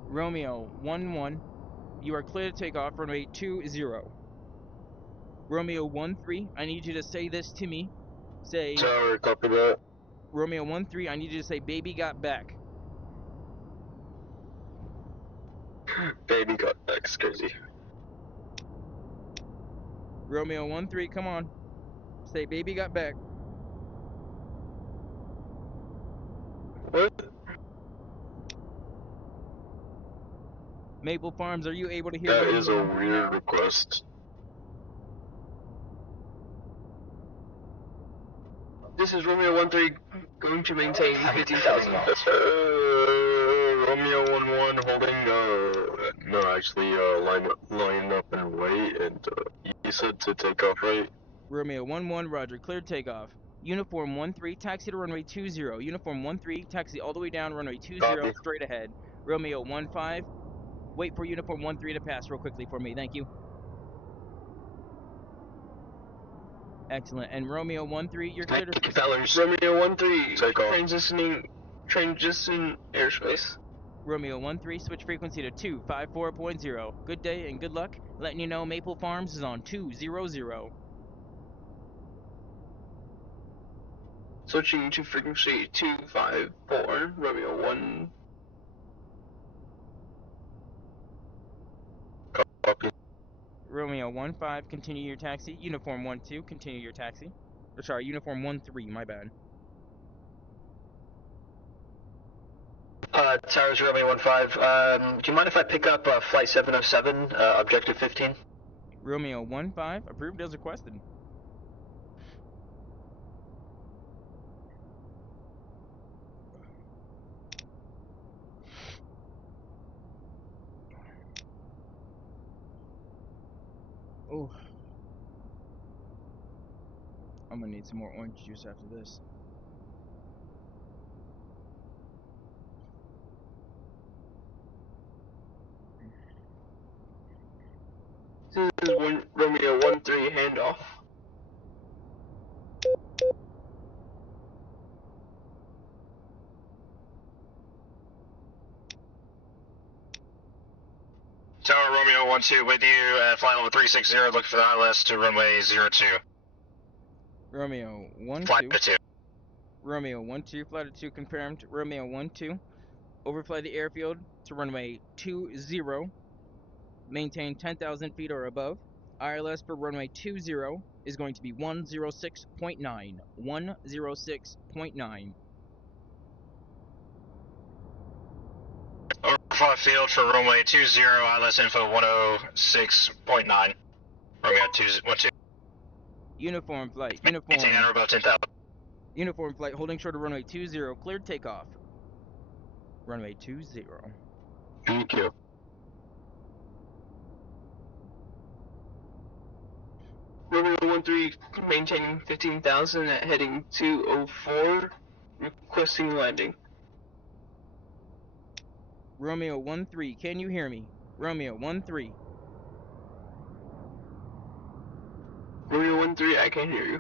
Romeo 11, you are clear to take off, runway 20. Romeo 13, I need you to say this to me. Say, Tower, copy that. Romeo 13, I need you to say, baby got back. Baby got back, it's crazy. Romeo 13, come on. Say, baby got back. What? Maple Farms, are you able to hear That Romeo is a 13 weird now? request. This is Romeo 13 going to maintain 15,000 knots. Romeo 11 holding, no, actually, line up and wait, and, you said to take off, right? Romeo 11, roger, cleared takeoff. Uniform 13, taxi to runway 20. Uniform 13, taxi all the way down, runway 20, Copy. straight ahead. Romeo 15, wait for Uniform 13 to pass real quickly for me, thank you. Excellent, and Romeo 13, you're clear to... Propellers. Romeo 13, take off. transition airspace. Romeo 13, switch frequency to 254.0. Good day and good luck. Letting you know Maple Farms is on 200. Switching to frequency 254, Romeo 1. Copy. Romeo 15, continue your taxi. Uniform 12, continue your taxi. Or sorry, Uniform 13, my bad. Towers Romeo 15. Do you mind if I pick up flight 707, objective 15? Romeo 15, approved as requested. Oh. I'm gonna need some more orange juice after this. This is Romeo 13 handoff. Tower Romeo 12 with you at flight level 360, looking for the ILS to runway 02. Romeo 12. Flight to 2. Romeo 12, flight to 2 confirmed. Romeo 12, overfly the airfield to runway 20. Maintain 10,000 feet or above. ILS for runway 20 is going to be 106.9. 106.9. Overfly field for runway 20, ILS info 106.9. Romeo 12. Uniform flight. Uniform. Maintain at or above 10,000. Uniform flight holding short of runway 20. Cleared takeoff. Runway 20. Thank you. Romeo 13 maintaining 15,000 at heading 204, requesting landing. Romeo 13, can you hear me? Romeo 13. Romeo 13, I can hear you.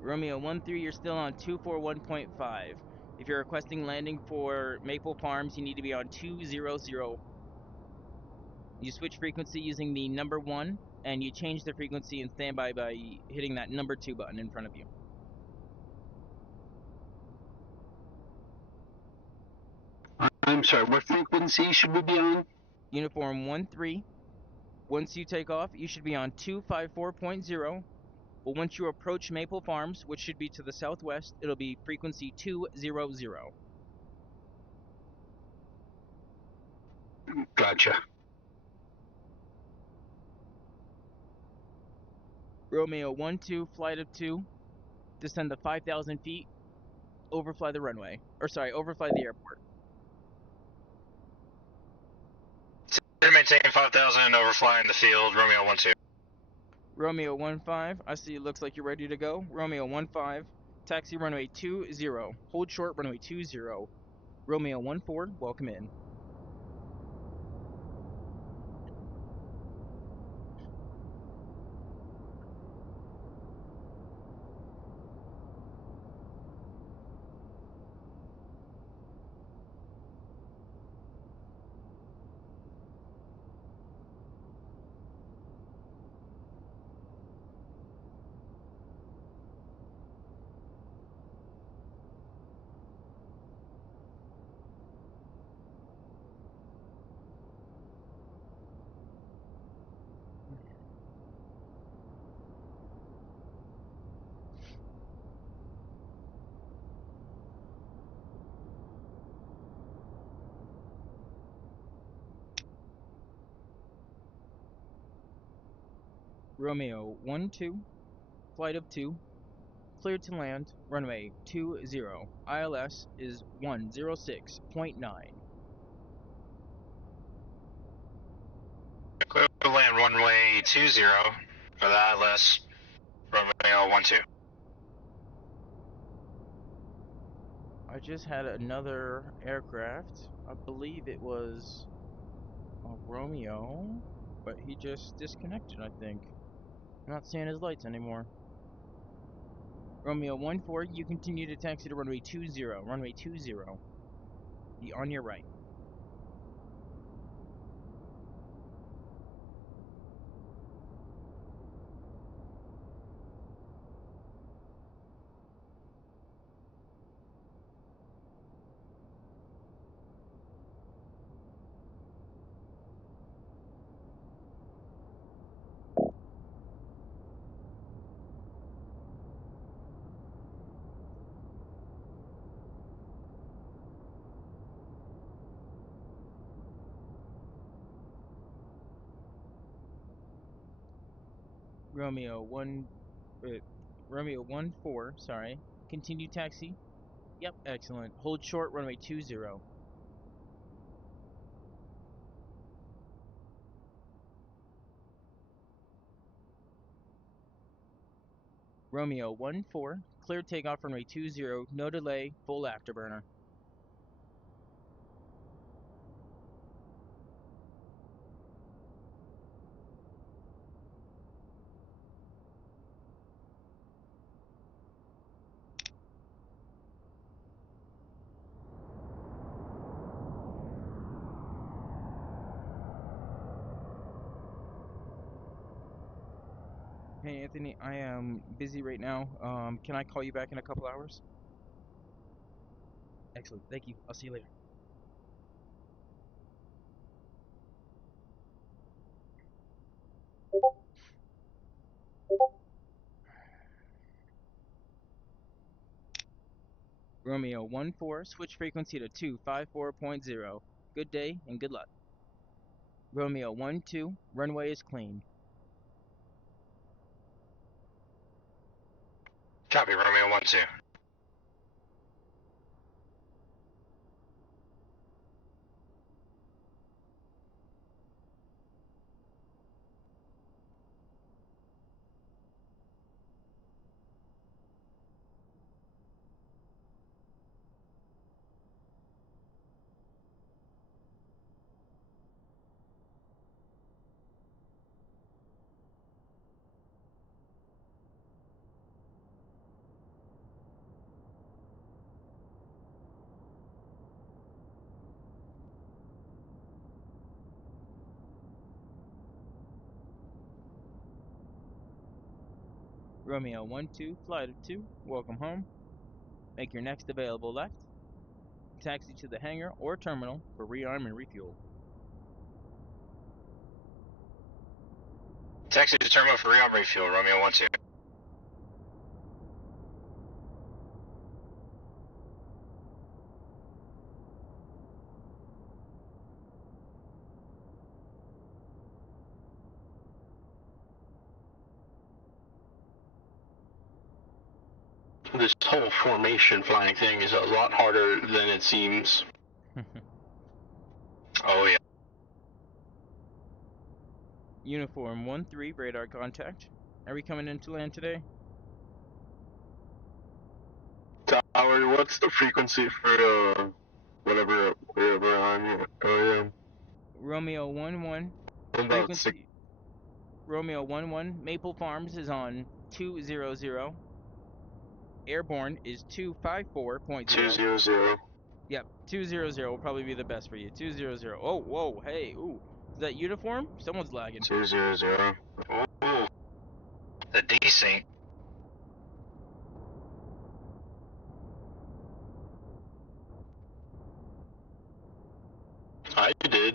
Romeo 13, you're still on 241.5. If you're requesting landing for Maple Farms, you need to be on 200. You switch frequency using the number 1, and you change the frequency in standby by hitting that number 2 button in front of you. I'm sorry, what frequency should we be on? Uniform 13. Once you take off, you should be on 254.0. But once you approach Maple Farms, which should be to the southwest, it'll be frequency 200. Gotcha. Romeo 12, flight of 2, descend to 5,000 feet, overfly the runway. Or sorry, overfly the airport. Maintain 5,000, overflying the field, Romeo 12. Romeo 15, I see it looks like you're ready to go. Romeo 15, taxi runway 20, hold short runway 20. Romeo 14, welcome in. Romeo 12, flight of 2, cleared to land, runway 20. ILS is 106.9. Clear to land runway 20 for the ILS, Romeo 12. I just had another aircraft. I believe it was a Romeo, but he just disconnected, I think. I'm not seeing his lights anymore. Romeo 14, you continue to taxi to runway 20. Runway 20. Be on your right. Romeo 14, sorry. Continue taxi. Yep, excellent. Hold short, runway 20. Romeo 14, clear takeoff runway 20, no delay, full afterburner. Hey Anthony, I am busy right now. Can I call you back in a couple hours? Excellent, thank you. I'll see you later. Romeo 14, switch frequency to 254.0. Good day and good luck. Romeo 12, runway is clean. Copy, Romeo 12. Romeo 12, flight of 2, welcome home. Make your next available left. Taxi to the hangar or terminal for rearm and refuel. Taxi to terminal for rearm refuel, Romeo 12. This whole formation flying thing is a lot harder than it seems. Oh yeah. Uniform 13, radar contact. Are we coming in to land today? Tower, what's the frequency for whatever I'm going? Romeo 11, About frequency. Romeo 11, Maple Farms is on 200. Airborne is 254.0. 200. Yep, 200 will probably be the best for you. 200. Oh, whoa, hey, ooh. Is that uniform? Someone's lagging. 200. Ooh. The desync. I did.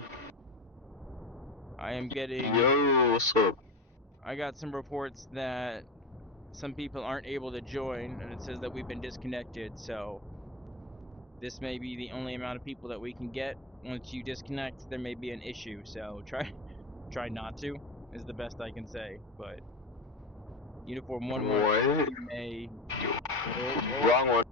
I am getting... Yo, what's up? I got some reports that some people aren't able to join, and it says that we've been disconnected, so this may be the only amount of people that we can get. Once you disconnect, there may be an issue, so try not to, is the best I can say, but Uniform 11, What? you may... Wrong one.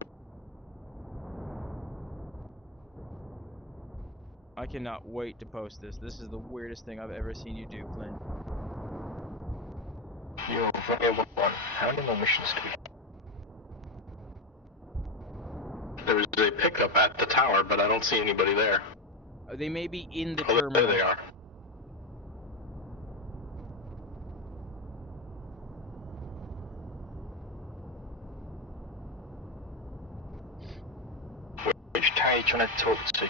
I cannot wait to post this. This is the weirdest thing I've ever seen you do, Flynn. Yo, Romeo 11, how many more missions do we have? There was a pickup at the tower, but I don't see anybody there. They may be in the Oh, terminal. there they are. Which tower are you trying to talk to?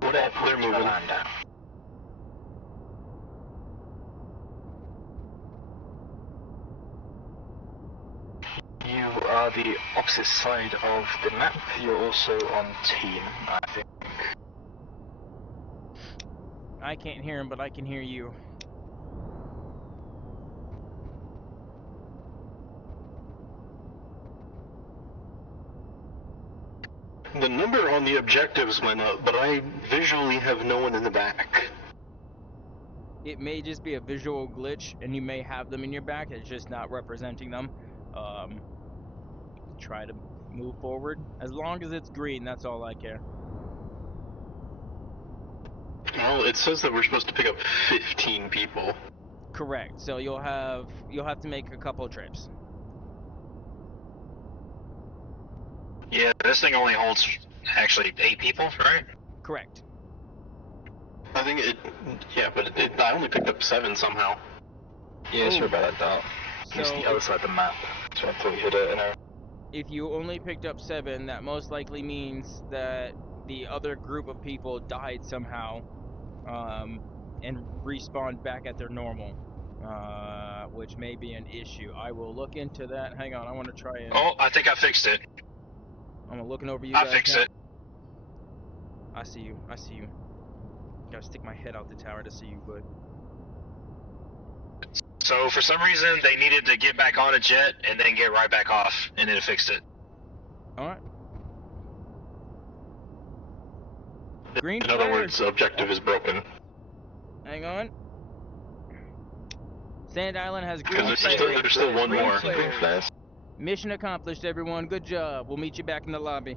What airport They're did you moving. land at? You are the opposite side of the map. You're also on team, I think. I can't hear him, but I can hear you. The number on the objectives went up, but I visually have no one in the back. It may just be a visual glitch, and you may have them in your back. It's just not representing them. Try to move forward. As long as it's green, that's all I care. Well, it says that we're supposed to pick up 15 people. Correct. So you'll have to make a couple trips. Yeah, this thing only holds actually 8 people, right? Correct. I think yeah, but I only picked up 7 somehow. Yeah, sure about that. It's the other side of the map, so I thought you had an error. If you only picked up 7, that most likely means that the other group of people died somehow, and respawned back at their normal, which may be an issue. I will look into that. Hang on, I want to try and... Oh, I think I fixed it. I'm looking over you guys. I fixed it. I see you. I see you. Gotta stick my head out the tower to see you, but... So for some reason, they needed to get back on a jet and then get right back off, and it fixed it. Alright. Green In other words, the objective is broken. Hang on. Sand Island has green Because flares. there's still one Green more. flares. Mission accomplished, everyone. Good job. We'll meet you back in the lobby.